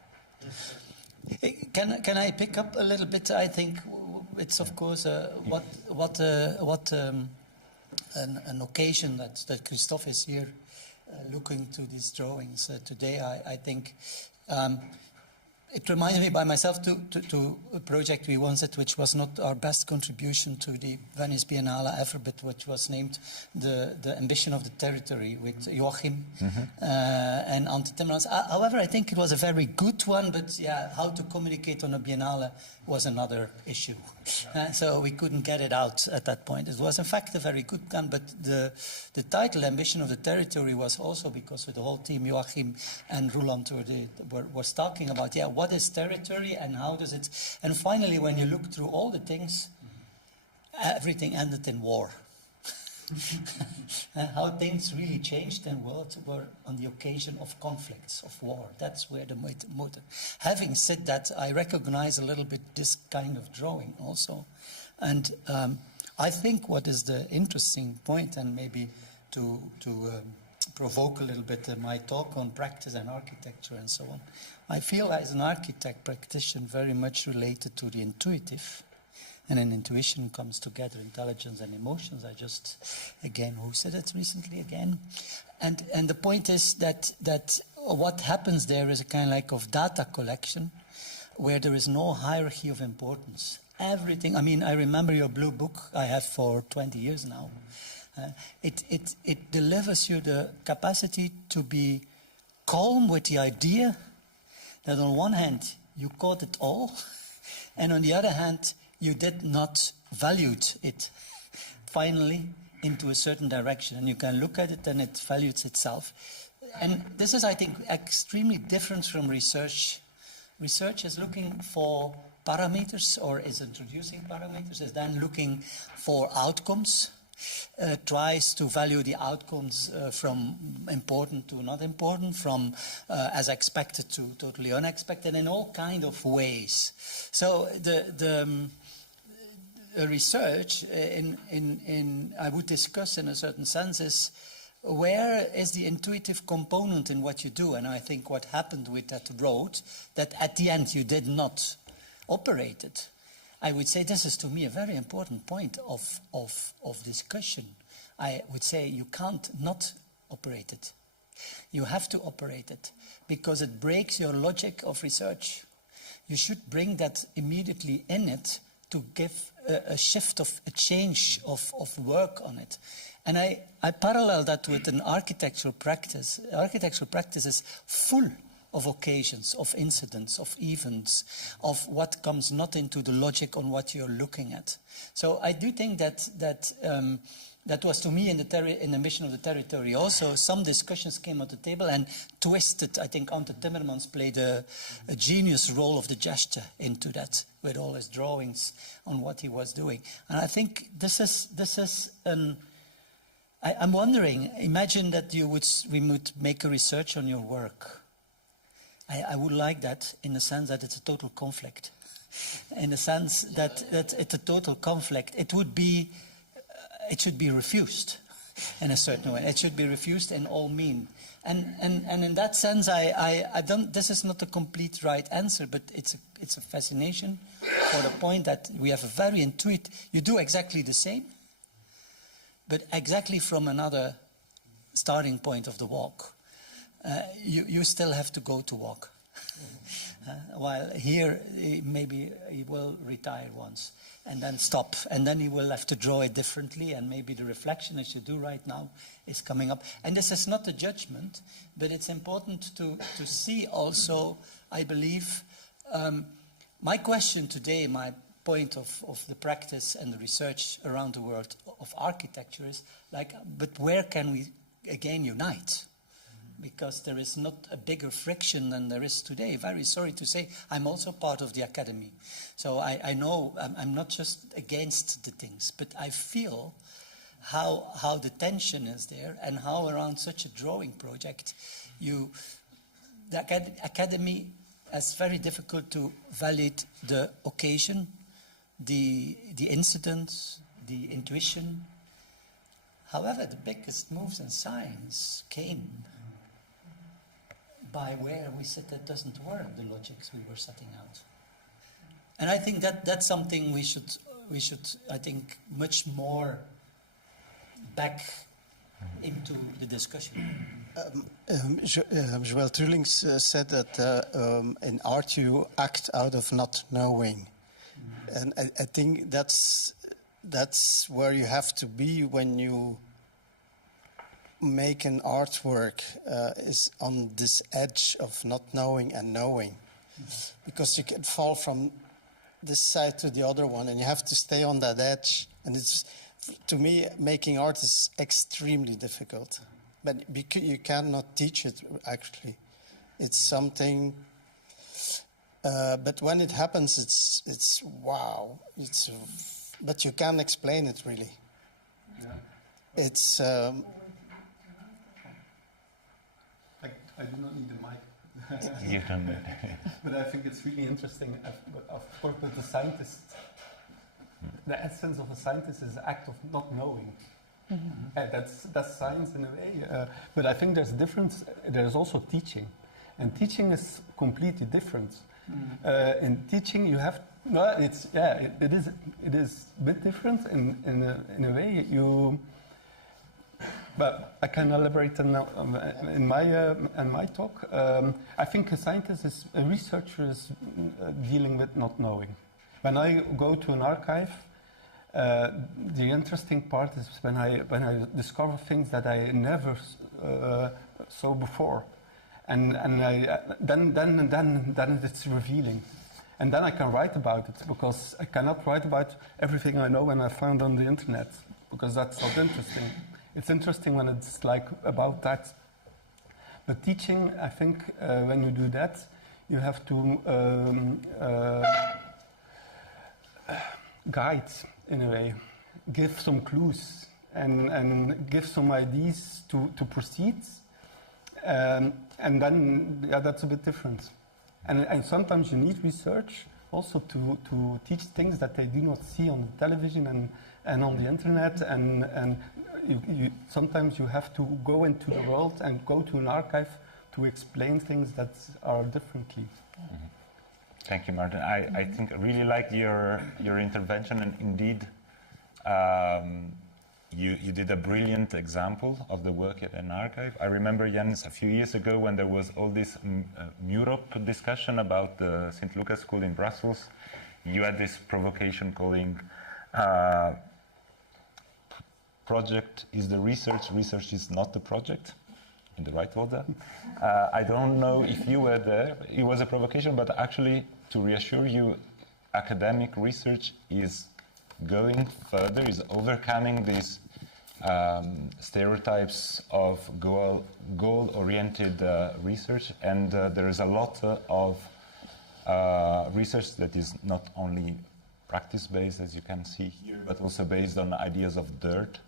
Can I pick up a little bit? I think it's of course an occasion that Christophe is here looking to these drawings today. I think it reminded me by myself to a project we once did, which was not our best contribution to the Venice Biennale ever, but which was named the Ambition of the Territory with Joachim and Ante Timmermans. However, I think it was a very good one, but how to communicate on a Biennale was another issue. So we couldn't get it out at that point. It was in fact a very good one, but the title Ambition of the Territory was also because with the whole team, Joachim and Roland was talking about, what is territory and how does it... And finally, when you look through all the things, everything ended in war. How things really changed in world were on the occasion of conflicts, of war. That's where the motive. Having said that, I recognize a little bit this kind of drawing also. And I think what is the interesting point, and maybe to provoke a little bit my talk on practice and architecture and so on, I feel as an architect practitioner very much related to the intuitive. And in intuition comes together intelligence and emotions. I just, again, who said it recently again? And the point is that what happens there is a kind of like of data collection where there is no hierarchy of importance. Everything, I mean, I remember your blue book I have for 20 years now. It delivers you the capacity to be calm with the idea that on one hand you caught it all, and on the other hand you did not value it finally into a certain direction, and you can look at it and it values itself. And this is, I think, extremely different from research. Research is looking for parameters, or is introducing parameters, is then looking for outcomes, tries to value the outcomes from important to not important, from as expected to totally unexpected, in all kind of ways. So the research I would discuss in a certain sense is where is the intuitive component in what you do? And I think what happened with that road, that at the end you did not operate it, I would say this is to me a very important point of discussion. I would say you can't not operate it. You have to operate it because it breaks your logic of research. You should bring that immediately in it to give a shift of a change of work on it. And I parallel that with an architectural practice. Architectural practice is full of occasions, of incidents, of events, of what comes not into the logic on what you're looking at. So I do think that was to me in the mission of the territory also. Some discussions came on the table and twisted. I think Ante Timmermans played a genius role of the gesture into that with all his drawings on what he was doing. And I think this is I'm wondering, imagine that we would make a research on your work. I would like that in the sense that it's a total conflict. In the sense that it's a total conflict. It should be refused in a certain way. It should be refused in all means. And in that sense, I don't. This is not a complete right answer, but it's a fascination for the point that we have a very intuitive. You do exactly the same, but exactly from another starting point of the walk. You still have to go to walk. While here, maybe he will retire once and then stop. And then he will have to draw it differently. And maybe the reflection as you do right now is coming up. And this is not a judgment, but it's important to see also, I believe, my question today, my point of the practice and the research around the world of architecture is like, but where can we again unite? Because there is not a bigger friction than there is today. Very sorry to say, I'm also part of the academy. So I know I'm not just against the things, but I feel how the tension is there and how around such a drawing project, the academy is very difficult to validate the occasion, the incidents, the intuition. However, the biggest moves in science came by where we said that doesn't work, the logics we were setting out. And I think that's something we should, I think, much more back into the discussion. Joël Trullings said that in art you act out of not knowing. And I think that's where you have to be when you make an artwork, is on this edge of not knowing and knowing. Because you can fall from this side to the other one and you have to stay on that edge. And it's, to me, making art is extremely difficult. But you cannot teach it, actually. It's something, but when it happens, it's wow. But you can't explain it, really. Yeah. It's... I do not need the mic. You don't need But I think it's really interesting. Of course, but the scientist, the essence of a scientist is the act of not knowing. Mm-hmm. That's science in a way. But I think there's a difference. There's also teaching. And teaching is completely different. Mm-hmm. In teaching, you have... No, it is a bit different in a way. But I can elaborate in my talk. I think a researcher is dealing with not knowing. When I go to an archive, the interesting part is when I discover things that I never saw before, and then it's revealing, and then I can write about it because I cannot write about everything I know when I found on the internet because that's not interesting. It's interesting when it's like about that. But teaching, I think, when you do that, you have to guide in a way, give some clues and give some ideas to proceed. And then, that's a bit different. And sometimes you need research also to teach things that they do not see on the television and on the internet. And sometimes you have to go into the world and go to an archive to explain things that are differently. Mm-hmm. Thank you, Martin. I think I really liked your intervention, and indeed, you did a brilliant example of the work at an archive. I remember, Jeanne, a few years ago when there was all this Europe discussion about the St. Lucas School in Brussels. You had this provocation calling project is the research is not the project, in the right order. I don't know if you were there. It was a provocation, but actually, to reassure you, academic research is going further, is overcoming these stereotypes of goal-oriented research, and there is a lot of research that is not only practice-based, as you can see here, but also based on ideas of dirt,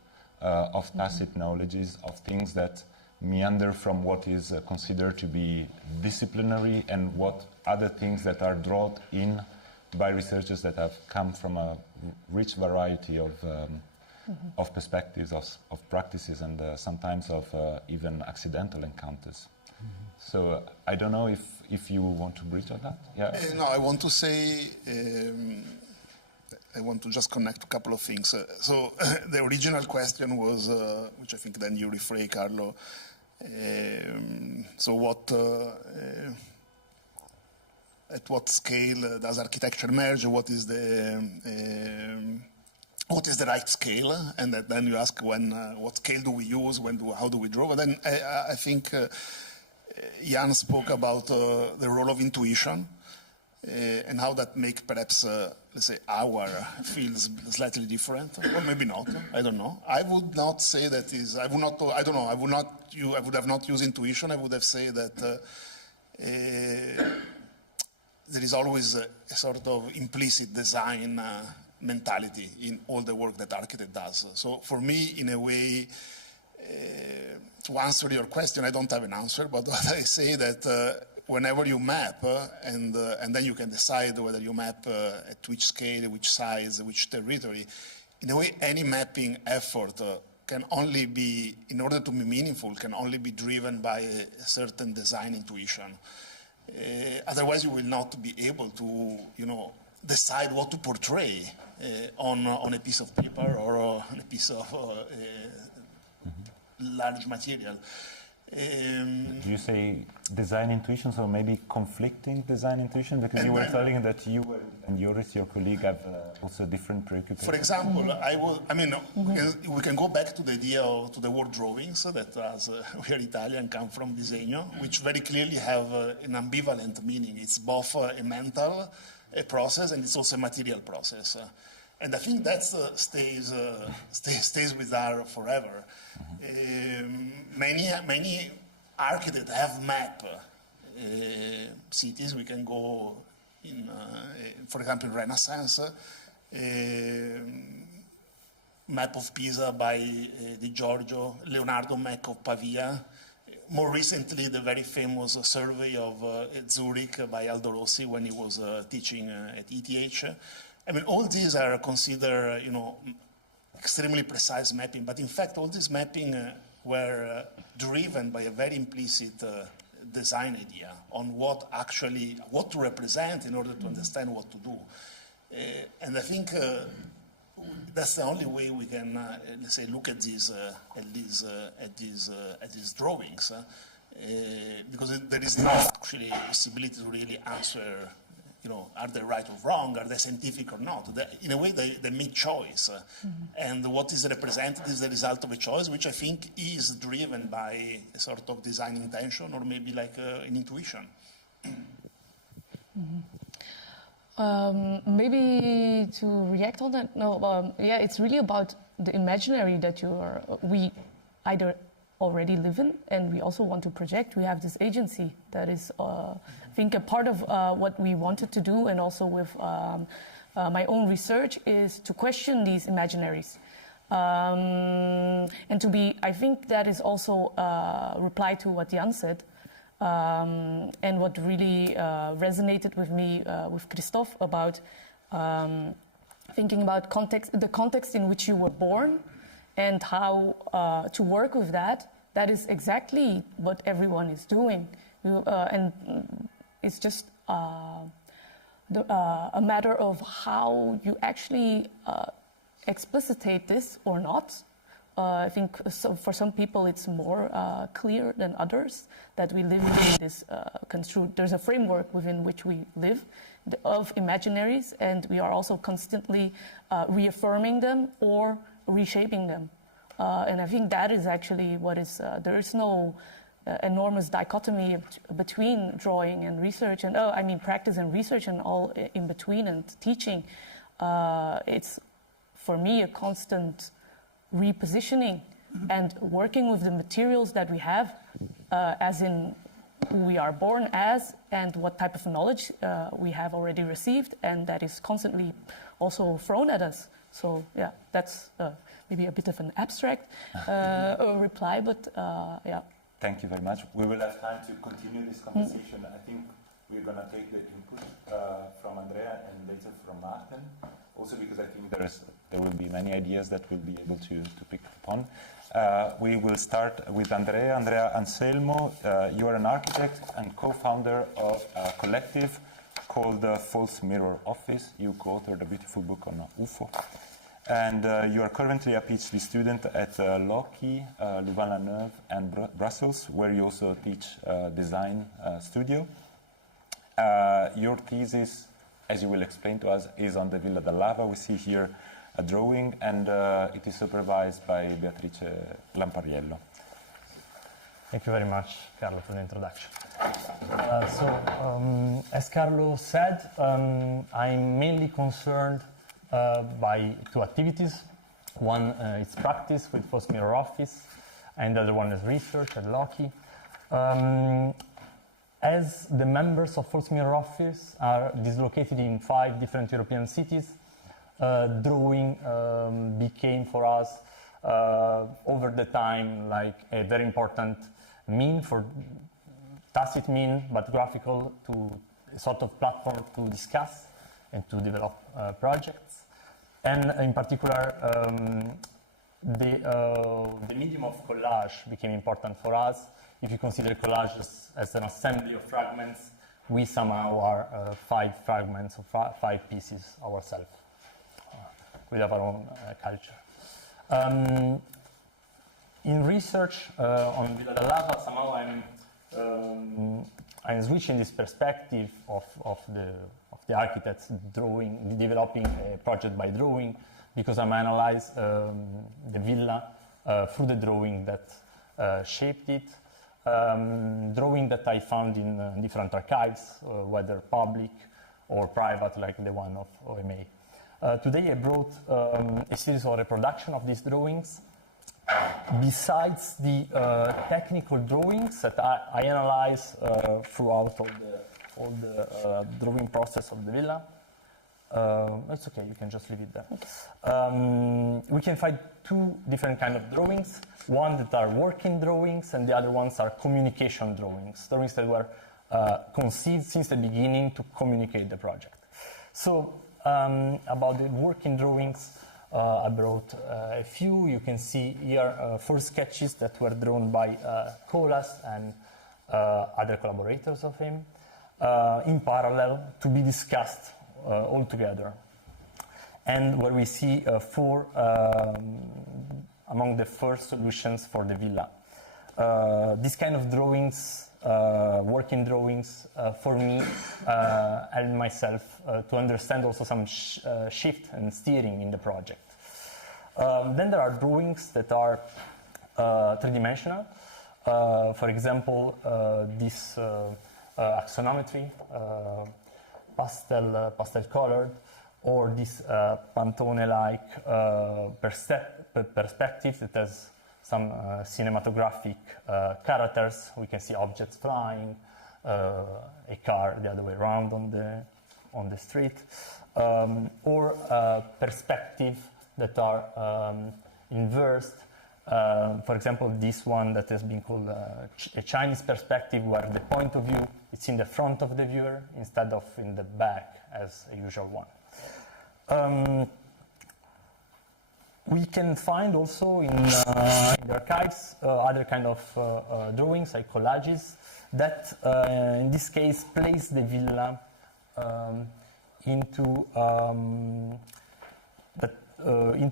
of tacit knowledges, of things that meander from what is considered to be disciplinary and what other things that are drawn in by researchers that have come from a rich variety of perspectives, of practices, and sometimes of even accidental encounters. So I don't know if you want to bridge on that. Yeah. No, I want to say, I want to just connect a couple of things. So the original question was, which I think then you rephrase, Carlo. So what? At what scale does architecture emerge? What is the right scale? And then you ask what scale do we use? How do we draw? And then I think Jeanne spoke about the role of intuition and how that makes perhaps let's say our fields slightly different, or maybe not. I don't know. I would not say that is. I would not. I don't know. I would have not used intuition. I would have said that. There is always a sort of implicit design mentality in all the work that architect does. So for me, in a way, to answer your question, I don't have an answer, but I say that whenever you map, and then you can decide whether you map at which scale, which size, which territory, in a way, any mapping effort can only be, in order to be meaningful, can only be driven by a certain design intuition. Otherwise, you will not be able to, decide what to portray on a piece of paper or on a piece of large material. Do you say design intuition, so maybe conflicting design intuition? Because you were telling that you and Joris, your colleague, have also different preoccupations. For example, we can go back to the idea to the word drawings that, as we are Italian, come from disegno, which very clearly have an ambivalent meaning. It's both a mental process and it's also a material process. And I think that stays with us forever. Many architects have mapped cities. We can go in, for example, Renaissance, map of Pisa by Di Giorgio, Leonardo Mack of Pavia. More recently, the very famous survey of Zurich by Aldo Rossi when he was teaching at ETH. I mean, all these are considered, extremely precise mapping, but in fact, all this mapping were driven by a very implicit design idea on what to represent in order to understand what to do. And I think that's the only way we can, let's say, look at these drawings, because there is not actually a possibility to really answer. Are they right or wrong? Are they scientific or not? In a way, they make choice. And what is represented is the result of a choice, which I think is driven by a sort of design intention or maybe like an intuition. Maybe to react on that, it's really about the imaginary that we either already live in and we also want to project. We have this agency that is, I think, a part of what we wanted to do, and also with my own research, is to question these imaginaries. And I think that is also a reply to what Jan said, and what really resonated with me with Christophe about thinking about the context in which you were born, and how to work with that. That is exactly what everyone is doing. And it's just a matter of how you actually explicitate this or not. I think for some people it's more clear than others that we live in this construed. There's a framework within which we live of imaginaries, and we are also constantly reaffirming them or reshaping them. And I think that is actually what is, there is no enormous dichotomy between drawing and research, and practice and research and all in between, and teaching. It's, for me, a constant repositioning and working with the materials that we have, as in who we are born as and what type of knowledge we have already received, and that is constantly also thrown at us. So yeah, that's maybe a bit of an abstract reply, but yeah. Thank you very much. We will have time to continue this conversation. I think we're going to take the input from Adrien and later from Maren, also because I think there will be many ideas that we'll be able to pick upon. We will start with Andrea. Andrea Anselmo, you are an architect and co-founder of a collective called the False Mirror Office. You co-authored a beautiful book on UFO. And you are currently a PhD student at Loki, Louvain-la-Neuve, and Brussels, where you also teach design studio. Your thesis, as you will explain to us, is on the Villa da Lava. We see here a drawing, and it is supervised by Beatrice Lampariello. Thank you very much, Carlo, for the introduction. As Carlo said, I'm mainly concerned by two activities. One is practice with False Mirror Office, and the other one is research at Loki. As the members of False Mirror Office are dislocated in 5 different European cities, drawing became for us over the time like a very important mean, for tacit mean but graphical, to a sort of platform to discuss and to develop projects. And in particular, the medium of collage became important for us. If you consider collages as an assembly of fragments, we somehow are 5 fragments of 5 pieces ourselves. We have our own culture. In research on Villa da Lava, somehow I'm switching this perspective of the architects drawing, developing a project by drawing, because I'm analyze the villa through the drawing that shaped it, drawing that I found in different archives, whether public or private, like the one of OMA. Today I brought a series of reproduction of these drawings. Besides the technical drawings that I analyze throughout all the drawing process of the villa, it's okay, you can just leave it there. We can find 2 different kinds of drawings. One that are working drawings, and the other ones are communication drawings, drawings that were conceived since the beginning to communicate the project. So about the working drawings, I brought a few. You can see here 4 sketches that were drawn by Colas and other collaborators of him in parallel to be discussed all together. And where we see 4 among the first solutions for the villa. This kind of drawings, working drawings, for me and myself to understand also some shift and steering in the project. Then there are drawings that are 3-dimensional. For example, this axonometry, pastel colored, or this Pantone-like perspective that has some cinematographic characters. We can see objects flying, a car the other way around on the street, or perspective that are inversed. For example, this one that has been called a Chinese perspective, where the point of view is in the front of the viewer instead of in the back as a usual one. We can find also in the archives other kind of drawings, like collages, that in this case place the villa into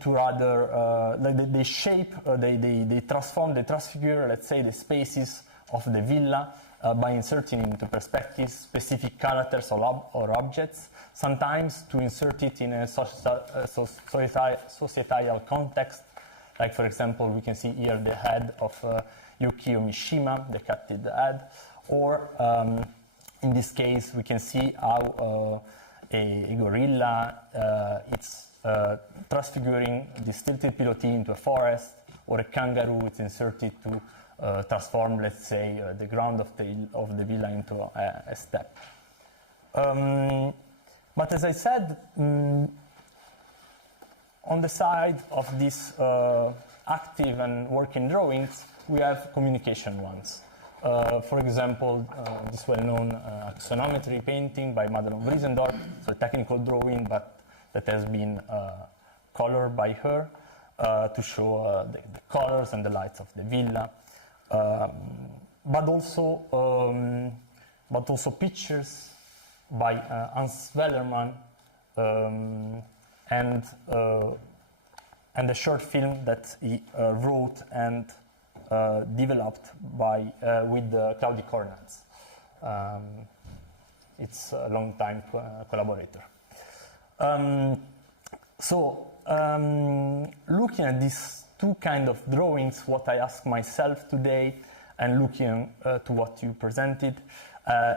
rather like they shape, they transform, they transfigure, let's say, the spaces of the villa by inserting into perspectives specific characters or objects, sometimes to insert it in a societal context. Like, for example, we can see here the head of Yukio Mishima, the captive head, or in this case, we can see how a gorilla it's transfiguring the stilted pilotis into a forest, or a kangaroo is inserted to transform, let's say, the ground of the villa into a steppe. But as I said, on the side of these active and working drawings, we have communication ones. For example, this well-known axonometry painting by Madeleine Vriesendorp, so a technical drawing, but that has been colored by her to show the colors and the lights of the villa. But also pictures by Hans Wellerman and a short film that he wrote and developed with Claude Cornats. It's a long-time collaborator. Looking at these two kind of drawings, what I ask myself today, and looking to what you presented,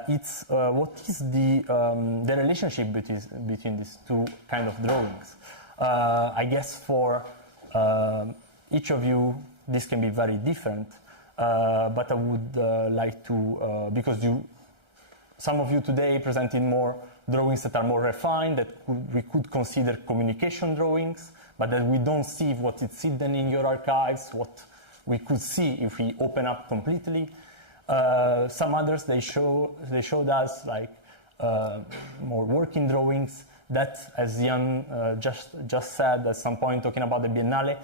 it's what is the relationship between these two kind of drawings? I guess for each of you, this can be very different, but I would like to, because some of you today presented more drawings that are more refined, that we could consider communication drawings, but that we don't see what is hidden in your archives, what we could see if we open up completely. Some others, they showed us like more working drawings that, as Jeanne just said at some point talking about the Biennale,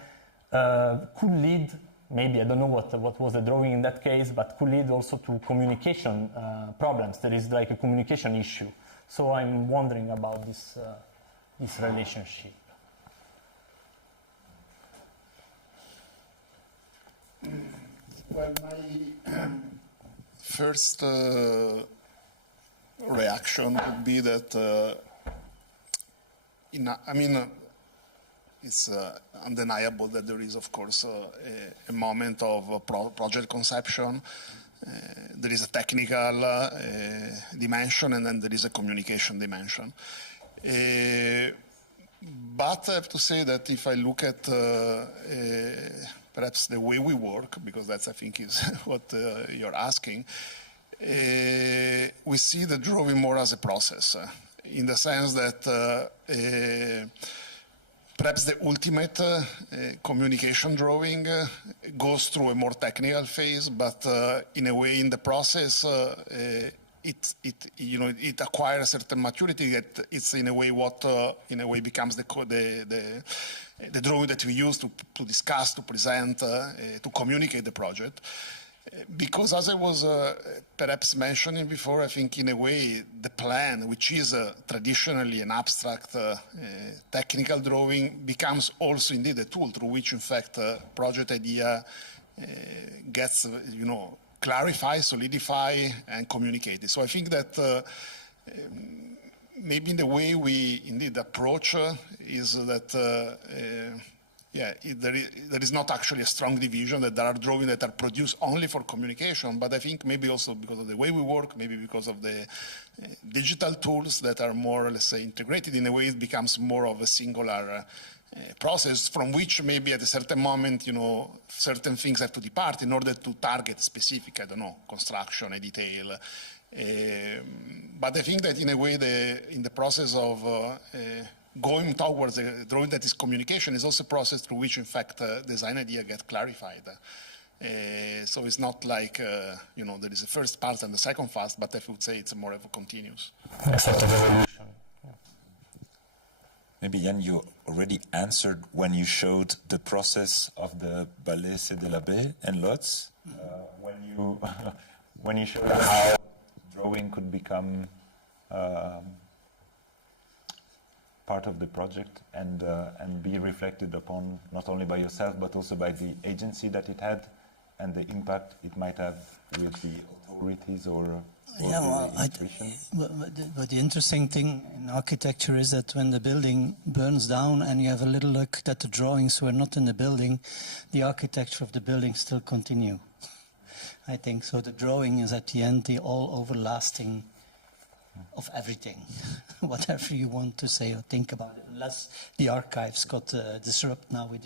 could lead, maybe, I don't know what was the drawing in that case, but could lead also to communication problems. There is like a communication issue. So I'm wondering about this relationship. Well, my first reaction would be that, it's undeniable that there is, of course, a moment of project conception. There is a technical dimension, and then there is a communication dimension. But I have to say that if I look at perhaps the way we work, because that's, I think, is what you're asking, we see the drawing more as a process, in the sense that perhaps the ultimate communication drawing goes through a more technical phase, but in a way, in the process, it acquires a certain maturity that it's in a way what becomes the drawing that we use to discuss, to present, to communicate the project. Because as I was perhaps mentioning before, I think in a way the plan, which is traditionally an abstract technical drawing, becomes also indeed a tool through which, in fact, project idea gets, clarified, solidify, and communicated. So I think that maybe in the way we indeed approach is that there is not actually a strong division, that there are drawings that are produced only for communication, but I think maybe also because of the way we work, maybe because of the digital tools that are more, let's say, integrated, in a way it becomes more of a singular process from which maybe at a certain moment, certain things have to depart in order to target specific, construction, a detail. But I think that in a way, in the process of going towards a drawing that is communication is also a process through which, in fact, design idea gets clarified. So it's not like, there is a first part and the second phase, but I would say it's more of a continuous. A sort of evolution. Maybe, Jeanne, you already answered when you showed the process of the Ballet C de la Baie and Lotz, when you showed how drawing could become part of the project and be reflected upon not only by yourself but also by the agency that it had and the impact it might have with the authorities or but the interesting thing in architecture is that when the building burns down and you have a little look that the drawings were not in the building, the architecture of the building still continue. I think so. The drawing is at the end the all overlasting of everything, whatever you want to say or think about it, unless the archives got disrupted now with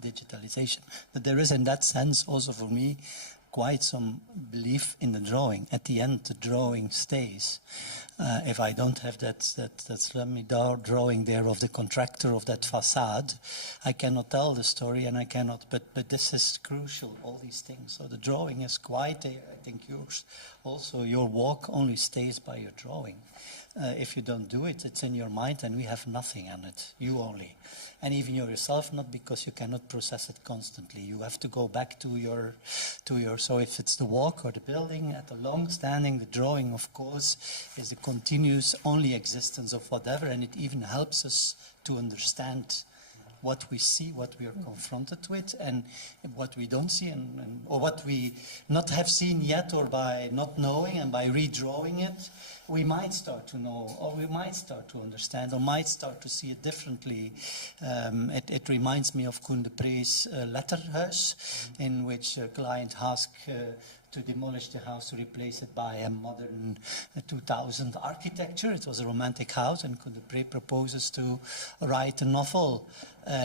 digitalization. But there is in that sense also for me quite some belief in the drawing. At the end, the drawing stays. If I don't have that slummy drawing there of the contractor of that facade, I cannot tell the story, and I cannot. But this is crucial. All these things. So the drawing is quite there. I think yours also. Your walk only stays by your drawing. If you don't do it, it's in your mind, and we have nothing on it. You only. And even yourself, not because you cannot process it constantly. You have to go back to your. So if it's the walk or the building, at the long-standing, the drawing, of course, is the continuous only existence of whatever, and it even helps us to understand what we see, what we are confronted with, and what we don't see, or what we not have seen yet, or by not knowing and by redrawing it, we might start to know, or we might start to understand, or might start to see it differently. It reminds me of Koen de Pre's Letterhuis, in which a client asked to demolish the house to replace it by a modern 2000 architecture. It was a romantic house, and Koen de Pre proposes to write a novel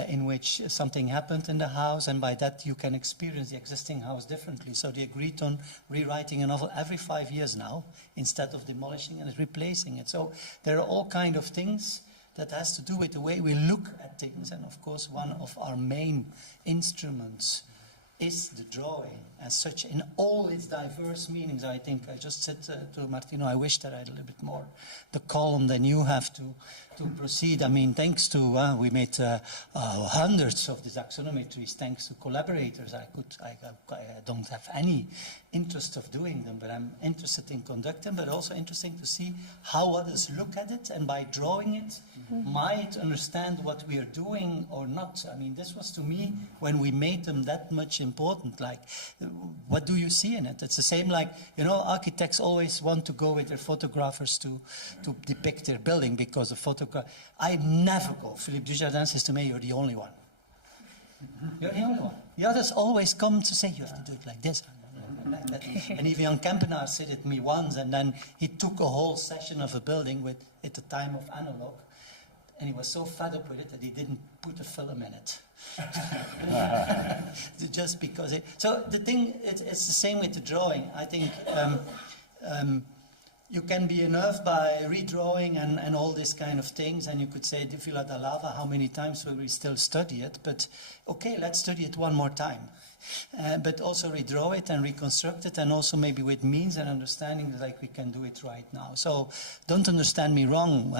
in which something happened in the house, and by that you can experience the existing house differently. So they agreed on rewriting a novel every 5 years now, instead of demolishing and replacing it. So there are all kind of things that has to do with the way we look at things, and of course one of our main instruments is the drawing as such in all its diverse meanings. I think I just said to Martino, I wish that I had a little bit more the column than you have to proceed. I mean, thanks to, we made hundreds of these axonometries, thanks to collaborators. I don't have any interest of doing them, but I'm interested in conducting, but also interesting to see how others look at it, and by drawing it, might understand what we are doing or not. I mean, this was to me, when we made them, that much important. Like, what do you see in it? It's the same like, you know, architects always want to go with their photographers to depict their building, because the photograph, I never go. Philippe Dujardin says to me, you're the only one. You're the only one. The others always come to say, you have to do it like this. And even Jan Kempenaar said it to me once, and then he took a whole session of a building with, at the time of analog, and he was so fed up with it that he didn't put a film in it. Just because it... So the thing, it's the same with the drawing. I think you can be unnerved by redrawing and all these kind of things, and you could say, the Villa da Lava, how many times will we still study it? But okay, let's study it one more time. But also redraw it and reconstruct it, and also maybe with means and understanding like we can do it right now. So don't understand me wrong.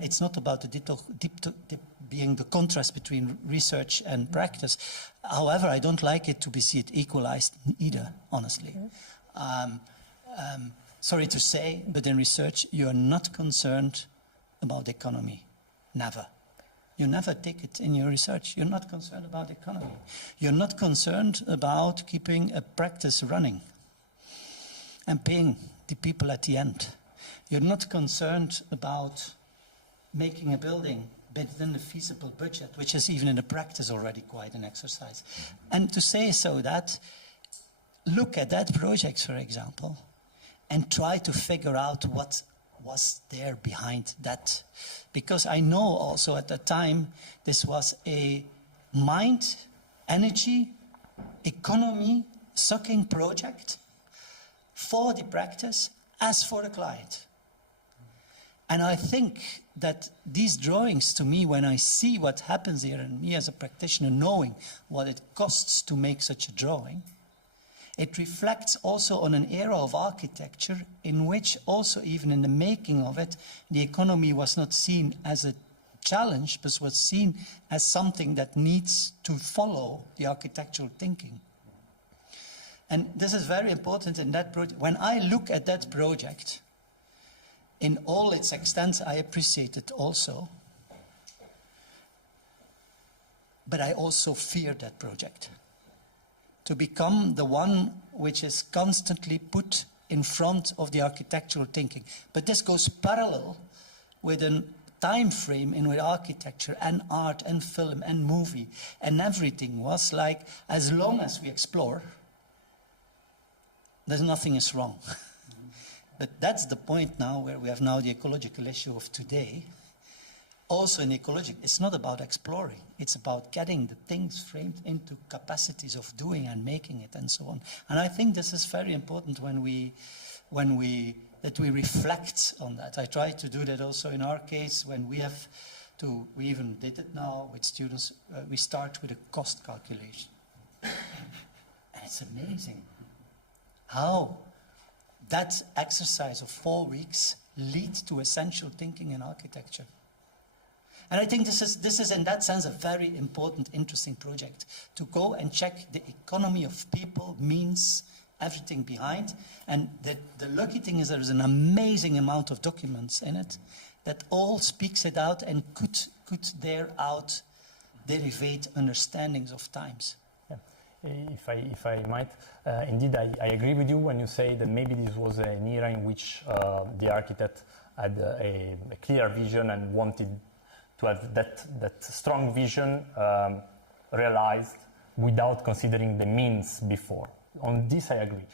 It's not about the being the contrast between research and practice. However, I don't like it to be seen equalized either, honestly. Sorry to say, but in research, you are not concerned about the economy. Never. You never take it in your research. You're not concerned about the economy. You're not concerned about keeping a practice running and paying the people at the end. You're not concerned about making a building within the feasible budget, which is even in the practice already quite an exercise. And to say so that, look at that project, for example, and try to figure out what was there behind that. Because I know also at that time, this was a mind, energy, economy sucking project for the practice as for the client. And I think that these drawings, to me, when I see what happens here, and me as a practitioner knowing what it costs to make such a drawing, it reflects also on an era of architecture in which also even in the making of it, the economy was not seen as a challenged, but was seen as something that needs to follow the architectural thinking. And this is very important in that project. When I look at that project, in all its extent, I appreciate it also. But I also fear that project. To become the one which is constantly put in front of the architectural thinking. But this goes parallel with a time frame in which architecture and art and film and movie and everything was like, as long as we explore, there's nothing is wrong. But that's the point now where we have now the ecological issue of today. Also in ecology, it's not about exploring. It's about getting the things framed into capacities of doing and making it and so on. And I think this is very important when we reflect on that. I try to do that also in our case when we have to, we even did it now with students, we start with a cost calculation. And it's amazing how that exercise of 4 weeks leads to essential thinking in architecture. And I think this is in that sense a very important, interesting project. To go and check the economy of people means everything behind. And the lucky thing is there is an amazing amount of documents in it that all speaks it out and could thereout derivate understandings of times. If I might, indeed I agree with you when you say that maybe this was an era in which the architect had a clear vision and wanted to have that strong vision realized without considering the means before. On this I agree.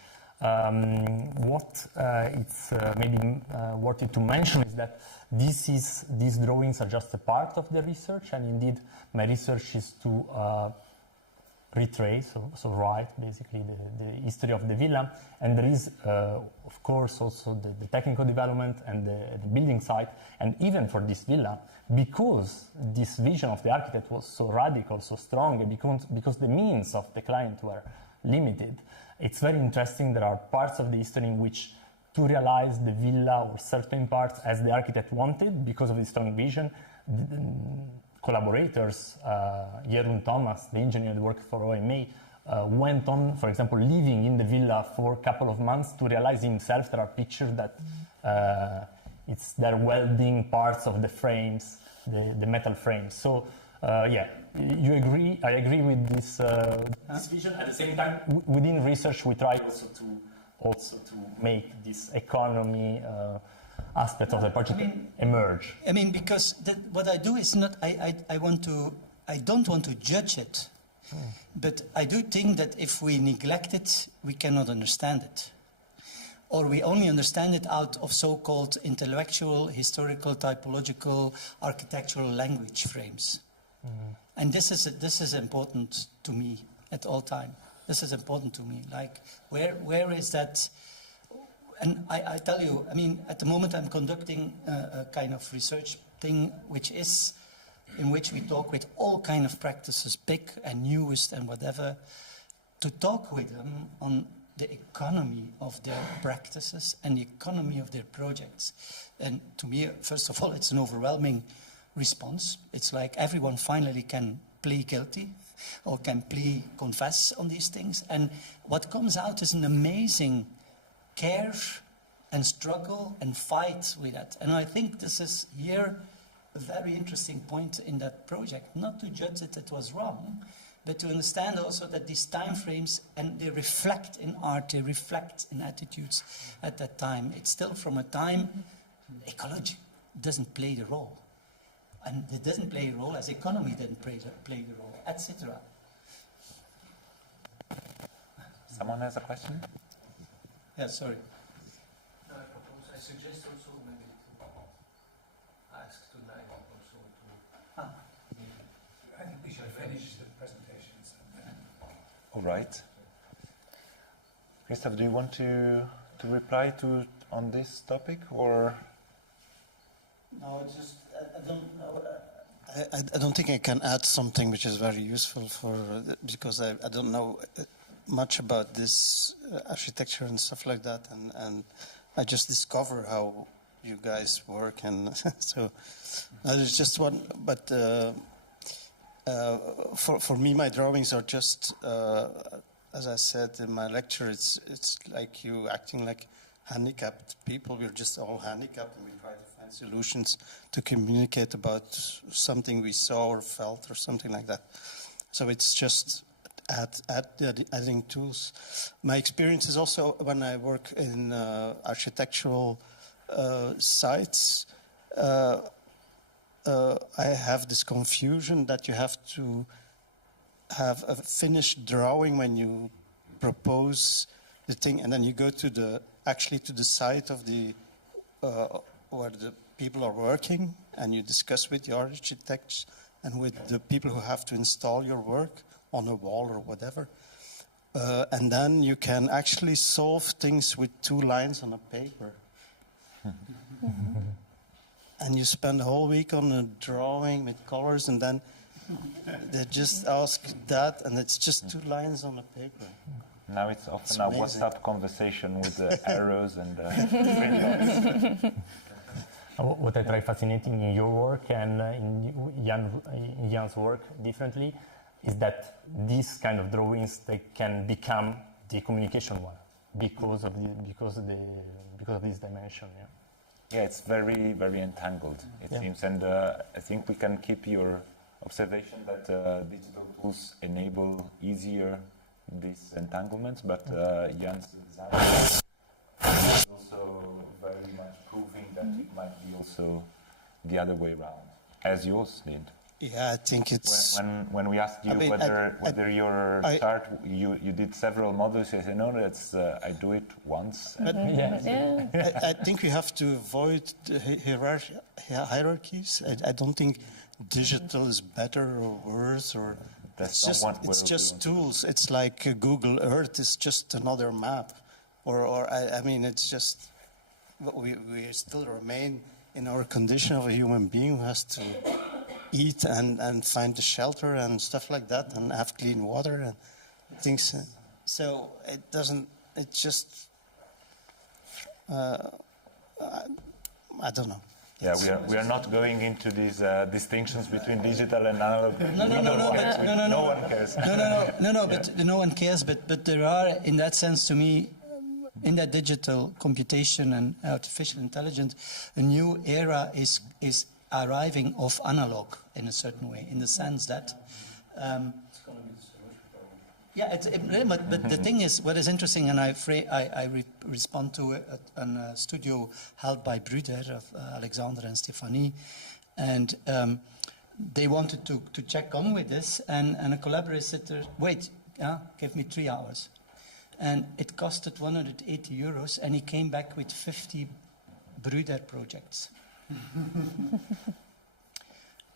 What it's maybe worth it to mention is that these drawings are just a part of the research, and indeed my research is to retrace, so write basically the history of the villa, and there is of course also the technical development and the building site, and even for this villa, because this vision of the architect was so radical, so strong, because the means of the client were limited, it's very interesting. There are parts of the history in which to realize the villa or certain parts as the architect wanted, because of the strong vision, collaborators, Jeroen Thomas, the engineer that worked for OMA, went on, for example, living in the villa for a couple of months to realize himself. There are pictures that they're welding parts of the frames, the metal frames. So, yeah, you agree? I agree with this vision. At the same time, within research, we try also to make this economy aspect of the project emerge. I mean, because what I do is not, I don't want to judge it, but I do think that if we neglect it, we cannot understand it. Or we only understand it out of so-called intellectual, historical, typological, architectural language frames. And this is important to me at all time. This is important to me. Like, where is that? And I tell you, I mean, at the moment I'm conducting a kind of research thing, in which we talk with all kind of practices, big and newest and whatever, to talk with them on the economy of their practices and the economy of their projects. And to me, first of all, it's an overwhelming response. It's like everyone finally can plead guilty or can confess on these things. And what comes out is an amazing care and struggle and fight with that. And I think this is here a very interesting point in that project, not to judge that it was wrong, but to understand also that these time frames, and they reflect in art, they reflect in attitudes at that time. It's still from a time, ecology doesn't play the role. And it doesn't play a role as economy didn't play the role, etc. Someone has a question? Yeah, sorry. I suggest also maybe to ask tonight also to... I think we should finish the presentations. All right. Christoph, do you want to reply on this topic, or? No, it's just I don't know. I don't think I can add something which is very useful because I don't know much about this architecture and stuff like that, and I just discover how you guys work, and so that is just one. But for me, my drawings are just, as I said in my lecture, it's like you acting like handicapped people. We're just all handicapped, and we try to find solutions to communicate about something we saw or felt or something like that. So it's just adding tools. My experience is also when I work in architectural sites, I have this confusion that you have to have a finished drawing when you propose the thing, and then you go to the site of the where the people are working, and you discuss with the architects and with the people who have to install your work on a wall or whatever. And then you can actually solve things with 2 lines on a paper. And you spend a whole week on a drawing with colors, and then they just ask that, and it's just 2 lines on a paper. Now it's often a WhatsApp conversation with arrows and What I try fascinating in your work and in Jeanne's work differently is that these kind of drawings, they can become the communication one because of this dimension. Yeah. Yeah, it's very, very entangled, it seems. And I think we can keep your observation that digital tools enable easier these entanglements, but Jan's example is also very much proving that it might be also the other way around, as yours did. Yeah, I think it's... When we asked you whether your start, you did several models, you said, no, that's, I do it once. I think we have to avoid the hierarchies. I don't think digital is better or worse, or it's just tools. It's like Google Earth is just another map, or I mean, it's just we still remain in our condition of a human being who has to eat and find a shelter and stuff like that, and have clean water and things. So it doesn't. It's just. I don't know. Yeah, we are not going into these distinctions between digital and analog. No one cares. But no one cares. But there are, in that sense, to me, in that digital computation and artificial intelligence, a new era is arriving of analog in a certain way, in the sense that. But the thing is, what is interesting, and I respond to a studio held by Brüder of Alexander and Stephanie, and they wanted to check on with this, and a collaborator said, wait, give me 3 hours. And it costed 180 euros, and he came back with 50 Brüder projects.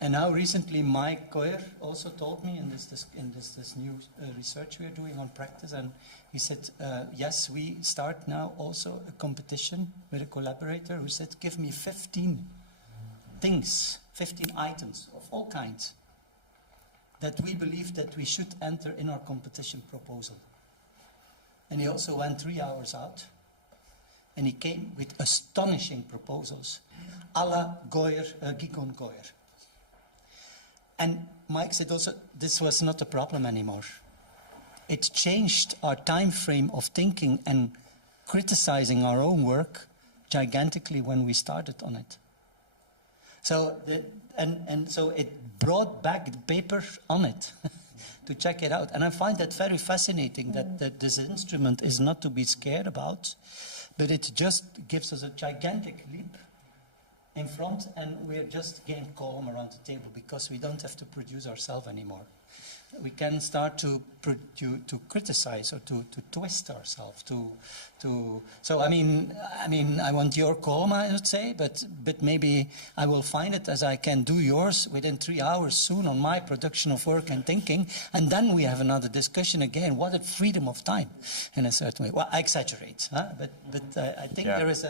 And now recently Mike Coyer also told me in this new research we are doing on practice, and he said, yes, we start now also a competition with a collaborator who said, give me 15 things, 15 items of all kinds that we believe that we should enter in our competition proposal. And he also went 3 hours out, and he came with astonishing proposals, a la Gigon Goyer. And Mike said also, this was not a problem anymore. It changed our time frame of thinking and criticizing our own work gigantically when we started on it. So, so it brought back the paper on it to check it out. And I find that very fascinating, that this instrument is not to be scared about, but it just gives us a gigantic leap in front, and we're just getting calm around the table because we don't have to produce ourselves anymore. We can start to criticize or to twist ourselves. So I mean, I want your calm, I would say, but maybe I will find it as I can do yours within 3 hours soon on my production of work and thinking, and then we have another discussion again. What a freedom of time, in a certain way. Well, I exaggerate, but I think there is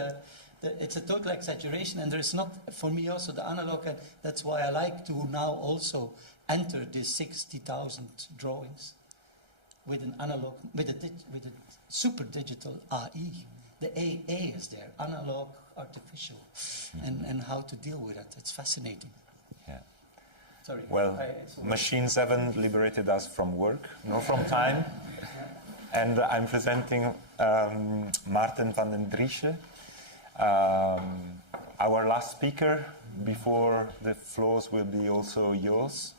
it's a total exaggeration, and there is not, for me also, the analog, and that's why I like to now also enter these 60,000 drawings with an analog, with a super digital AI, the A is there, analog, artificial, and how to deal with it. It's fascinating. Yeah. Sorry. Well, machines haven't liberated us from work, nor from time. And I'm presenting Maarten van den Driesche, our last speaker, before the floors will be also yours.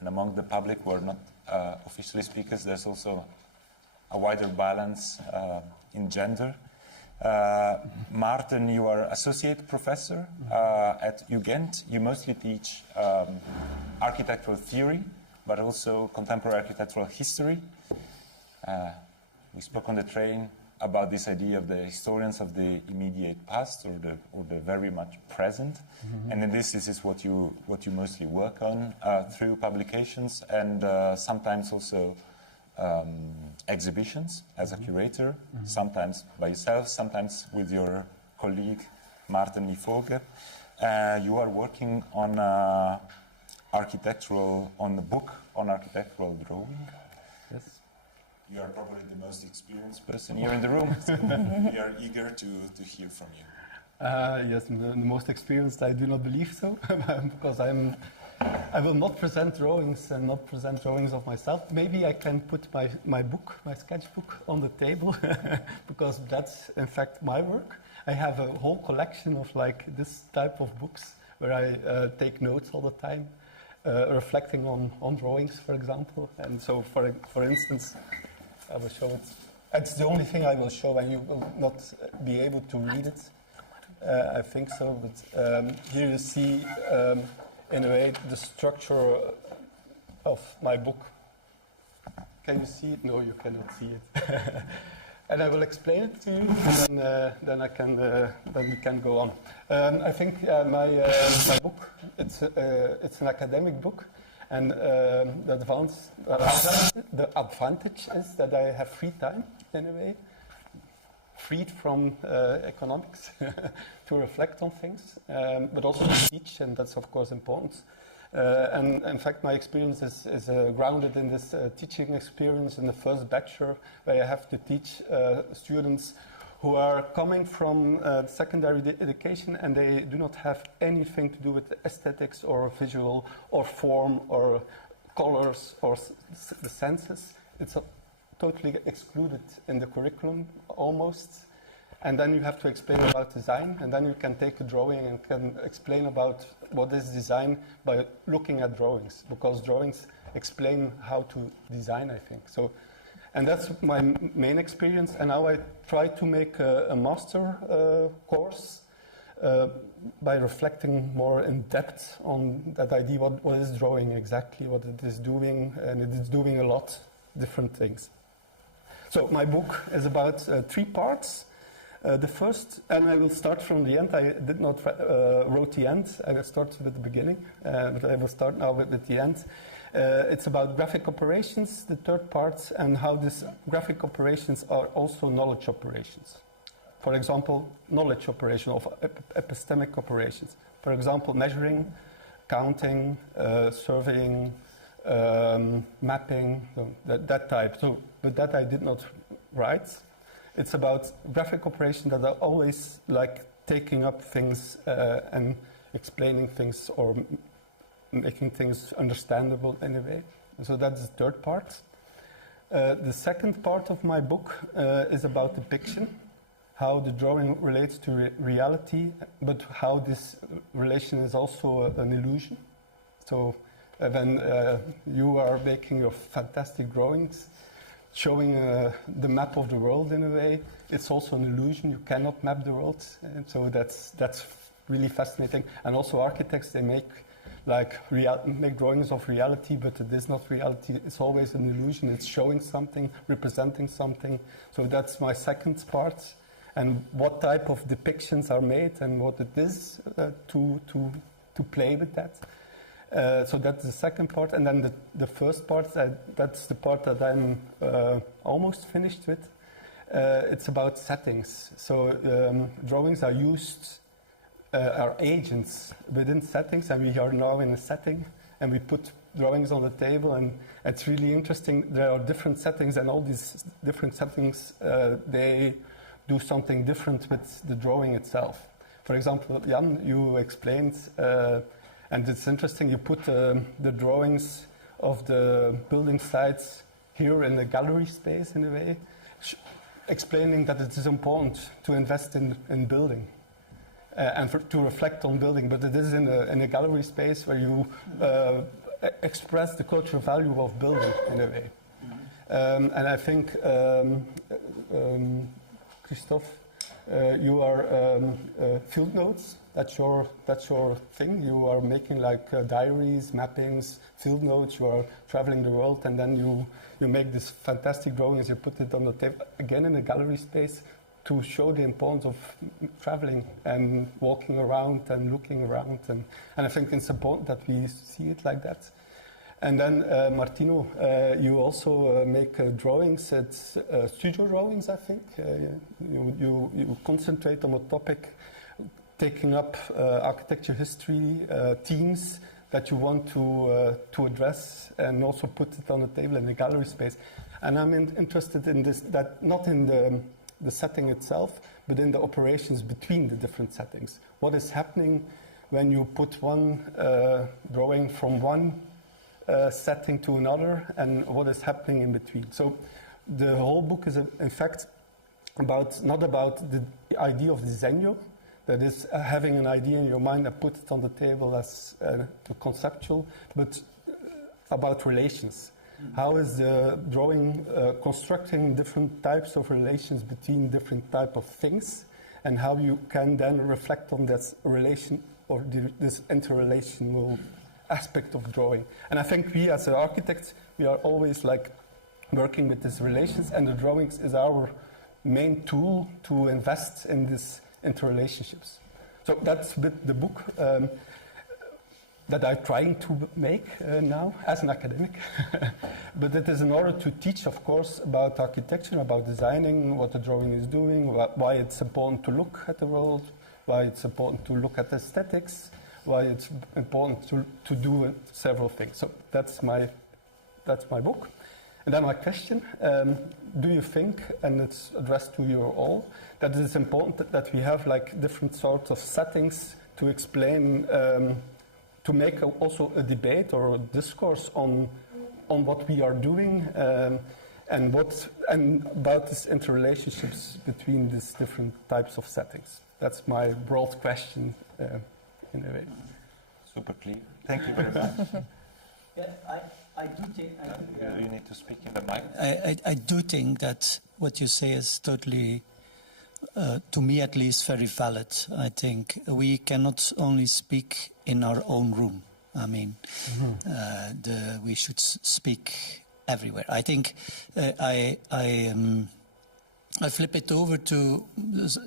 And among the public who are not officially speakers, there's also a wider balance in gender. Maarten, you are associate professor at UGent. You mostly teach architectural theory, but also contemporary architectural history. We spoke on the train about this idea of the historians of the immediate past or the very much present, and in this is what you mostly work on through publications and sometimes also exhibitions as a curator, sometimes by yourself, sometimes with your colleague Maarten Nivoge. You are working on a book on architectural drawing. Yes. You are probably the most experienced person here in the room. So we are eager to hear from you. Yes, the most experienced, I do not believe so, because I will not present drawings and not present drawings of myself. Maybe I can put my book, my sketchbook, on the table, because that's in fact my work. I have a whole collection of like this type of books where I take notes all the time, reflecting on drawings, for example. And so, for instance, I will show it. It's the only thing I will show, and you will not be able to read it. I think so, but here you see, in a way, the structure of my book. Can you see it? No, you cannot see it. And I will explain it to you, and then we can go on. I think my book, it's an academic book, and the advantage is that I have free time in a way, freed from economics to reflect on things, but also to teach, and that's of course important. And in fact, my experience is grounded in this teaching experience in the first bachelor, where I have to teach students who are coming from secondary education and they do not have anything to do with aesthetics or visual or form or colors or the senses. It's totally excluded in the curriculum almost. And then you have to explain about design, and then you can take a drawing and can explain about what is design by looking at drawings, because drawings explain how to design, I think. So, and that's my main experience, and now I try to make a master course by reflecting more in depth on that idea, what is drawing exactly, what it is doing, and it is doing a lot different things. So my book is about 3 parts. The first, and I will start from the end. I did not wrote the end. I will start with the beginning, but I will start now with the end. It's about graphic operations, the third part, and how these graphic operations are also knowledge operations. For example, knowledge operation of epistemic operations. For example, measuring, counting, surveying, mapping, that type. So, but that I did not write. It's about graphic operations that are always like taking up things and explaining things or making things understandable in a way. So that's the third part. The second part of my book is about depiction, how the drawing relates to reality, but how this relation is also an illusion. So when you are making your fantastic drawings, showing the map of the world in a way, it's also an illusion. You cannot map the world, and so that's really fascinating. And also architects, they make make drawings of reality, but it is not reality. It's always an illusion. It's showing something, representing something. So that's my second part, and what type of depictions are made and what it is to play with that. So that's the second part, and then the first part, that's the part that I'm almost finished with. It's about settings. So drawings are used, are agents within settings, and we are now in a setting, and we put drawings on the table, and it's really interesting. There are different settings, and all these different settings, they do something different with the drawing itself. For example, Jeanne, you explained, and it's interesting, you put the drawings of the building sites here in the gallery space in a way, explaining that it is important to invest in building and to reflect on building, but it is in a gallery space where you express the cultural value of building in a way. And I think, Christophe, you are field notes. That's your thing. You are making like diaries, mappings, field notes. You are traveling the world, and then you make these fantastic drawings. You put it on the table again in a gallery space to show the importance of traveling and walking around and looking around. And I think it's important that we see it like that. And then, Martino, you also make drawings. It's studio drawings, I think. You concentrate on a topic, taking up architecture history themes that you want to address and also put it on the table in the gallery space. And I'm interested in this, that not in the setting itself, but in the operations between the different settings. What is happening when you put one drawing from one setting to another, and what is happening in between. So the whole book is in fact not about the idea of disegno, that is having an idea in your mind and put it on the table as conceptual, but about relations. How is the drawing constructing different types of relations between different type of things, and how you can then reflect on this relation or this interrelational aspect of drawing. And I think we as architects, we are always like working with these relations, and the drawings is our main tool to invest in these interrelationships. So that's the book that I'm trying to make now as an academic. But it is in order to teach, of course, about architecture, about designing, what the drawing is doing, why it's important to look at the world, why it's important to look at aesthetics, why it's important to do several things. So that's my book. And then my question, do you think, and it's addressed to you all, that it is important that we have like different sorts of settings to explain, to make also a debate or a discourse on what we are doing and about these interrelationships between these different types of settings? That's my broad question. In a way. Super clear. Thank you very much. Yeah, I do think... You need to speak in the mic. I do think that what you say is totally, to me at least, very valid. I think we cannot only speak in our own room. I mean, we should speak everywhere. I think I flip it over to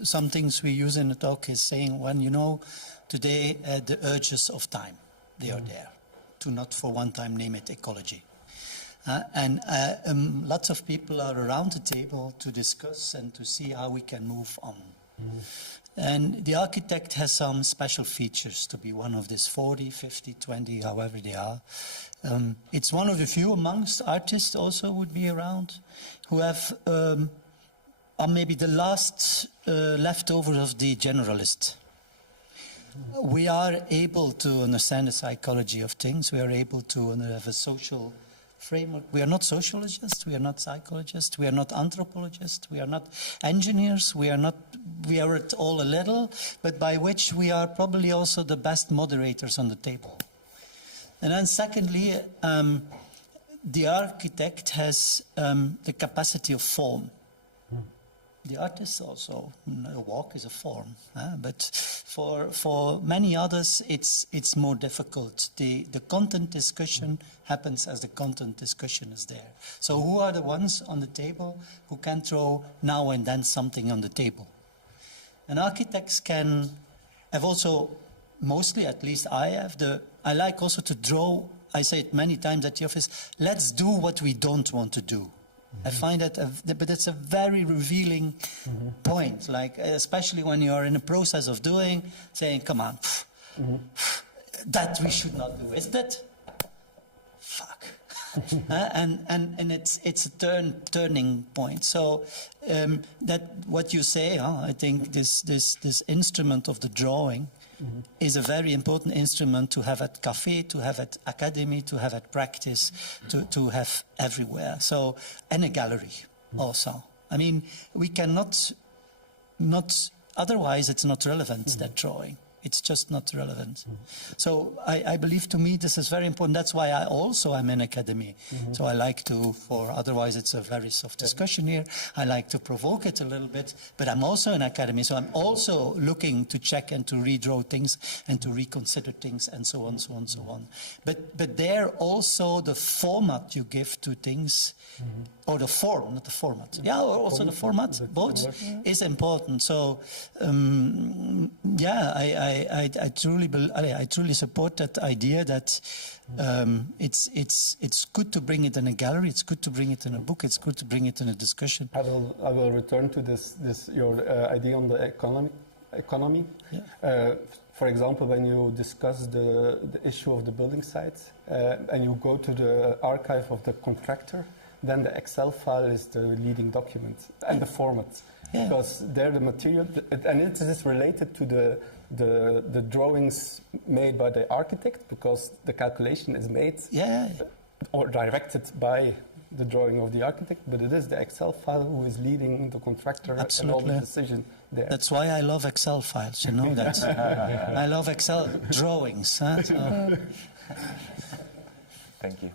some things we use in the talk is saying, when you know, today, the urges of time, they are there, to not for one time name it ecology. And lots of people are around the table to discuss and to see how we can move on. And the architect has some special features to be one of these 40, 50, 20, however they are. It's one of the few amongst artists also would be around who have, are maybe the last leftovers of the generalist. We are able to understand the psychology of things. We are able to have a social framework. We are not sociologists. We are not psychologists. We are not anthropologists. We are not engineers. We are it all a little, but by which we are probably also the best moderators on the table. And then secondly, the architect has the capacity of form. The artist also, a walk is a form, but for many others it's more difficult. The content discussion happens as the content discussion is there. So who are the ones on the table who can throw now and then something on the table? And architects can have also, mostly at least I like also to draw, I say it many times at the office, let's do what we don't want to do. I find that, but it's a very revealing point, like especially when you are in a process of doing, saying, come on, that we should not do, isn't it? Fuck. and it's a turning point. So that what you say, I think this instrument of the drawing is a very important instrument to have at cafe, to have at academy, to have at practice, to have everywhere. So, and a gallery also. I mean, we cannot otherwise it's not relevant, that drawing. It's just not relevant. So I believe, to me, this is very important. That's why I also am in academy. So I like to, or otherwise it's a very soft discussion here, I like to provoke it a little bit, but I'm also in academy. So I'm also looking to check and to redraw things and to reconsider things and so on, so on, so on. But there also the format you give to things, or the form, not the format. Yeah, or also the format, both, is important. So, I truly support that idea that it's good to bring it in a gallery, it's good to bring it in a book, it's good to bring it in a discussion. I will return to this your idea on the economy. Yeah. For example, when you discuss the issue of the building sites and you go to the archive of the contractor, then the Excel file is the leading document and the format. Yeah. Because there the material, and it is related to the drawings made by the architect, because the calculation is made or directed by the drawing of the architect, but it is the Excel file who is leading the contractor and all the decision there. That's why I love Excel files, you know that. I love Excel drawings. Huh? So. Thank you.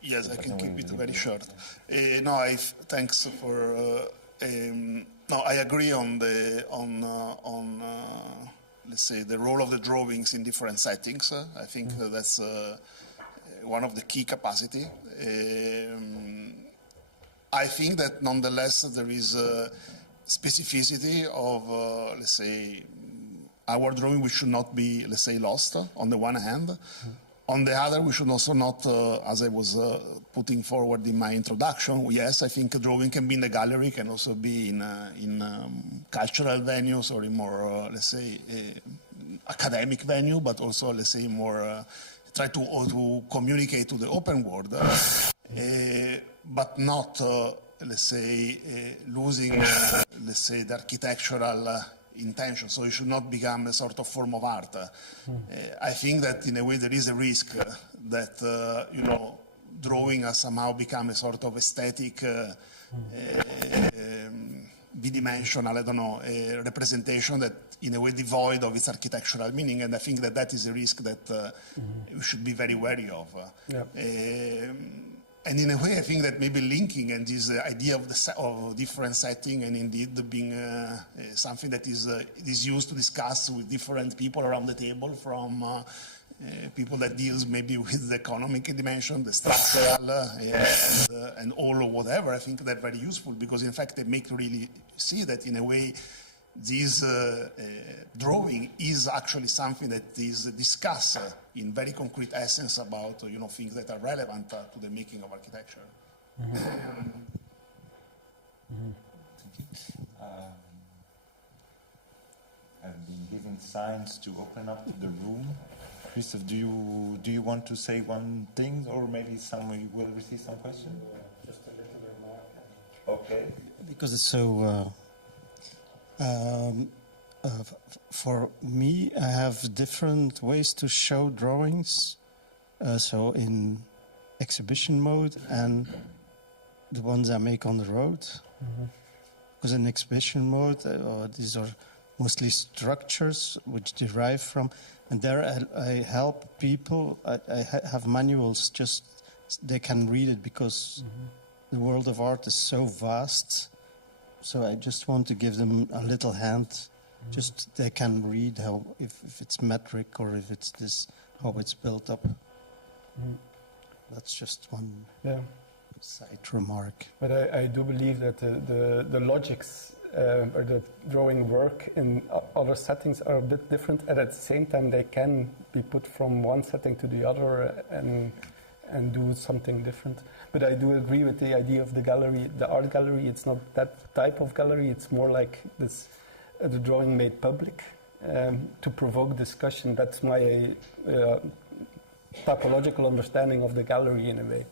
Yes, I can keep it very short. Thanks for. I agree on let's say the role of the drawings in different settings. I think that's one of the key capacity. I think that nonetheless there is a specificity of let's say our drawing, which should not be, let's say, lost on the one hand. On the other, we should also not, as I was putting forward in my introduction, yes, I think a drawing can be in the gallery, can also be in cultural venues or in more, let's say, academic venue, but also, let's say, more try to communicate to the open world, but not, let's say, losing, let's say, the architectural intention, so it should not become a sort of form of art. I think that in a way there is a risk that drawing has somehow become a sort of aesthetic, bidimensional, I don't know, a representation that in a way devoid of its architectural meaning, and I think that that is a risk that we should be very wary of. And in a way, I think that maybe linking and this idea of different setting and indeed being something that is used to discuss with different people around the table, from people that deals maybe with the economic dimension, the structural, and all or whatever. I think they're very useful because, in fact, they make really see that in a way this drawing is actually something that is discussed in very concrete essence about things that are relevant to the making of architecture. I've been given signs to open up the room. Christophe, do you want to say one thing, or maybe we will receive some questions? Just a little remark. Okay. Because it's so. For me, I have different ways to show drawings. So in exhibition mode and the ones I make on the road. Because in exhibition mode, these are mostly structures which derive from, and there I help people. I have manuals, just they can read it because the world of art is so vast. So I just want to give them a little hand, just they can read how, if it's metric or if it's this, how it's built up. That's just one side remark. But I do believe that the logics or the drawing work in other settings are a bit different, and at the same time they can be put from one setting to the other and do something different. But I do agree with the idea of the gallery, the art gallery. It's not that type of gallery. It's more like this, the drawing made public to provoke discussion. That's why I typological understanding of the gallery in a way.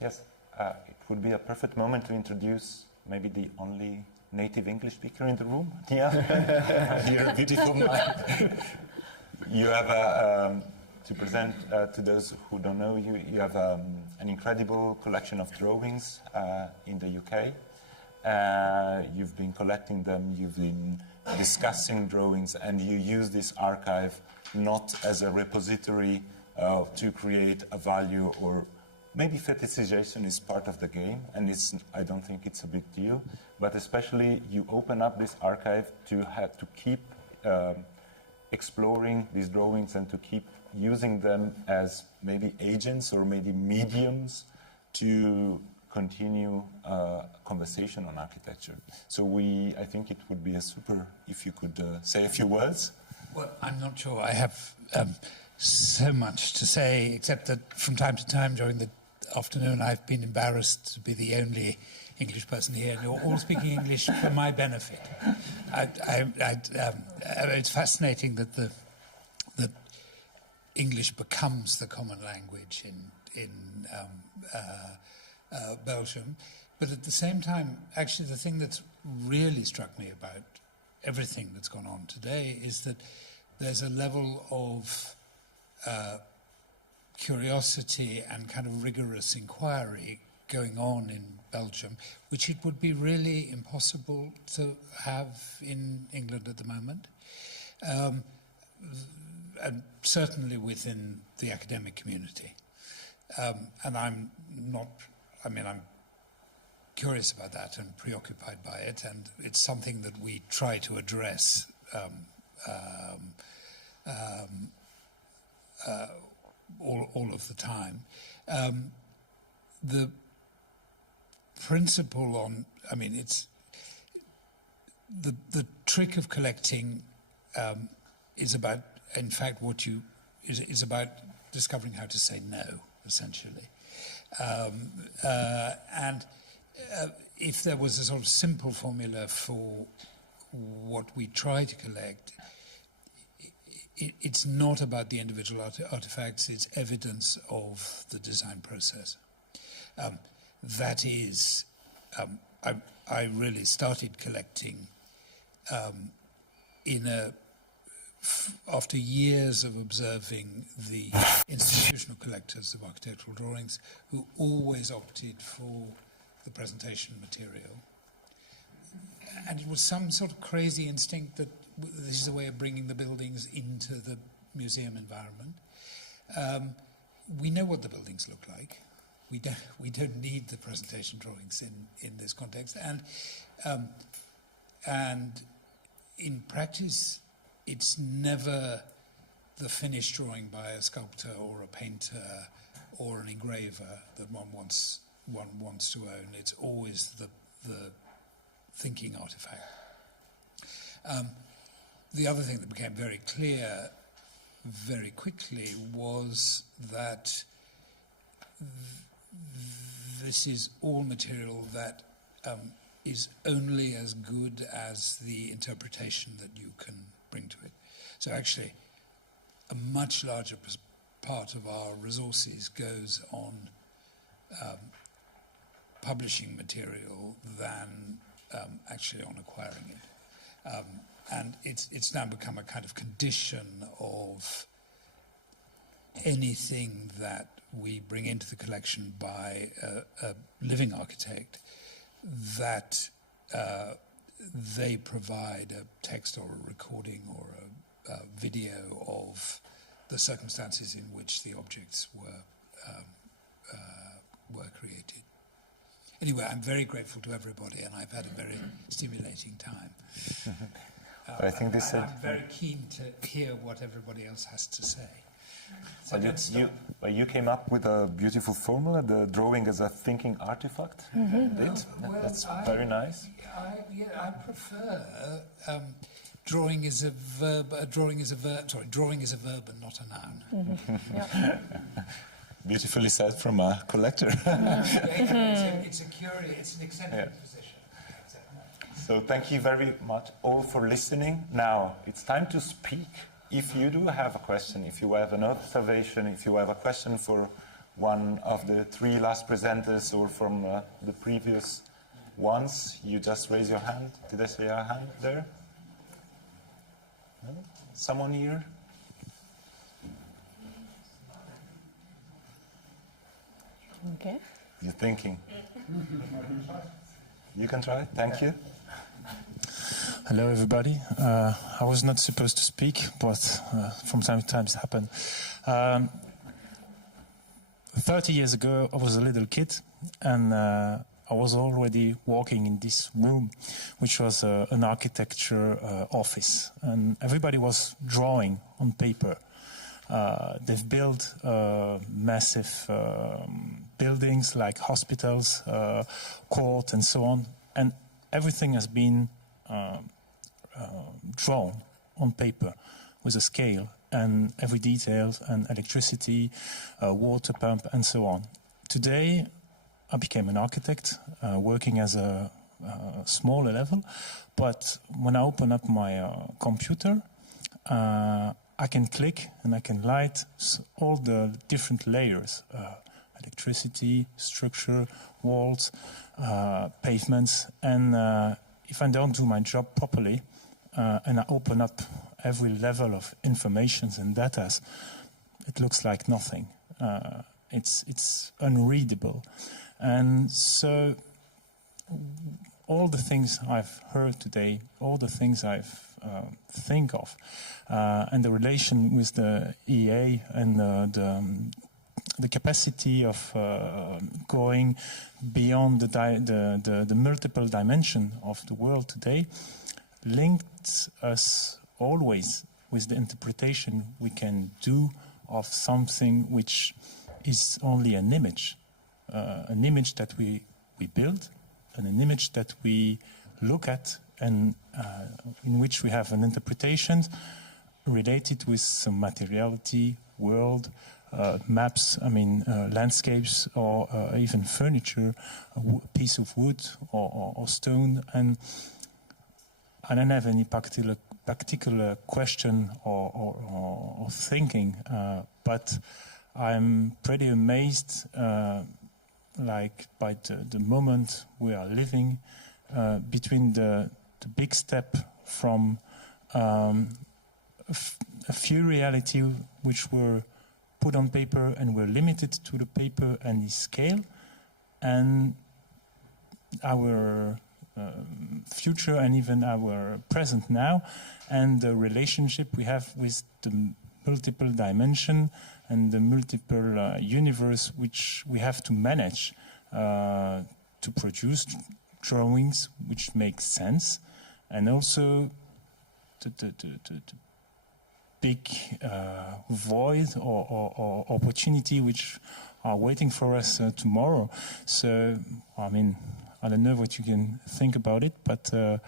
Yes, it would be a perfect moment to introduce maybe the only native English speaker in the room. Yeah, you're a beautiful mind. You have to present to those who don't know you. You have an incredible collection of drawings in the UK. You've been collecting them. You've been discussing drawings, and you use this archive not as a repository to create a value, or maybe fetishization is part of the game, and I don't think it's a big deal, but especially you open up this archive to keep exploring these drawings and to keep using them as maybe agents or maybe mediums to continue a conversation on architecture. So I think it would be a super if you could say a few words. Well, I'm not sure I have so much to say, except that from time to time during the afternoon I've been embarrassed to be the only English person here, and you're all speaking English for my benefit. It's fascinating that that English becomes the common language in Belgium, but at the same time, actually, the thing that's really struck me about everything that's gone on today is that there's a level of curiosity and kind of rigorous inquiry going on in Belgium, which it would be really impossible to have in England at the moment, and certainly within the academic community. And I'm curious about that and preoccupied by it, and it's something that we try to address all of the time. The principle it's the trick of collecting is about, in fact, is about discovering how to say no, essentially. And if there was a sort of simple formula for what we try to collect, it's not about the individual artifacts, it's evidence of the design process. That is, I really started collecting after years of observing the institutional collectors of architectural drawings who always opted for the presentation material. And it was some sort of crazy instinct that this is a way of bringing the buildings into the museum environment. We know what the buildings look like. We don't need the presentation drawings in this context. And in practice, it's never the finished drawing by a sculptor or a painter or an engraver that one wants to own. It's always the thinking artifact. The other thing that became very clear very quickly was that this is all material that is only as good as the interpretation that you can bring to it. So actually, a much larger part of our resources goes on publishing material than actually on acquiring it. And it's now become a kind of condition of anything that we bring into the collection by a living architect, that they provide a text or a recording or a video of the circumstances in which the objects were created. Anyway, I'm very grateful to everybody, and I've had a very stimulating time. I think this I'm very keen to hear what everybody else has to say. So you came up with a beautiful formula, the drawing as a thinking artifact. That's very nice. I prefer drawing is a verb. Drawing is a verb and not a noun. Beautifully said from a collector. It's an eccentric position. So thank you very much all for listening. Now it's time to speak. if you do have a question, if you have an observation, if you have a question for one of the three last presenters or from the previous ones, you just raise your hand. Did I see a hand there? No? Someone here? Okay. You're thinking. You can try. Thank you. Hello, everybody. I was not supposed to speak, but from time to time it happened. 30 years ago, I was a little kid, and I was already working in this room, which was an architecture office, and everybody was drawing on paper. They've built massive buildings like hospitals, court, and so on, and everything has been drawn on paper with a scale and every detail and electricity, water pump, and so on. Today, I became an architect, working as a smaller level, but when I open up my computer, I can click and I can light all the different layers, electricity, structure, walls, pavements, and if I don't do my job properly, and I open up every level of information and data, it looks like nothing. It's unreadable. And so all the things I've heard today, all the things I've think of, and the relation with the EA and the capacity of going beyond the multiple dimension of the world today linked us always with the interpretation we can do of something which is only an image that we build, and an image that we look at, and in which we have an interpretation related with some materiality, world, maps, landscapes, or even furniture, a piece of wood or stone. And I don't have any particular question or thinking, but I'm pretty amazed by the moment we are living between the big step from a few reality which were put on paper and were limited to the paper and the scale, and our future and even our present now, and the relationship we have with the multiple dimension and the multiple universe which we have to manage to produce drawings which make sense, and also the big void or opportunity which are waiting for us tomorrow. So, I don't know what you can think about it, but I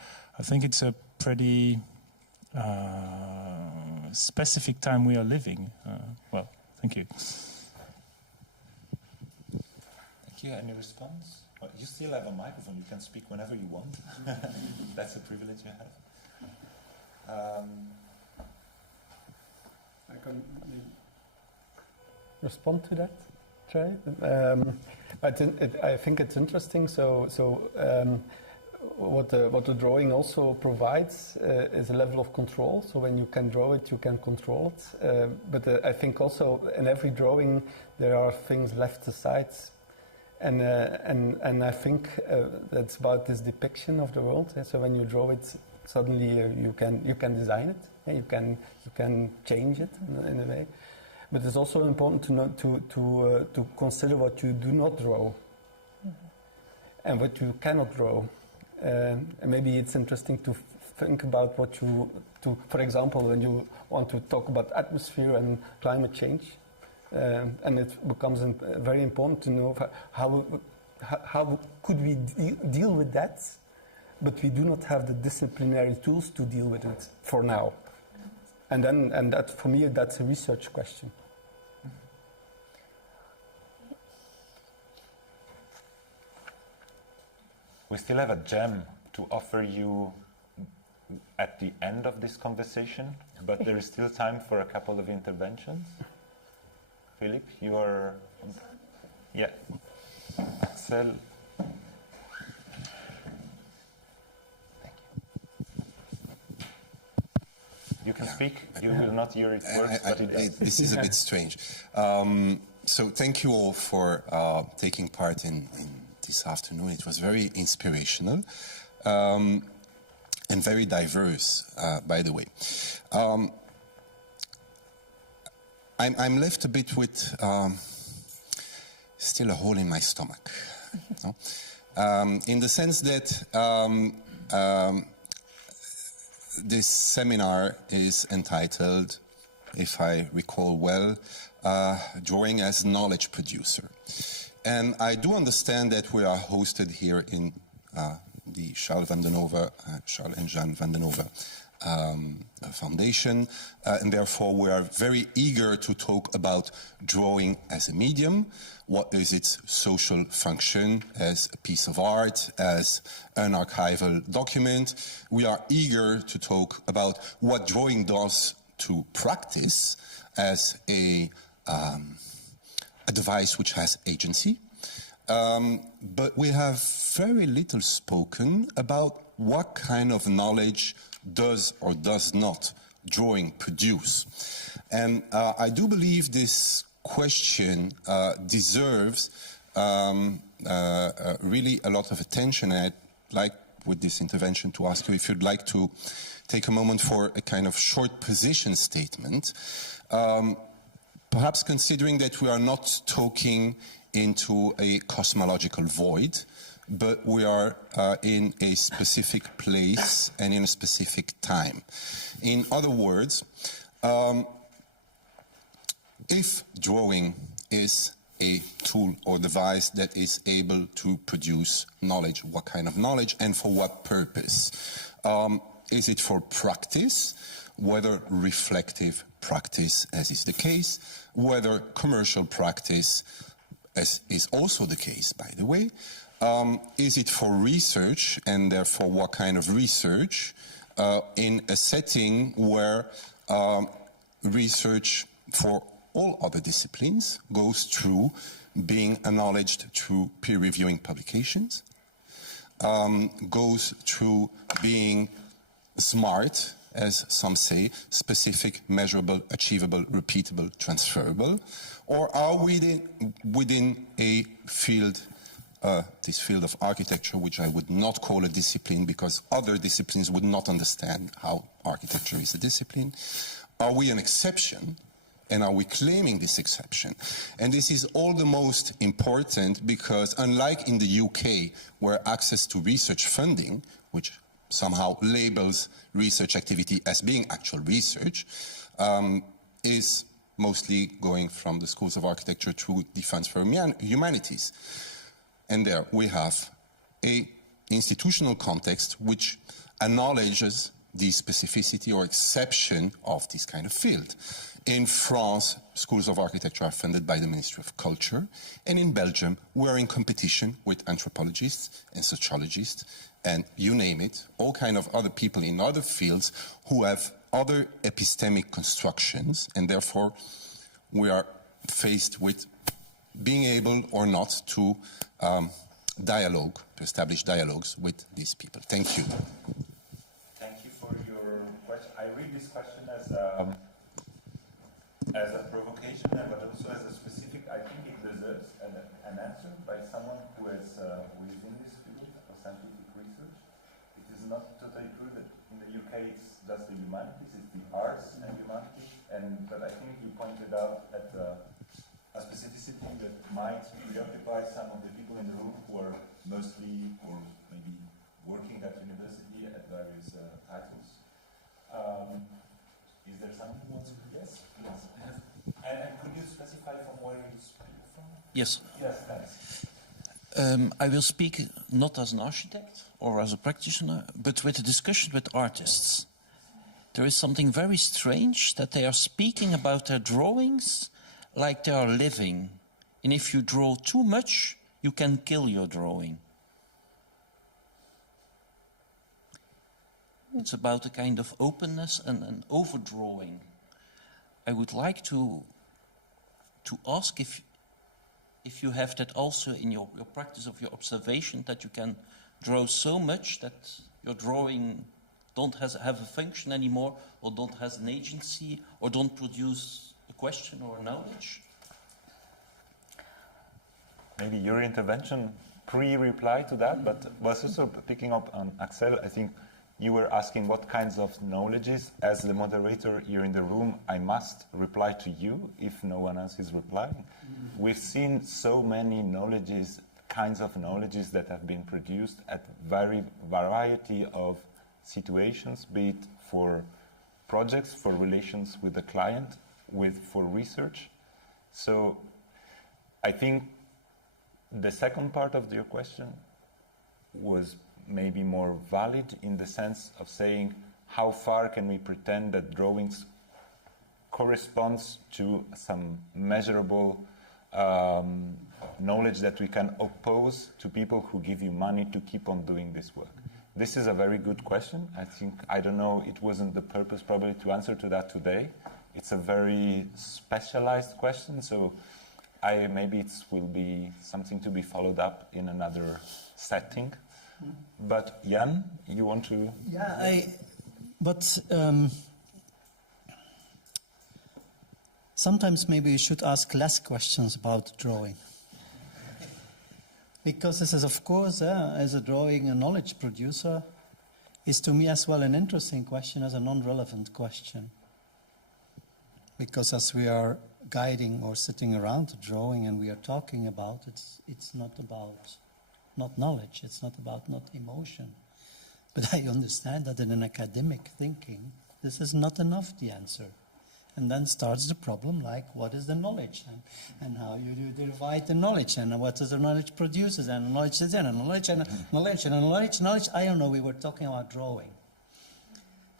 think it's a pretty specific time we are living. Well, thank you. Thank you. Any response? Well, you still have a microphone. You can speak whenever you want. That's a privilege you have. I can respond to that, try. I think it's interesting. What the drawing also provides is a level of control. So when you can draw it, you can control it. But I think also in every drawing there are things left aside, and I think that's about this depiction of the world. So when you draw it, suddenly you can design it. You can change it in a way, but it's also important to consider what you do not draw, and what you cannot draw. And maybe it's interesting to think about for example, when you want to talk about atmosphere and climate change, and it becomes very important to know how could we deal with that, but we do not have the disciplinary tools to deal with it for now. And that, for me, that's a research question. We still have a gem to offer you at the end of this conversation, but there is still time for a couple of interventions. Philippe, you are... Yeah. Cell. You can speak. You will not hear it works, but it does. This is a bit strange. So thank you all for taking part in this afternoon. It was very inspirational and very diverse, by the way. I'm left a bit with still a hole in my stomach, no? In the sense that this seminar is entitled, if I recall well, Drawing as Knowledge Producer. And I do understand that we are hosted here in the Charles and Jeanne Vandenhove Foundation, and therefore we are very eager to talk about drawing as a medium. What is its social function as a piece of art, as an archival document? We are eager to talk about what drawing does to practice as a device which has agency. But we have very little spoken about what kind of knowledge does or does not drawing produce. And I do believe this question deserves really a lot of attention. And I'd like, with this intervention, to ask you if you'd like to take a moment for a kind of short position statement, perhaps considering that we are not talking into a cosmological void, but we are in a specific place and in a specific time. In other words, if drawing is a tool or device that is able to produce knowledge, what kind of knowledge and for what purpose? Is it for practice, whether reflective practice, as is the case, whether commercial practice, as is also the case, by the way? Is it for research, and therefore what kind of research, in a setting where research for all other disciplines goes through being acknowledged through peer-reviewing publications, goes through being smart, as some say, specific, measurable, achievable, repeatable, transferable, or are we within a field, this field of architecture, which I would not call a discipline because other disciplines would not understand how architecture is a discipline? Are we an exception? And are we claiming this exception? And this is all the most important because unlike in the UK, where access to research funding, which somehow labels research activity as being actual research, is mostly going from the schools of architecture through the funds for humanities. And there we have an institutional context which acknowledges the specificity or exception of this kind of field. In France, schools of architecture are funded by the Ministry of Culture, and in Belgium, we are in competition with anthropologists and sociologists, and you name it, all kind of other people in other fields who have other epistemic constructions, and therefore we are faced with being able or not to dialogue, to establish dialogues with these people. Thank you. Thank you for your question. I read this question as a provocation, but also as a specific. I think it deserves an answer by someone who is in this field of scientific research. It is not totally true that in the UK it's just the humanities, it's the arts and humanities, but I think you pointed out at a specificity that might preoccupy some of the people in the room who are mostly or maybe working at university at various titles. Is there someone who wants to? Yes? Yes. And could you specify from where you speak from? Yes. Yes, thanks. I will speak not as an architect or as a practitioner, but with a discussion with artists. There is something very strange that they are speaking about their drawings like they are living. And if you draw too much, you can kill your drawing. It's about a kind of openness and an overdrawing. I would like to ask if you have that also in your practice of your observation, that you can draw so much that your drawing don't have a function anymore, or don't has an agency, or don't produce a question or knowledge. Maybe your intervention pre-reply to that, but was also picking up on Axel. I think you were asking what kinds of knowledges, as the moderator here in the room, I must reply to you if no one else is replying. Mm-hmm. We've seen so many knowledges, kinds of knowledges that have been produced at variety of situations, be it for projects, for relations with the client, for research. So I think the second part of your question was maybe more valid in the sense of saying how far can we pretend that drawings corresponds to some measurable knowledge that we can oppose to people who give you money to keep on doing this work. This is a very good question. I don't know, it wasn't the purpose probably to answer to that today. It's a very specialized question, so maybe it will be something to be followed up in another setting. But Jeanne, you want to? Yeah, sometimes maybe you should ask less questions about drawing. Because this is, of course, as a drawing and knowledge producer, is to me as well an interesting question as a non-relevant question. Because as we are guiding or sitting around a drawing and we are talking about, it's not about not knowledge, it's not about not emotion. But I understand that in an academic thinking, this is not enough, the answer. And then starts the problem, like what is the knowledge, and how you divide the knowledge, and what does the knowledge produces, and knowledge is in, and knowledge. I don't know, we were talking about drawing.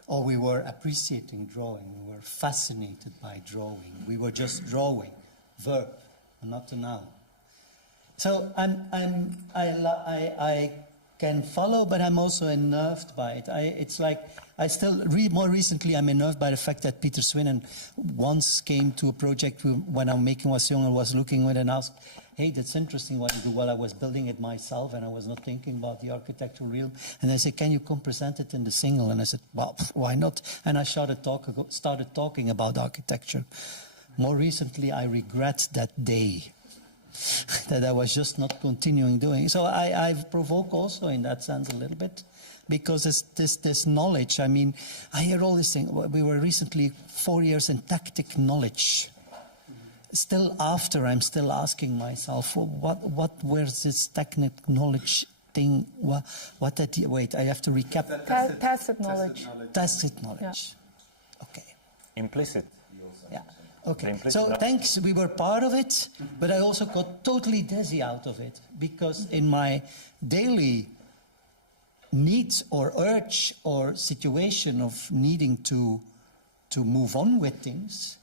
Or we were appreciating drawing, we were fascinated by drawing. We were just drawing, verb, not a noun. So I can follow, but I'm also unnerved by it. It's like, more recently, I'm unnerved by the fact that Peter Swinnen once came to a project when I'm making was young and was looking at it and asked, hey, that's interesting what you do. Well, I was building it myself and I was not thinking about the architectural realm. And I said, can you come present it in the single? And I said, well, why not? And I started talking about architecture. More recently, I regret that day. That I was just not continuing doing. So I've provoked also in that sense a little bit, because this knowledge, I mean, I hear all this thing. We were recently 4 years in tactic knowledge. Still after, I'm still asking myself, what was this technical knowledge thing? Wait, I have to recap. Tacit knowledge. Tacit knowledge. Yeah. Okay. Implicit. Yeah. Okay, so thanks, we were part of it, but I also got totally dizzy out of it, because in my daily need or urge or situation of needing to move on with things,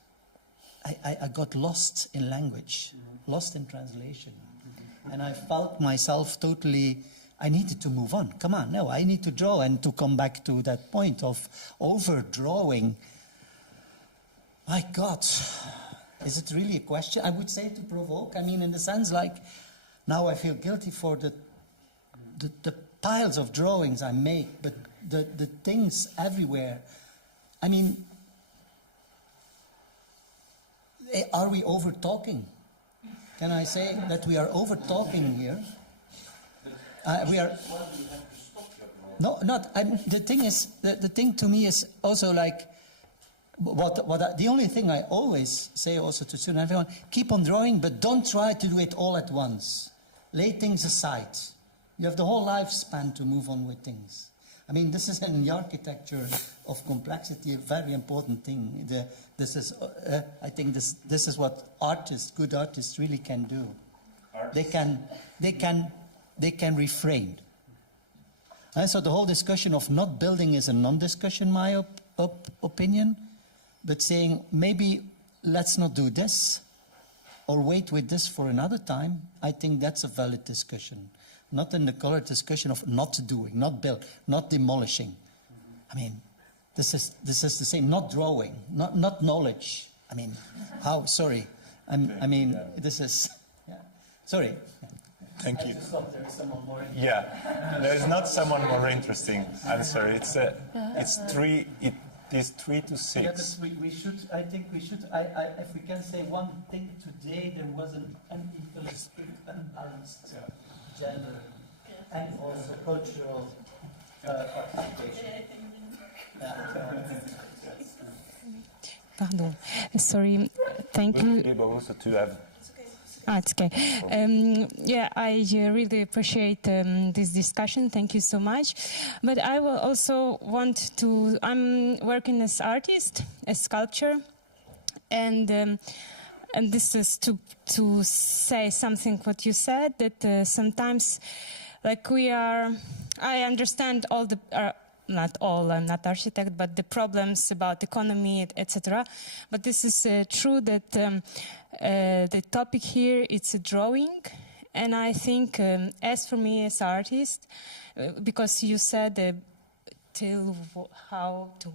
I got lost in language, lost in translation. And I felt myself totally, I needed to move on. Come on, no, I need to draw, and to come back to that point of overdrawing. My God, is it really a question? I would say to provoke. I mean, in the sense like, now I feel guilty for the piles of drawings I make, but the things everywhere. I mean, are we over-talking? Can I say that we are over-talking here? We are. No, not. The thing is, the thing to me is also like, the only thing I always say also to students, everyone, keep on drawing, but don't try to do it all at once. Lay things aside. You have the whole lifespan to move on with things. I mean, this is in the architecture of complexity a very important thing. I think this is what good artists really can do. They can refrain. And so the whole discussion of not building is a non-discussion, my opinion. But saying, maybe let's not do this, or wait with this for another time, I think that's a valid discussion. Not in the color discussion of not doing, not build, not demolishing. I mean, this is the same, not drawing, not knowledge. I mean, how, sorry. I mean, this is, yeah. Sorry. Thank you. I just thought there was someone more interesting. Yeah, there is not someone more interesting. I'm sorry. It's 3 to 6. Yeah, but we should. I think we should. If we can say one thing today, there was an unequal, unbalanced gender and also cultural participation. Pardon. Sorry. Thank you. But also to have. It's okay. Yeah, I really appreciate this discussion. Thank you so much. But I will also want to. I'm working as artist, as sculptor, and this is to say something what you said that sometimes, like we are. I understand all the. Not all, I'm not architect, but the problems about economy, etc. But this is true that the topic here, it's a drawing. And I think, as for me as artist, because you said till how to,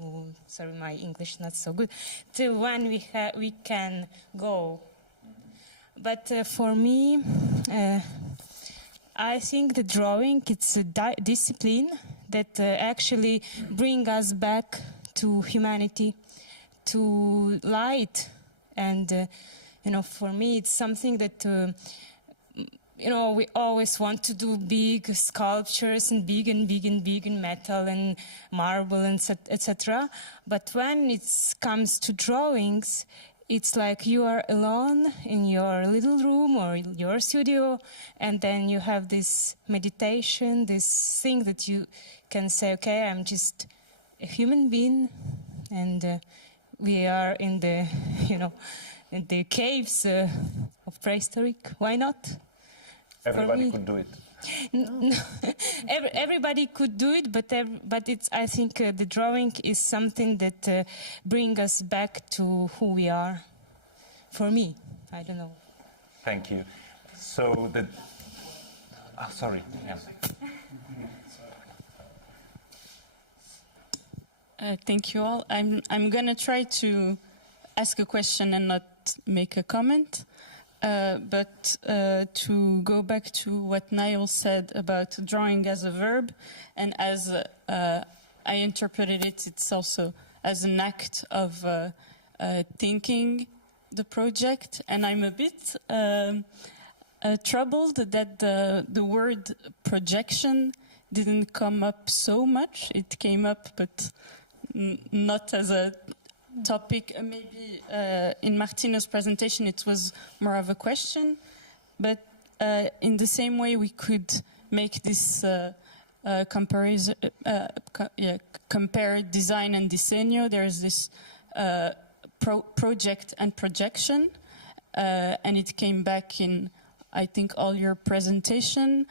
sorry, my English not so good, till when we can go. But for me, I think the drawing, it's a discipline that actually bring us back to humanity, to light. And, for me, it's something that, we always want to do big sculptures and big and metal and marble and etc. But when it comes to drawings, it's like you are alone in your little room or in your studio, and then you have this meditation, this thing that you can say, okay, I'm just a human being, and we are in the, in the caves of prehistoric. Why not? Everybody could do it. Everybody could do it, but it's. I think the drawing is something that brings us back to who we are. For me, I don't know. Thank you. So sorry. Yeah. Thank you all. I'm going to try to ask a question and not make a comment. But to go back to what Niall said about drawing as a verb, and as I interpreted it, it's also as an act of thinking the project. And I'm a bit troubled that the word projection didn't come up so much. It came up, but not as a topic. Maybe in Martino's presentation it was more of a question, but in the same way we could make this comparison, compare design and diseño. There's this project and projection, and it came back in, I think, all your presentation,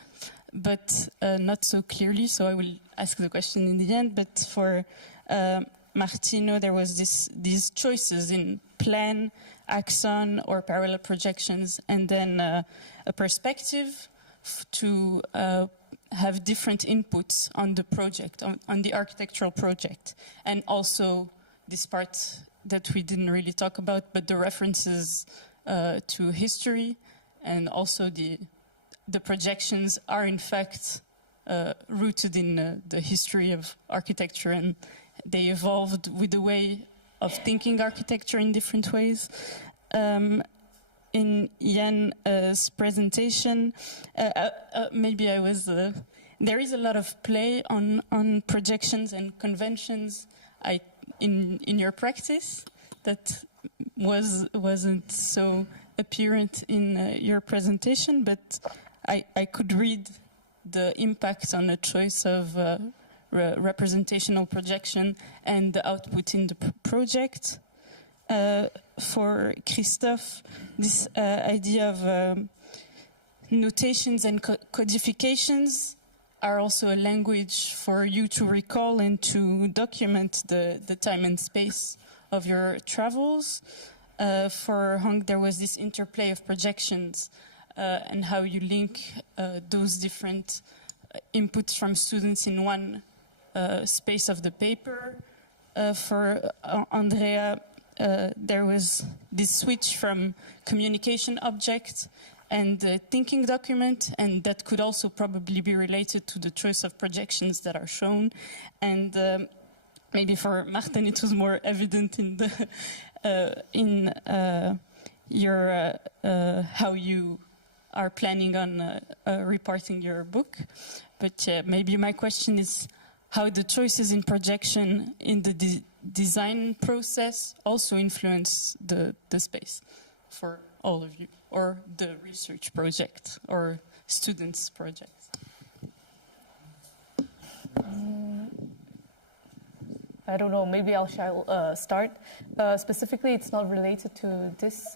but not so clearly, so I will ask the question in the end. But for Martino, there was these choices in plan, axon, or parallel projections, and then a perspective to have different inputs on the project, on the architectural project, and also this part that we didn't really talk about, but the references to history, and also the projections are in fact rooted in the history of architecture, and they evolved with the way of thinking architecture in different ways. In Jeanne's presentation, maybe I was... there is a lot of play on projections and conventions in your practice that wasn't so apparent in your presentation, but I could read the impact on the choice of representational projection and the output in the project. For Christophe, this idea of notations and codifications are also a language for you to recall and to document the time and space of your travels. For Hong, there was this interplay of projections and how you link those different inputs from students in one space of the paper. For Andrea, there was this switch from communication object and thinking document, and that could also probably be related to the choice of projections that are shown. And maybe for Martin, it was more evident in the your how you are planning on reporting your book. But maybe my question is how the choices in projection in the design process also influence the space for all of you, or the research project, or students' projects. I don't know, maybe I shall start. Specifically, it's not related to this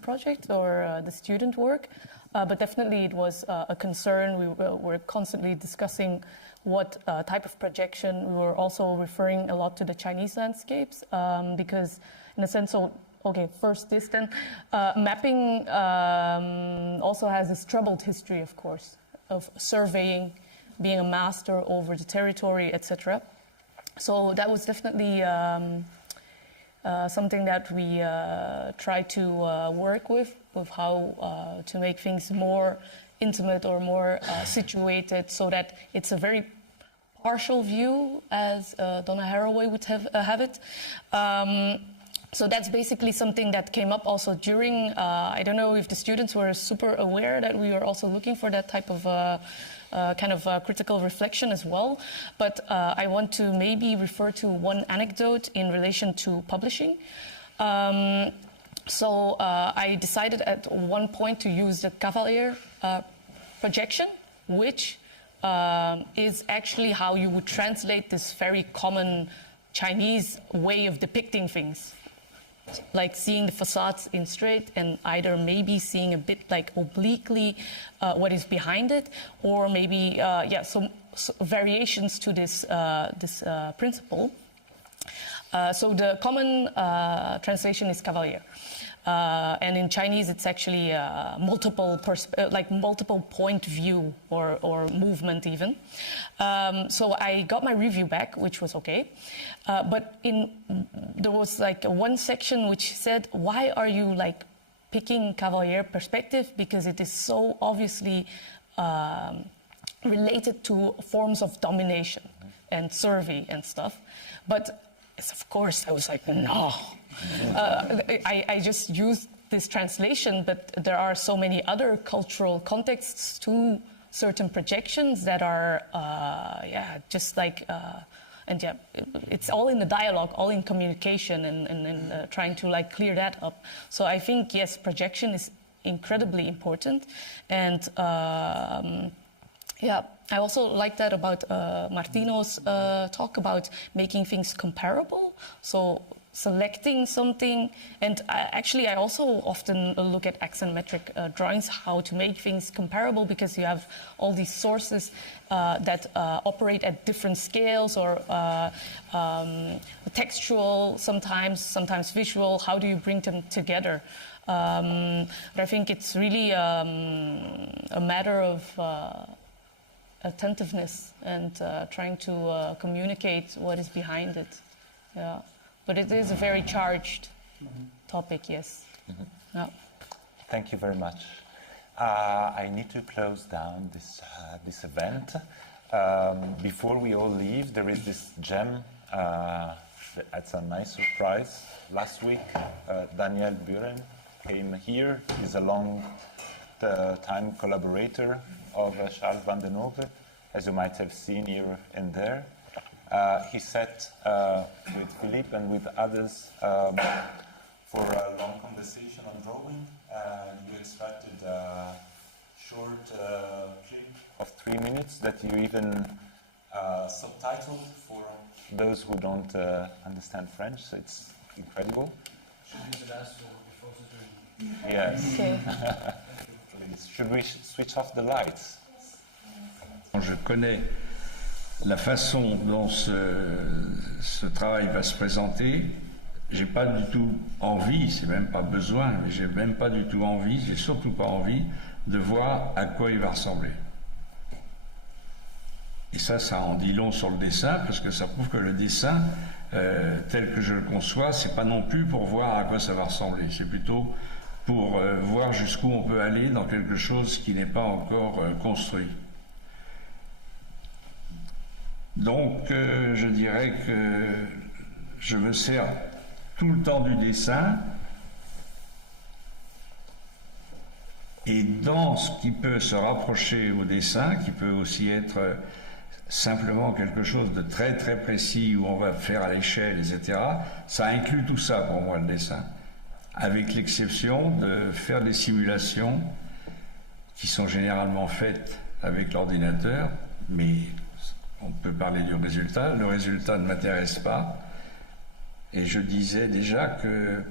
project or the student work, but definitely it was a concern. We were constantly discussing what type of projection. We were also referring a lot to the Chinese landscapes, because in a sense, first this, then mapping also has this troubled history, of course, of surveying, being a master over the territory, etc. So that was definitely something that we try to work with how to make things more intimate or more situated, so that it's a very partial view, as Donna Haraway would have it. So that's basically something that came up also during, I don't know if the students were super aware that we were also looking for that type of critical reflection as well. But I want to maybe refer to one anecdote in relation to publishing. So I decided at one point to use the Cavalier projection, which is actually how you would translate this very common Chinese way of depicting things. Like seeing the facades in straight and either maybe seeing a bit like obliquely what is behind it, or maybe some variations to this principle. So the common translation is Cavalier. And in Chinese, it's actually multiple point view or movement even. So I got my review back, which was okay. But there was like one section which said, "Why are you like picking Cavalier perspective? Because it is so obviously related to forms of domination and survey and stuff." But of course, I was like, no. I just used this translation, but there are so many other cultural contexts to certain projections that are, it's all in the dialogue, all in communication, and trying to like clear that up. So I think, yes, projection is incredibly important. And I also like that about Martino's talk about making things comparable. So selecting something, and I also often look at axonometric drawings, how to make things comparable, because you have all these sources that operate at different scales, or textual, sometimes visual. How do you bring them together? But I think it's really a matter of attentiveness and trying to communicate what is behind it. Yeah. But it is a very charged topic, yes. Mm-hmm. Yeah. Thank you very much. I need to close down this event. Before we all leave, there is this gem. It's a nice surprise. Last week, Daniel Buren came here. He's a long-time collaborator of Charles Vandenhove, as you might have seen here and there. He sat with Philippe and with others for a long conversation on drawing, and you extracted a short clip of 3 minutes that you even subtitled for those who don't understand French, so it's incredible. Yes. Okay. Should we switch off the lights? Je connais la façon dont ce travail va se présenter. J'ai pas du tout envie, c'est même pas besoin, mais j'ai même pas du tout envie, j'ai surtout pas envie de voir à quoi il va ressembler. Et ça en dit long sur le dessin, parce que ça prouve que le dessin, tel que je le conçois, c'est pas non plus pour voir à quoi ça va ressembler, c'est plutôt pour voir jusqu'où on peut aller dans quelque chose qui n'est pas encore construit. Donc, je dirais que je me sers tout le temps du dessin, et dans ce qui peut se rapprocher au dessin, qui peut aussi être simplement quelque chose de très très précis où on va faire à l'échelle, etc., ça inclut tout ça pour moi, le dessin, avec l'exception de faire des simulations qui sont généralement faites avec l'ordinateur, mais on peut parler du résultat. Le résultat ne m'intéresse pas, et je disais déjà que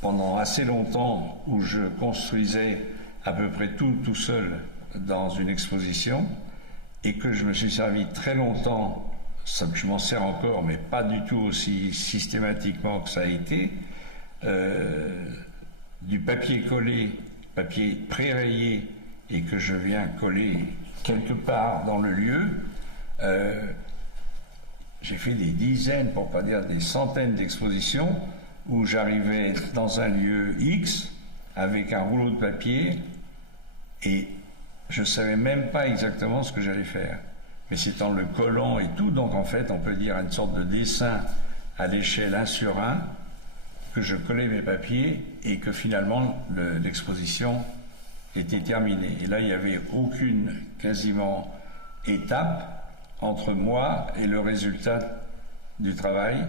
pendant assez longtemps où je construisais à peu près tout seul dans une exposition, et que je me suis servi très longtemps, je m'en sers encore, mais pas du tout aussi systématiquement que ça a été, du papier collé, papier pré-rayé, et que je viens coller quelque part dans le lieu. J'ai fait des dizaines, pour pas dire des centaines d'expositions, où j'arrivais dans un lieu X avec un rouleau de papier et je ne savais même pas exactement ce que j'allais faire. Mais c'est en le collant et tout, donc en fait on peut dire une sorte de dessin à l'échelle 1 sur 1, que je collais mes papiers et que finalement l'exposition était terminée. Et là il n'y avait aucune quasiment étape entre moi et le résultat du travail.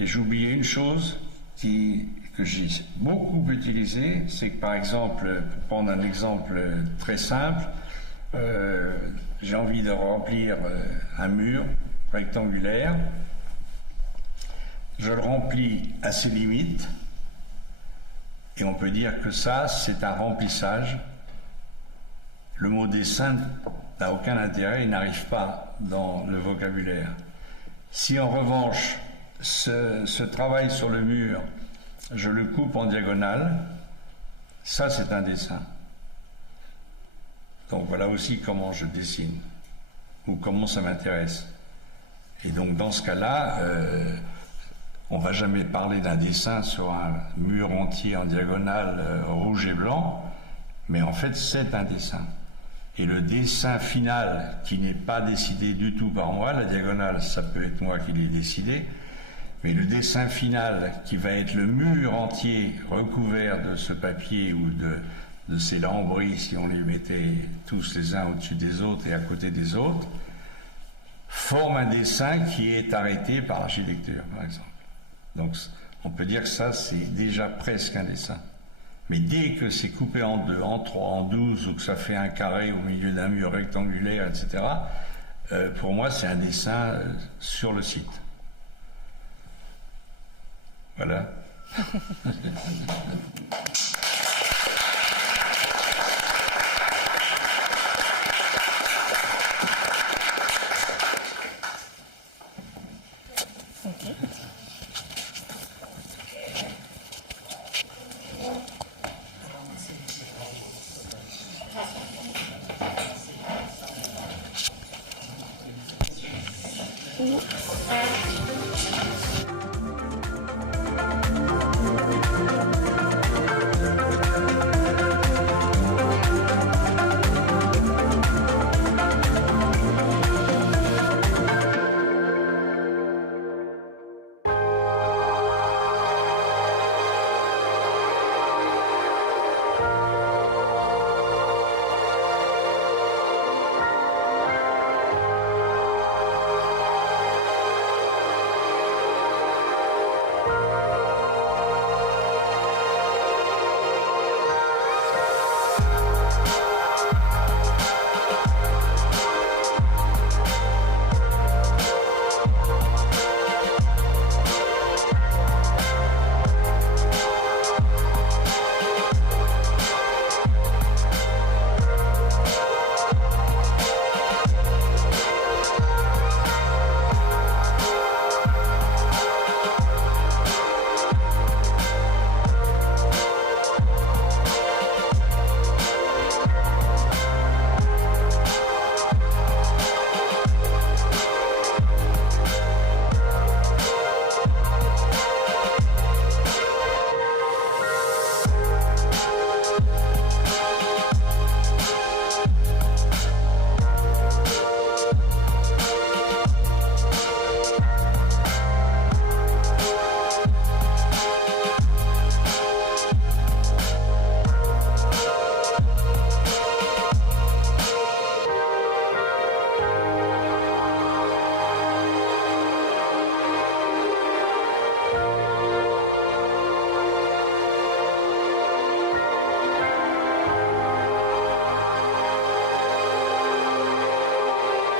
Et j'oubliais une chose que j'ai beaucoup utilisée, c'est que par exemple, pour prendre un exemple très simple, j'ai envie de remplir un mur rectangulaire, je le remplis à ses limites, et on peut dire que ça, c'est un remplissage. Le mot dessin n'a aucun intérêt, il n'arrive pas dans le vocabulaire. Si en revanche, ce travail sur le mur, je le coupe en diagonale, ça c'est un dessin. Donc voilà aussi comment je dessine, ou comment ça m'intéresse. Et donc dans ce cas-là, on ne va jamais parler d'un dessin sur un mur entier en diagonale rouge et blanc, mais en fait c'est un dessin. Et le dessin final, qui n'est pas décidé du tout par moi, la diagonale, ça peut être moi qui l'ai décidé, mais le dessin final, qui va être le mur entier recouvert de ce papier ou de ces lambris, si on les mettait tous les uns au-dessus des autres et à côté des autres, forme un dessin qui est arrêté par l'architecture, par exemple. Donc on peut dire que ça, c'est déjà presque un dessin. Mais dès que c'est coupé en 2, en 3, en 12, ou que ça fait un carré au milieu d'un mur rectangulaire, etc., pour moi, c'est un dessin sur le site. Voilà. Okay.